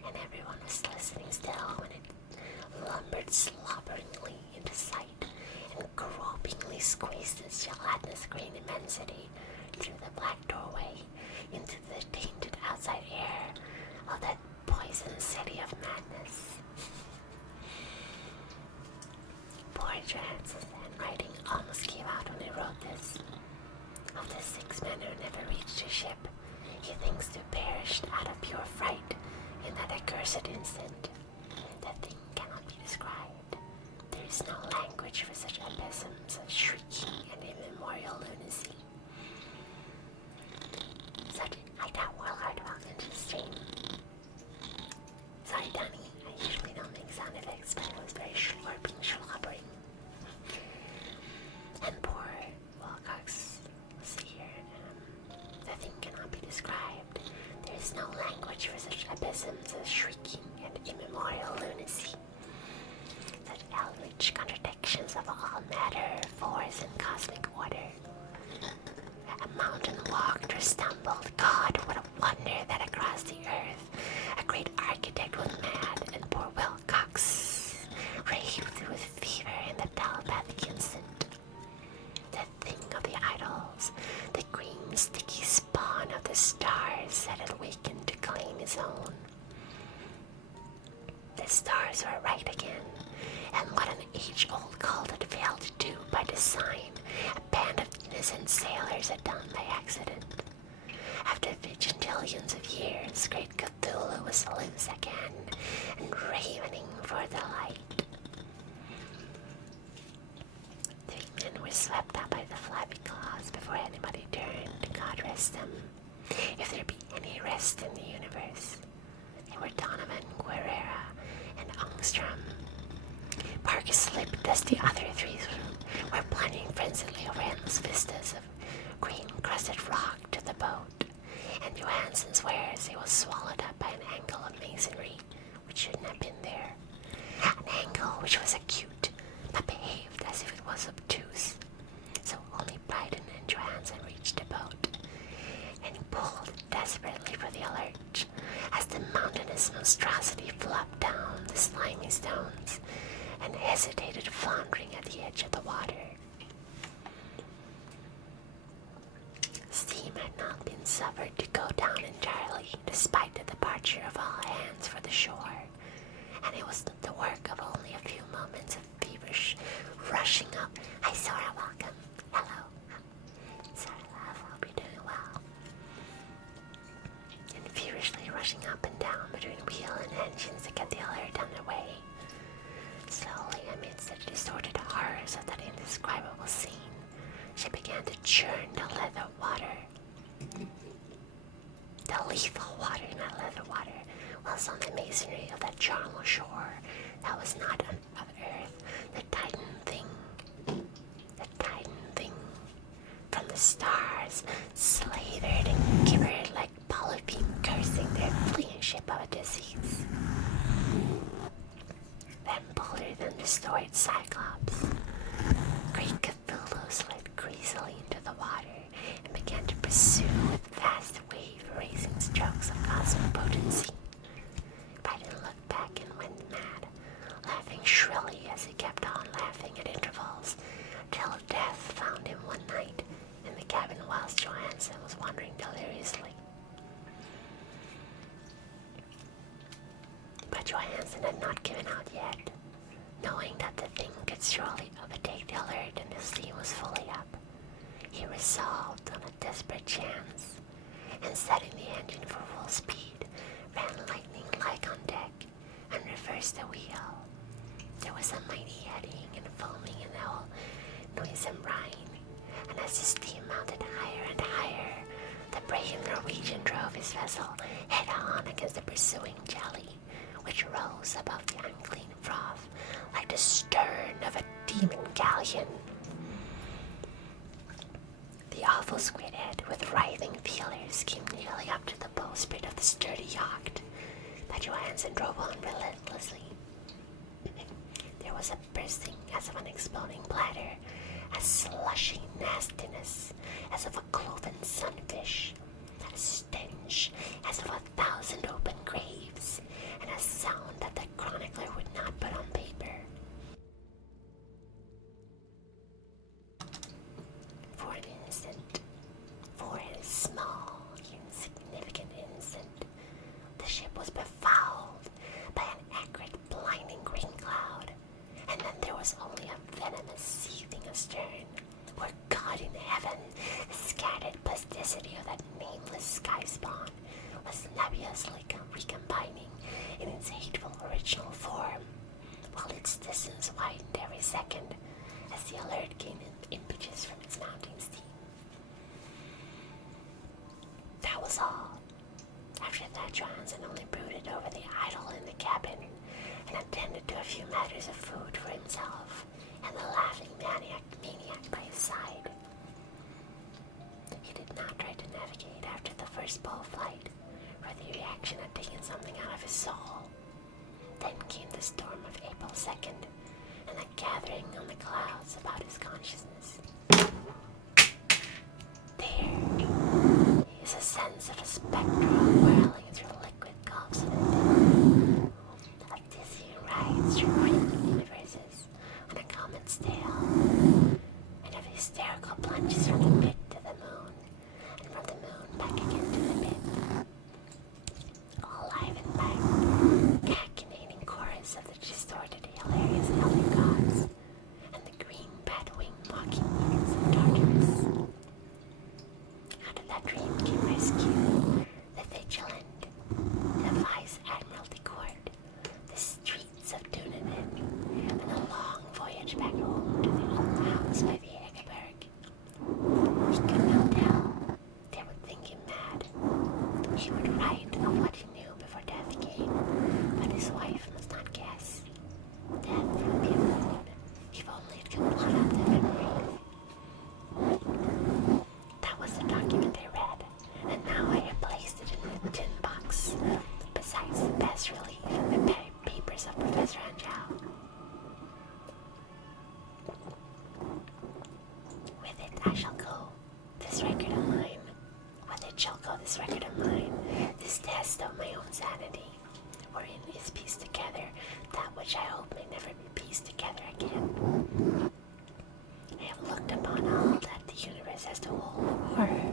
and everyone was listening still when it lumbered slobberingly into sight and gropingly squeezed its gelatinous green immensity through the black doorway into the tainted outside air of that poisoned city of madness. Poor Johansson's handwriting almost gave out when he wrote this. Of the 6 men who never reached a ship, he thinks they perished out of pure fright in that accursed instant. That thing cannot be described. There is no language for such abysms of shrieking and immemorial lunacy. I doubt Warlord walked into the stream. Sorry, Donnie, I usually don't make sound effects, but it was very slurping, slobbering. And poor Wilcox was here. The thing cannot be described. There is no language for such abysms of shrieking and immemorial his stars were right again, and what an age-old cult had failed to do by design, a band of innocent sailors had done by accident. After vigintillions of years, great Cthulhu was loose again, and ravening for the light. 3 men were swept up by the flabby claws before anybody turned. God rest them, if there be any rest in the universe. They were Donovan, Guerrera, and Ångström. Parker slipped as the other 3 were plunging frenziedly over endless vistas of green-crusted rock to the boat, and Johansson swears he was swallowed up by an angle of masonry which shouldn't have been there. An angle which was acute, but behaved as if it was obtuse. So only Bryden and Johansson reached the boat, and he pulled desperately for the alert as the mountainous monstrosity flopped down the slimy stones and hesitated, floundering at the edge of the water. Steam had not been suffered to go down entirely, despite the departure of all hands for the shore, and it was the work of only a few moments of feverish rushing up. Hi, Sora, welcome. Hello. Sorry, love, hope you're doing well. And feverishly rushing up and down between wheel and engines to get the alert underway. Slowly, amidst the distorted horrors of that indescribable scene, she began to churn the leather water. The lethal water, not leather water, was on the masonry of that charnel shore that was not of earth, the Titan thing. The Titan thing. From the stars, slavered and gibbered like polypheme cursing their fleeing ship of a disease. Then bolder than the storied Cyclops, great Cthulhu slid greasily into the water and began to pursue with vast wave-raising strokes of cosmic potency. Bryden looked back and went mad, laughing shrilly as he kept on laughing at intervals, till death found him one night in the cabin whilst Johansson was wandering deliriously. But Johansson had not given out yet. Knowing that the thing could surely overtake the alert and the steam was fully up, he resolved on a desperate chance, and setting the engine for full speed, ran lightning-like on deck and reversed the wheel. There was a mighty eddying and foaming in the whole noisome Rhine, and as the steam mounted higher and higher, the brave Norwegian drove his vessel head-on against the pursuing jelly, which rose above the unclean froth like the stern of a demon galleon. The awful squid head with writhing feelers came nearly up to the bowsprit of the sturdy yacht that Johansson drove on relentlessly. There was a bursting as of an exploding bladder, a slushy nastiness as of a cloven sunfish, a stench as of 1,000 open graves, and a sound that the chronicler would not put on paper. For an instant, for a small, insignificant instant, the ship was befouled by an acrid, blinding green cloud, and then there was only a venomous seething astern, where God in heaven, the scattered plasticity of that nameless sky spawn, was nebulously recombining in its hateful original form, while its distance widened every second as the alert gained impetus from its mounting steam. That was all. After that, Johansson only brooded over the idol in the cabin and attended to a few matters of food for himself and the laughing maniac by his side. He did not try to navigate after the first bow flight, for the reaction had taken something out of his soul. Then came the storm of April 2nd, and a gathering on the clouds about his consciousness. There is a sense of a spectrum whirling through liquid gulfs of infinity, a dizzying ride through rhythmic universes on a comet's tail, and of hysterical plunges from the pit to the moon, and from the moon back again to the pit. All live and by cachinnating chorus this record of mine, this test of my own sanity, wherein is pieced together that which I hope may never be pieced together again. I have looked upon all that the universe has to hold of horror,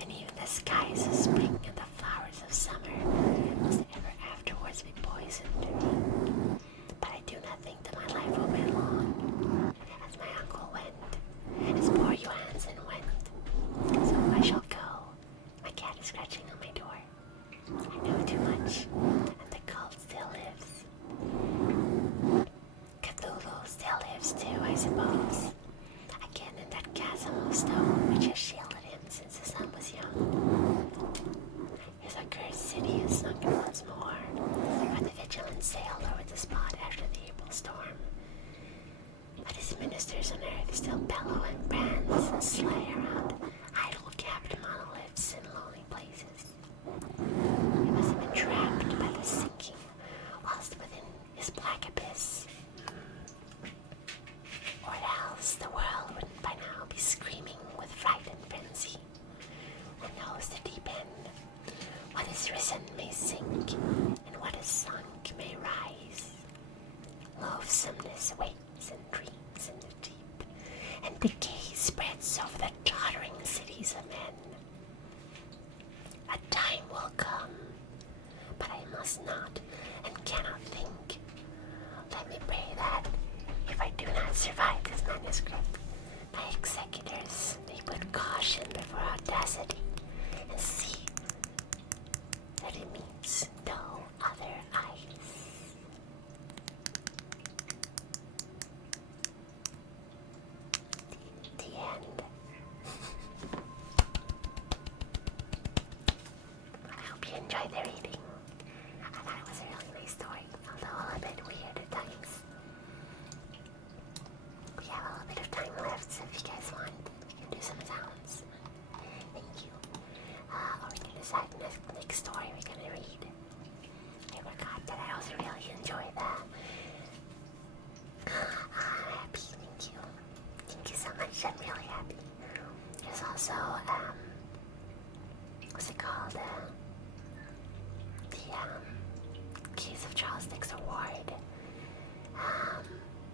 and even the skies of spring and the flowers of summer must ever afterwards be poisoned to me. But I do not think that my life will be long, as my uncle went, as poor Johansen went. So I shall go. My cat is scratching on my door. I know too much, and the cult still lives. Cthulhu still lives too, I suppose. Again in that chasm of stone which has shielded him since the sun was young. His accursed city is sunken once more, but the vigilant sailed over the spot after the April storm. But his ministers on earth still bellow and brands and slay around idle capped monoliths in lonely places. He must have been trapped by the sinking whilst within his black abyss. Or else the world would by now be screaming with fright and frenzy. Who knows the deep end? What is risen may sink, and what is sunk may rise. Loathsomeness waits and dreams in the deep, and decay spreads over the tottering cities of men. A time will come, but I must not and cannot think. Let me pray that, if I do not survive this manuscript, my executors may put caution before audacity and see that it meets no other eyes. The end. I hope you enjoyed the reading. I thought it was a really nice story, although a bit weird at times. We have a little bit of time left, so if you guys want, we can do some sounds. Thank you. Or we can decide next story we're gonna read. I forgot that I also really enjoy that. I'm happy, thank you. Thank you so much, I'm really happy. There's also, what's it called? The case of Charles Dick's Award.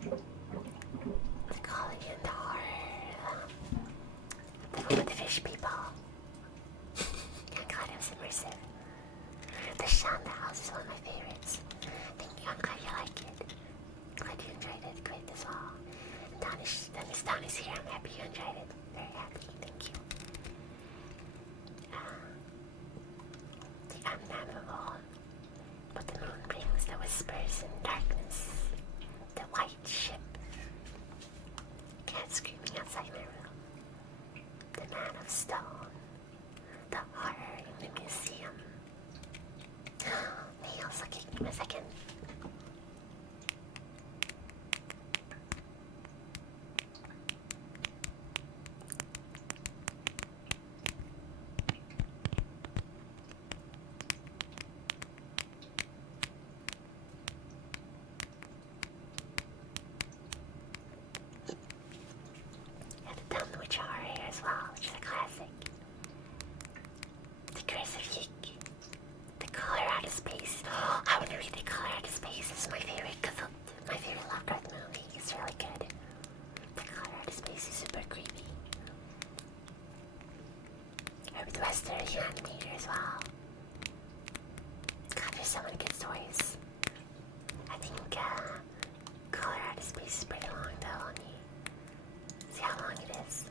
The calling in the horror. The one with the fish people. I'm glad it was immersive. The Shonda House is one of my favorites. Thank you, I'm glad you like it. Glad you enjoyed it. Great as well. And Donnie's here. I'm happy you enjoyed it. Very happy. Thank you. The unnameable. But the moon brings the whispers and darkness. The white ship. Cat screaming outside my room. The man of stone. The horror in the museum. Nails, okay, give me a second. And the Dumb Witch Horror here as well, which is a classic. The Curse of Yeek. The Color Out of Space. Oh, I want to read The Color Out of Space. It's my favorite Lovecraft movie. It's really good. The Color Out of Space is super creepy. Herbert Wester, the animator as well. God, there's so many good stories. I think Color Out of Space is pretty long though. Let me see how long it is.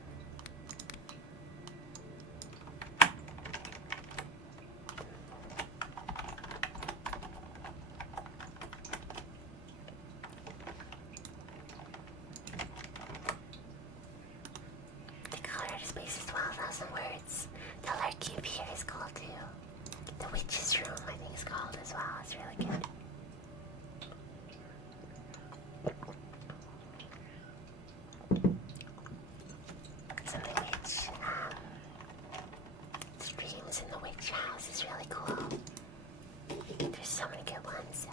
The Color Out of Space is 12,000 words. The Larky Pier is called too. The Witch's Room, I think, is called as well. It's really good. Something which, Streams in the Witch House is really cool. There's so many good ones.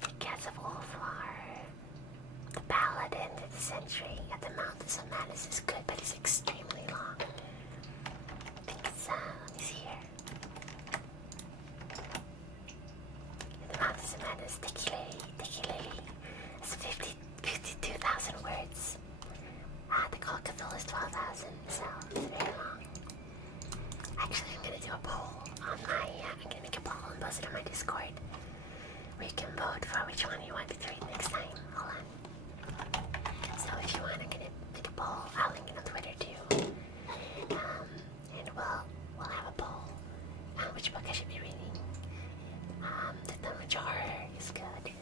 The Cats of Ulfar. The Ballad End of the Century at the Mountains of Madness is good, but it's extremely Discord where you can vote for which one you want to read next time. Hold on. So if you want, I'm gonna do the poll. I'll link it on Twitter too. And we'll have a poll on which book I should be reading. The Dunwich Horror is good.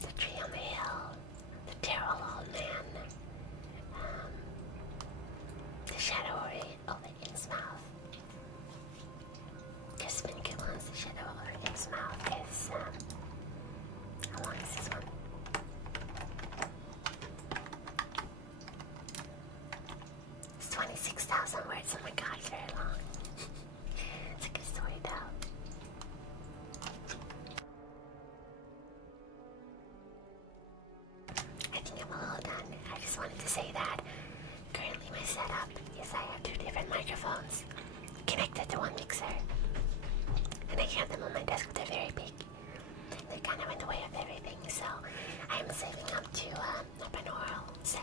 The Tree on the Hill, The Terrible Old Man, The Shadow over Innsmouth. There's many good ones. The Shadow over Innsmouth is, how long is this one? It's 26,000 words. Oh my god, it's very long. It's a good story though. I think I'm all done. I just wanted to say that currently my setup is I have 2 different microphones connected to one mixer. And I have them on my desk, but they're very big. They're kind of in the way of everything, so I am saving up to a binaural set.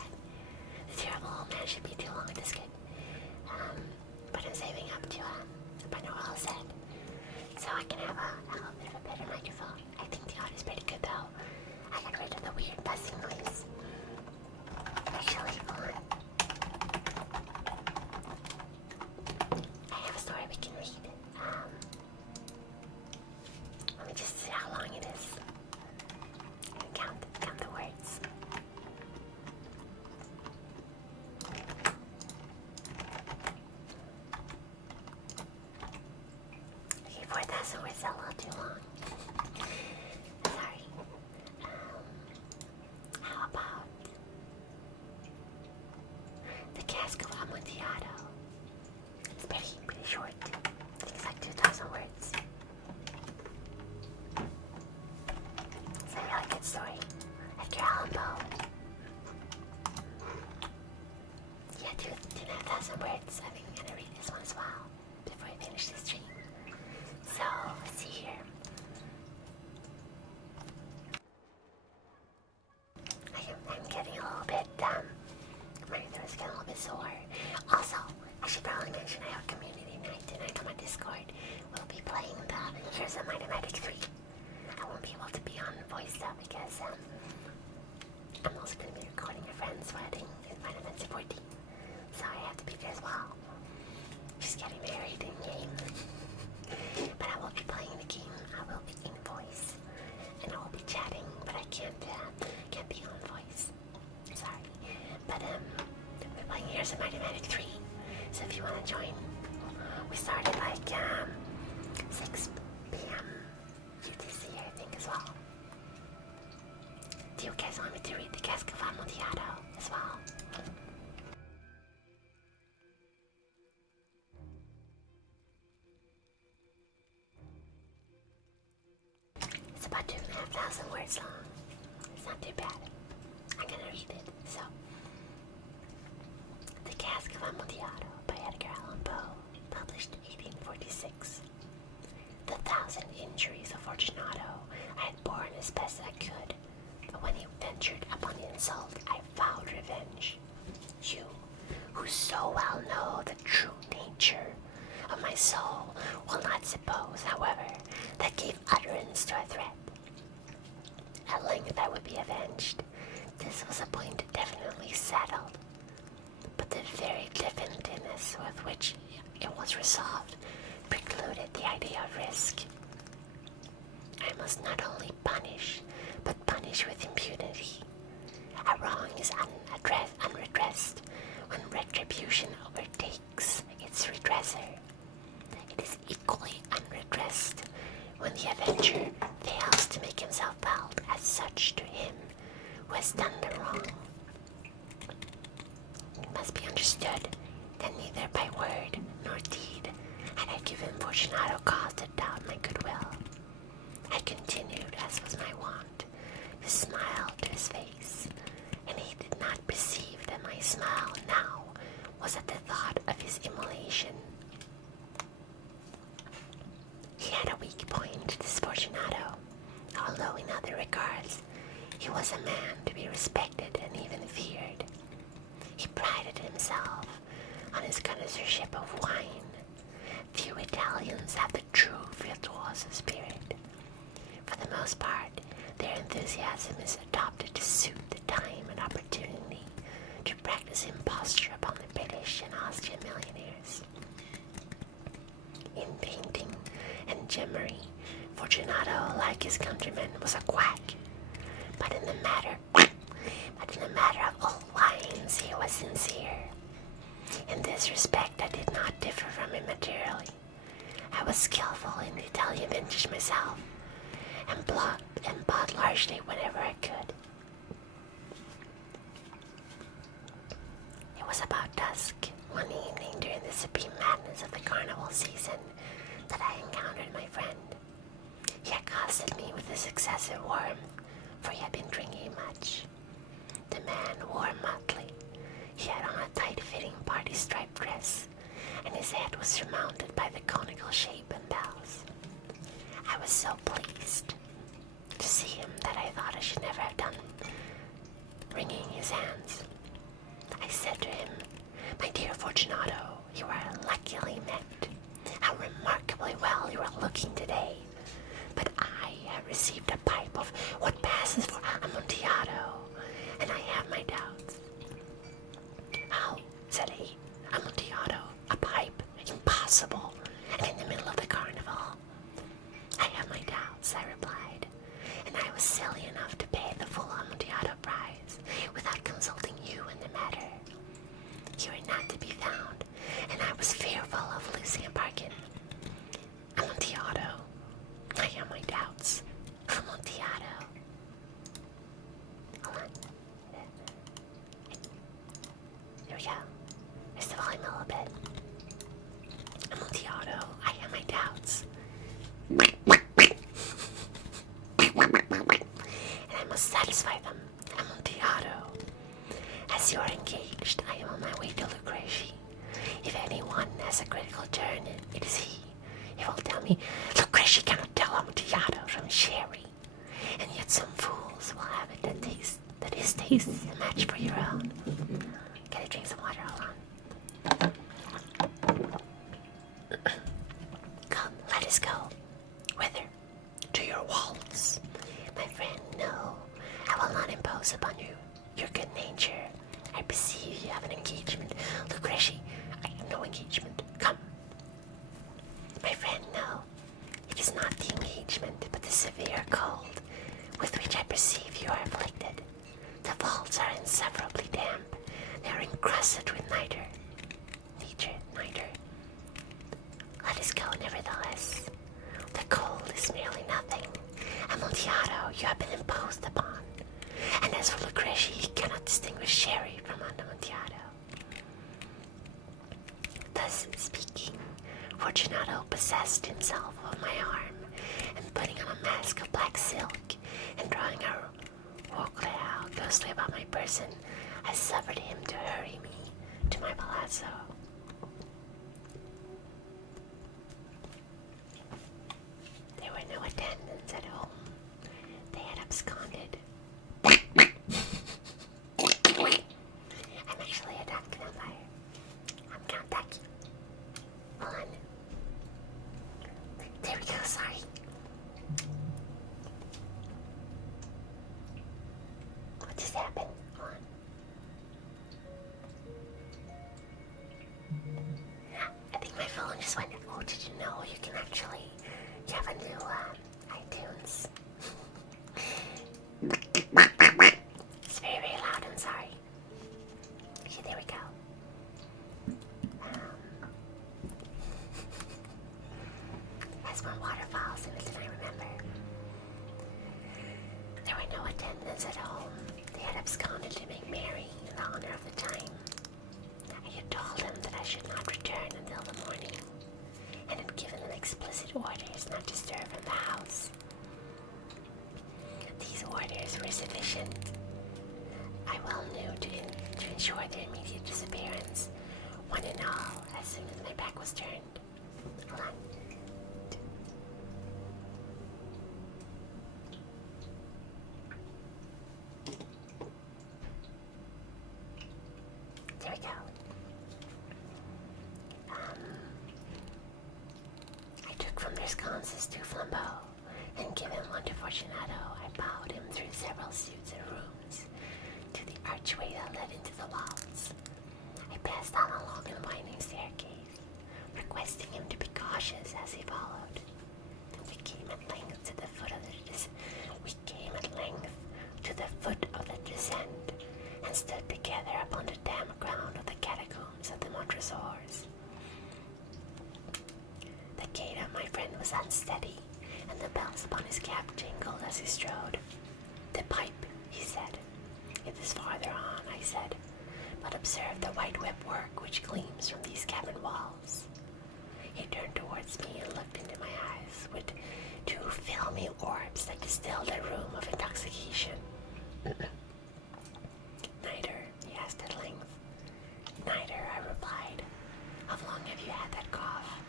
The Terrible Old Man should be too long at this kid. But I'm saving up to a binaural set, so I can have a little bit of a better microphone. I think the audio is pretty good though. I got rid of the weird buzzing noise. Actually, hold on. I have a story we can read. Let me just see how long it is. And count the words. Okay, 4,000 words is a little too long. Sorry. How about The Cask of Amontillado? It's pretty short. I think it's like 2,000 words. It's a really good story. Edgar Allan Poe. Yeah, 2,500 words. I think I'm gonna read this one as well before I finish the stream. So, let's see here. I'm getting a little bit, my throat is getting a little bit sore. Also, I should probably mention I have a community night tonight on my Discord. We'll be playing the Here's a Mighty Magic 3. I won't be able to be on voice though because, I'm also going to be recording a friend's wedding in Final Fantasy 14. So I have to be there as well. She's getting married in game. But I will be playing the game. I will be in voice. And I will be chatting, but I can't be on voice. Sorry. But we're playing Here's a Mighty Magic 3. So if you want to join, we start at like 6 p.m. UTC, I think, as well. Do you guys want me to read The Cask of Amontillado as well? It's about 2,500 words long. It's not too bad. I'm gonna read it. So, The Cask of Amontillado by Edgar Allan Poe, published 1846. The 1,000 injuries of Fortunato I had borne as best I could, but when he ventured upon the insult, I vowed revenge. You, who so well know the true nature of my soul, will not suppose, however, that gave utterance to a threat. At length I would be avenged. This was a point definitely settled, but the very definitiveness with which it was resolved precluded the idea of risk. I must not only punish, but punish with impunity. A wrong is unredressed when retribution overtakes its redresser. It is equally unredressed when the avenger fails to make himself felt as such to him who has done the wrong. It must be understood that neither by word nor deed had I given Fortunato cause to doubt my goodwill. I continued, as was my wont, to smile to his face, and he did not perceive that my smile now was at the thought of his immolation. He had a weak point, this Fortunato, although in other regards he was a man to be respected and even feared. He prided himself on his connoisseurship of wine, most part, their enthusiasm is adopted to suit the time and opportunity to practice imposture upon the British and Austrian millionaires. In painting and gemmery, Fortunato, like his countrymen, was a quack, but in the matter of old wines, he was sincere. In this respect, I did not differ from him materially. I was skillful in the Italian vintage myself, and bought largely whenever I could. It was about dusk, one evening during the supreme madness of the carnival season, that I encountered my friend. He accosted me with his excessive warmth, for he had been drinking much. The man wore motley. He had on a tight-fitting party-striped dress, and his head was surmounted by the conical shape and bells. I was so pleased to see him that I thought I should never have done wringing his hands. I said to him, "My dear Fortunato, you are luckily met. How remarkably well you are looking today. But I have received a pipe of what passes for Amontillado, and I have my doubts." "How?" said he. "Amontillado? A pipe? Impossible! And in the middle of the carnival?" "I have my doubts," I replied, "and I was silly enough to pay the full Amontillado price without consulting you in the matter. You are not to be found, and I was fearful of losing a bargain. Amontillado? I have my doubts. Amontillado." Hold on. There we go. Raise the volume a little bit. "Amontillado, I have my doubts. And I must satisfy them. Amontillado. As you are engaged, I am on my way to Lucrece. If anyone has a critical turn, it is he. He will tell me, 'Lucrece cannot tell Amontillado from sherry.' And yet some fools will have it that his taste is a match for your own." Gotta drink some water, hold on. "Come, let us go." "Whither?" "To your waltz." "My friend, no. I will not impose upon you your good nature. I perceive you have an engagement. Lucrece, I have no engagement. Come." "My friend, no. It is not the engagement, but the severe cold with which I perceive you are afflicted. The vaults are insufferably damp. They are encrusted with nitre. Let us go, nevertheless. The cold is merely nothing. Amontillado, you have been imposed upon. And as for Lucrece, he cannot distinguish sherry from Amontillado." Thus speaking, Fortunato possessed himself of my arm, and putting on a mask of black silk, and drawing a roquelaire closely about my person, I suffered him to hurry me to my palazzo. There were no attendants at home. They had absconded. I'm actually a duck vampire. I'm Count Ducky. Hold on. There we go, sorry. What just happened? Hold on. I think my phone just went, "Oh, did you know you can actually, you have a new iTunes?" It's very, very loud, I'm sorry. Okay, there we go. Has more waterfalls in it than I remember. There were no attendants at home. They had absconded to make merry in the honor of the time. I had told them that I should not return until the morning, and had given them explicit orders not to stir from the house. These orders were sufficient, I well knew, to ensure their immediate disappearance, one and all, as soon as my back was turned. Hold on. There we go. I took from their sconces 2 flambeaux, and giving one to Fortunato, I bowed him through several suites of rooms to the archway that led into the walls. I passed on a long and winding staircase, requesting him to be cautious as he followed. We came at length to the foot of the descent, and stood together upon the damp ground of the catacombs of the Montresors. The gait of my friend was unsteady, and the bells upon his cap jingled as he strode. "The pipe," he said. "It is farther on," I said, "but observe the white web-work which gleams from these cabin walls." He turned towards me and looked into my eyes with two filmy orbs that distilled a rheum of intoxication. "Neither," he asked at length. "Neither," I replied. "How long have you had that cough?"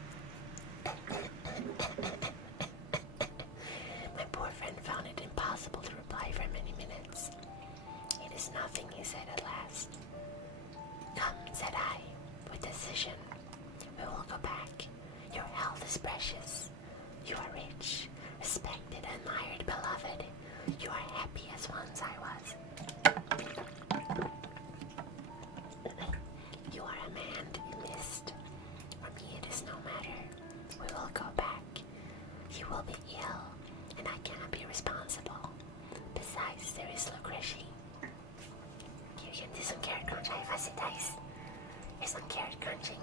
My poor friend found it impossible to reply for many minutes. "It is nothing," he said at last. "Come," said I, with decision. "We will go back. Your health is precious. You are rich, respected, admired, beloved. You are happy as once I was. You are a man to be missed. For me it is no matter. We will go back. You will be ill, and I cannot be responsible. Besides, there is Lucrece. You can do some carrot crunch. I have fuzzy dice. Here's some carrot crunching."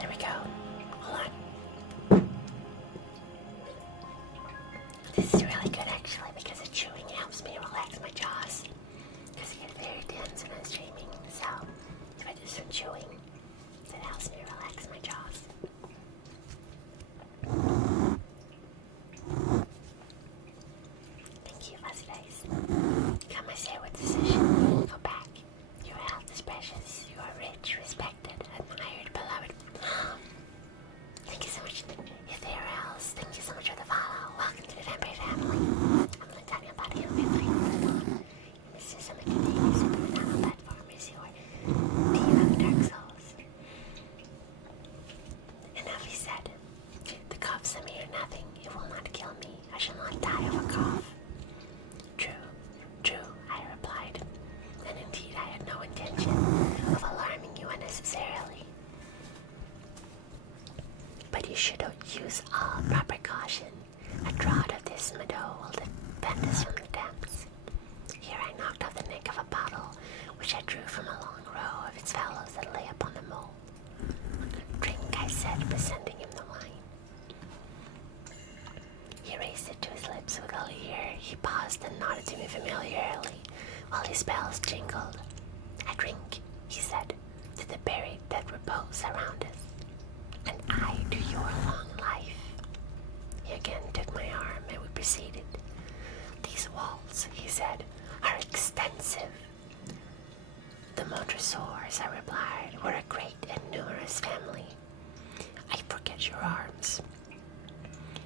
There we go. Hold on. This is really good actually because the chewing helps me relax my jaws. Because I get very tense when I'm streaming. So if I do some chewing, it helps me relax my jaws. Thank you, Fuzzy Dice. Come, I say with decision. Go back. Your health is precious. You are rich, respected, admired, beloved. Thank you so much. If there are else, thank you so much for the follow. Welcome to the Vampire family. I'm Latanya Body of Vampire. This is some of the daily super banana platform is your team of Dark Souls. Enough, he said. The cough's a mere nothing. It will not kill me. I shall not die of a cough. True, I replied. And indeed I had no intention of alarming you unnecessarily. But you should use all proper caution. A draught of this meadow will defend us from the damps. Here I knocked off the neck of a bottle, which I drew from a long row of its fellows that lay upon the mold. "Drink," I said, presenting him the wine. He raised it to his lips with a leer. He paused and nodded to me familiarly, while his bells jingled. "I drink," he said, "to the buried that repose around us, and I to your long life." He again took my arm and we proceeded. "These walls," he said, "are extensive." "The Montresors," I replied, "were a great and numerous family. I forget your arms.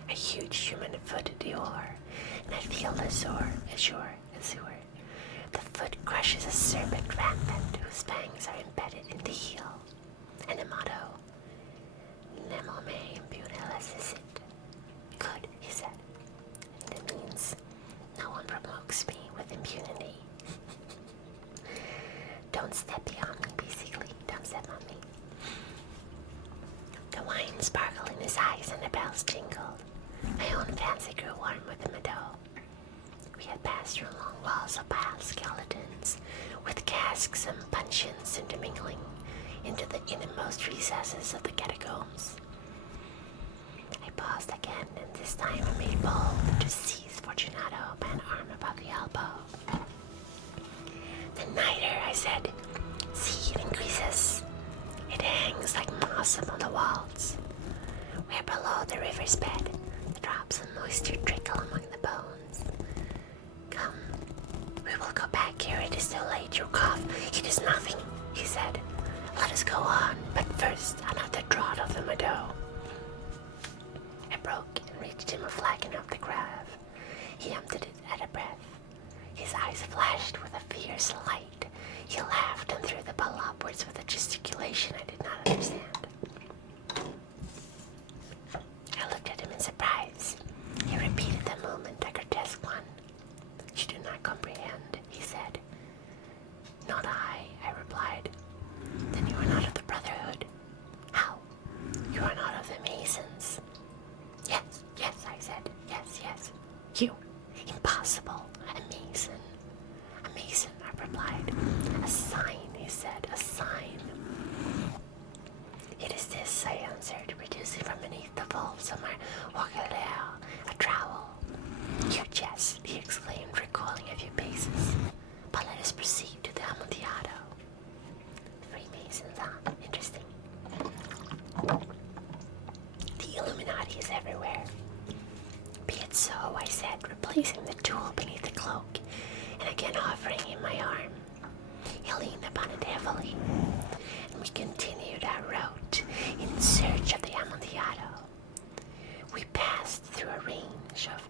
A huge human-footed oar, and I feel azure. The foot crushes a serpent rampant whose fangs are embedded in the heel, and a motto, Nemo me impune licet. Good, he said. And it means no one provokes me with impunity. Don't step beyond me, basically. Don't step on me. The wine sparkled in his eyes and the bells jingled. My own fancy grew warm with the meadow. We had passed through long walls of piled skeletons, with casks and puncheons intermingling into the innermost recesses of the catacombs. I paused again, and this time I made bold to seize Fortunato by an arm above the elbow. "The niter," I said. "See, it increases. It hangs like moss upon the walls. Where below the river's bed, the drops of moisture trickle among the bones. Come, we will go back ere it is too late. Your cough, it is nothing," he said. "Let us go on, but first another draught of the meadow." I broke and reached him a flagon of the grave. He emptied it at a breath. His eyes flashed with a fierce light. He laughed and threw the bottle upwards with a gesticulation I did not understand. I looked at him in surprise. He repeated the movement, a grotesque one. "You do not comprehend," he said. "Not I replied. "Then you are not of the Brotherhood." "How? You are not of the Masons?" Yes, I said. Yes. "You? Impossible. A Mason." "A Mason," I replied. "A sign," he said. "A sign." "It is this," I answered, producing from beneath the folds of my roquelaire a trowel. "You jest," he exclaimed, recoiling a few paces. "But let us proceed to the Amontillado." Freemasons, huh? Interesting. "The Illuminati is everywhere." "Be it so," I said, replacing the tool beneath the cloak, and again offering him my arm. He leaned upon it heavily, and we continued our route in search of the Amontillado. We passed through a range of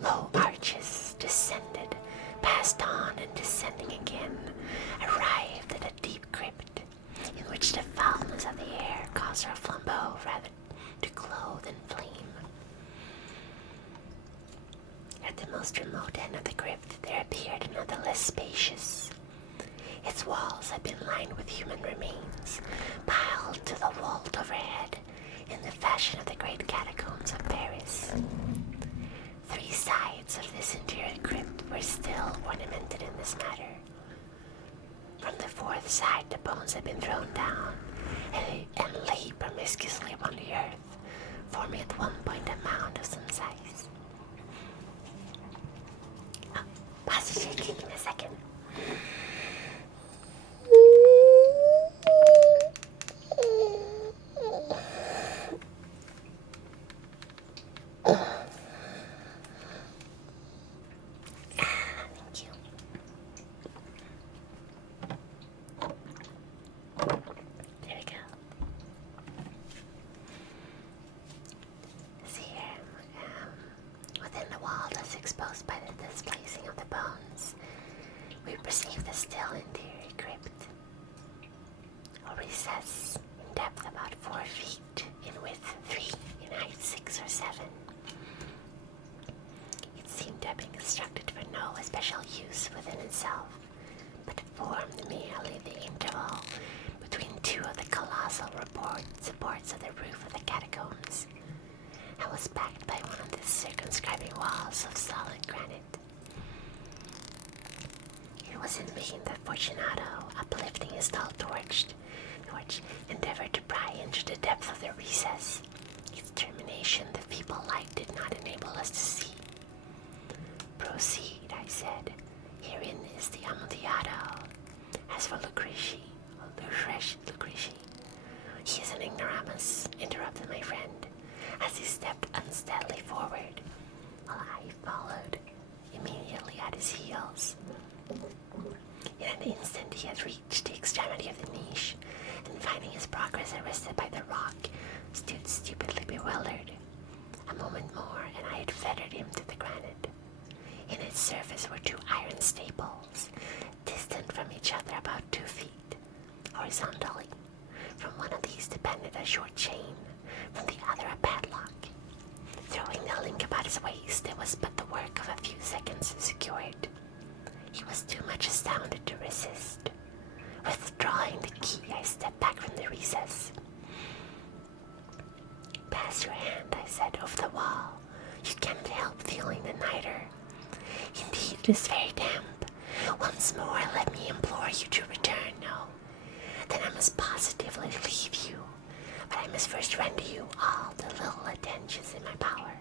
low arches, descended, passed on, and descending again, arrived at a deep crypt, in which the foulness of the air caused our flambeau rather to glow than flame. At the most remote end of the crypt there appeared another less spacious. Its walls had been lined with human remains, piled to the vault overhead, in the fashion of the great catacombs of Paris. 3 sides of this interior crypt were still ornamented in this manner. From the 4th side the bones had been thrown down and lay promiscuously upon the earth, forming at one point a mound of some size. Oh, passage, give me a second. Thank you. There we go. See here, within the wall thus exposed by the displacing of the bones, we perceive the still interior crypt, a recess in depth about 4 feet, in width 3, in height 6 or 7. It seemed to have been constructed for no especial use within itself, but formed merely the interval between 2 of the colossal supports of the roof of the catacombs, and was backed by one of the circumscribing walls of solid granite. It was in vain that Fortunato, uplifting his tall torch, endeavored to pry into the depth of the recess. Its termination the feeble light did not enable us to see. "Proceed," I said. "Herein is the Amontillado. As for Lucrece, he is an ignoramus," interrupted my friend, as he stepped unsteadily forward, while I followed immediately at his heels. In an instant he had reached the extremity of the niche, and finding his progress arrested by the rock, stood stupidly bewildered. A moment more, and I had fettered him to the granite. In its surface were 2 iron staples, distant from each other about 2 feet. Horizontally, from one of these depended a short chain, from the other a padlock. Throwing the link about his waist, it was but the work of a few seconds to secure it. He was too much astounded to resist. Withdrawing the key, I stepped back from the recess. "Pass your hand," I said, "over the wall. You can't help feeling the nitre. Indeed, it is very damp. Once more, let me implore you to return. No, then I must positively leave you. But I must first render you all the little attentions in my power.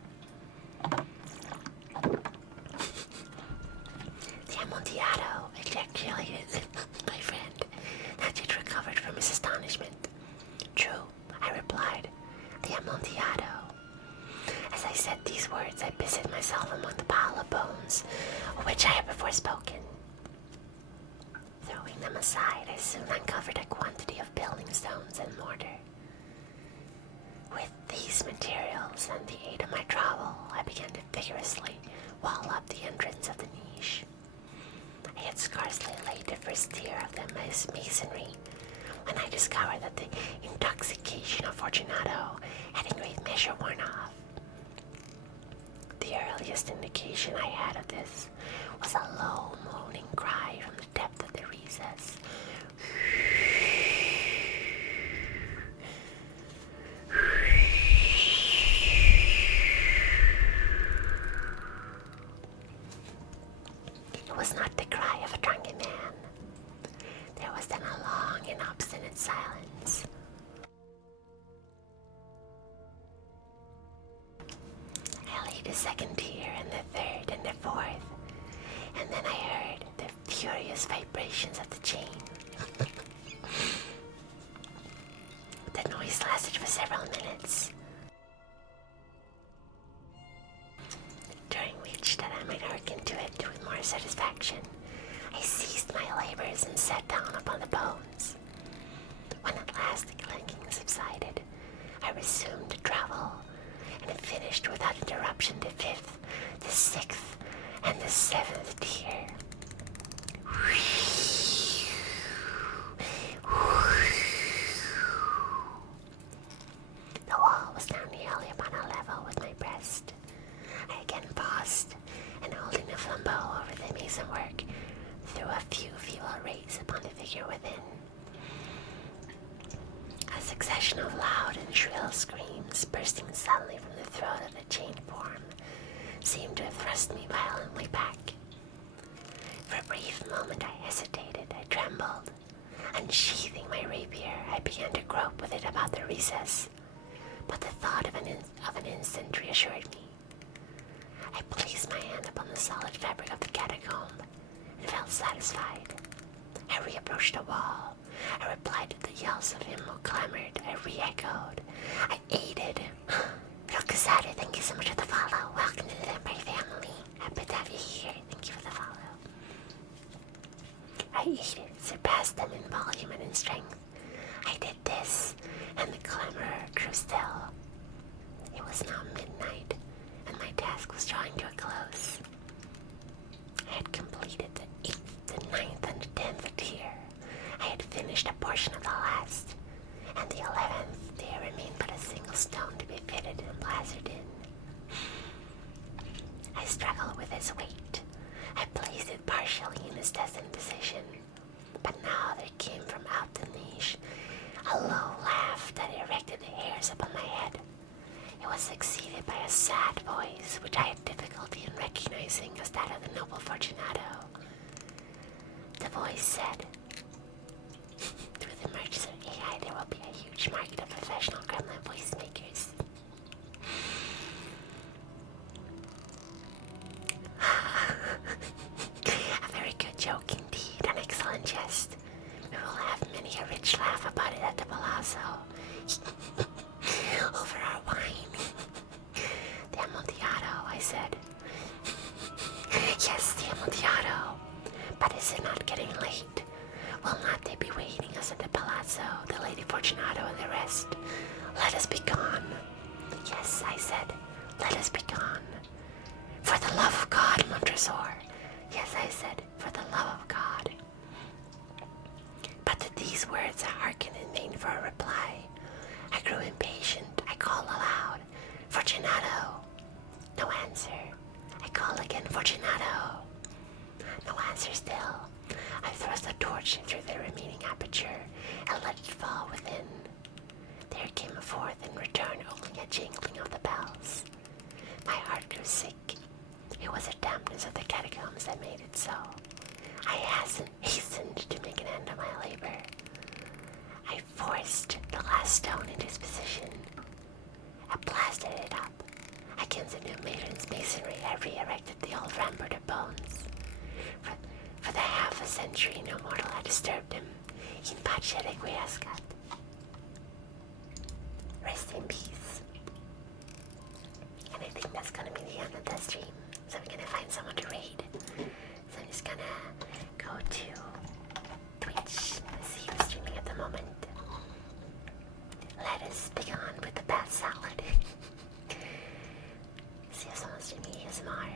The Amontillado, ejaculated my friend, not yet recovered from his astonishment. True, I replied, the Amontillado. As I said these words, I busied myself among the pile of bones, of which I had before spoken. Throwing them aside, I soon uncovered a quantity of building stones and mortar. With these materials and the aid of my trowel, I began to vigorously wall up the entrance of the niche. I had scarcely laid the first tier of the masonry when I discovered that the intoxication of Fortunato had in great measure worn off. The earliest indication I had of this was a low moaning cry from the depth of the recess. It was not the cry of a drunken man. There was then a long and obstinate silence. I laid the second tier and the third and the fourth, and then I heard the furious vibrations of the chain. The noise lasted for several minutes, during which, that I might hearken to it with more satisfaction, I ceased my labors and sat down upon the bones. When at last the clanking subsided, I resumed to travel, and finished without interruption the fifth, the sixth, and the seventh tier. The wall was now nearly upon a level with my breast. I again paused, and holding the flambeau over the mason work, threw a few feeble rays upon the figure within. A succession of loud and shrill screams, bursting suddenly from the throat of the chained form, seemed to have thrust me violently back. For a brief moment I hesitated, I trembled. Unsheathing my rapier, I began to grope with it about the recess, but the thought of an instant reassured me. I placed my hand upon the solid fabric of the catacomb, and felt satisfied. I reapproached the wall. I replied to the yells of him who clamored. I re-echoed. I aided. Rokazade, thank you so much for the follow. Welcome to the Vampire family. Happy to have you here. Thank you for the follow. I aided, surpassed them in volume and in strength. I did this, and the clamorer grew still. It was now midnight, and my task was drawing to a close. I had completed the 8th, the 9th, and the 10th tier. I had finished a portion of the last, and the 11th, there remained but a single stone to be fitted and plastered in. I struggled with its weight. I placed it partially in its destined position, but now there came from out the niche a low laugh that erected the hairs upon my head. It was succeeded by a sad voice, which I had difficulty in recognizing as that of the noble Fortunato. The voice said, "Through the mergers of AI, there will be a huge market of professional gremlin voice makers." A very good joke indeed, an excellent jest. We will have many a rich laugh about it at the Palazzo. Over our wine. The Amontillado, I said. Yes, the Amontillado. But is it not getting late? Will not they be waiting us at the Palazzo, the Lady Fortunato and the rest? Let us be gone. Yes, I said, let us be gone. For the love of God, Montresor. Yes, I said, for the love of God. But to these words I hearkened in vain for a reply. I grew impatient. I called aloud, "Fortunato!" No answer. I called again, "Fortunato!" No answer still. I thrust a torch through the remaining aperture and let it fall within. There came forth in return only a jingling of the bells. My heart sick. It was a dampness of the catacombs that made it so. I hastened to make an end of my labor. I forced the last stone into its position. I blasted it up. Against the new maiden's masonry, I re-erected the old rampart of bones. For the half a century, no mortal had disturbed him. In pace requiescat. Rest in peace. And I think that's gonna be the end of the stream. So we're gonna find someone to raid. So I'm just gonna go to Twitch and see who's streaming at the moment. Let us begin with the bad salad. See if someone's streaming ASMR.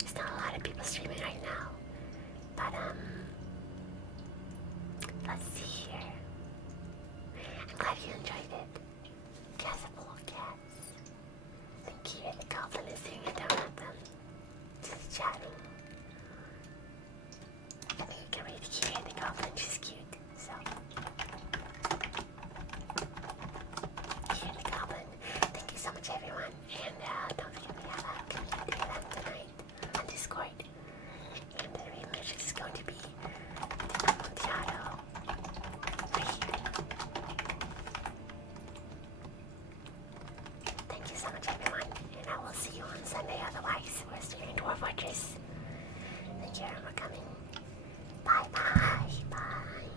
There's not a lot of people streaming right now. But let's see here. I'm glad you enjoyed it. Cats are full of cats. I think here the goblin is doing it down at them. Just chatting. I think you can read here the goblin, she's cute. So here the goblin. Thank you so much everyone. And don't forget we have a community event tonight on Discord. And the read music is going to be the Amontillado read. Thank you so much everyone, and I will see you on Sunday. Otherwise, we're streaming Dwarf Fortress. Thank you everyone for coming. Bye bye. Bye.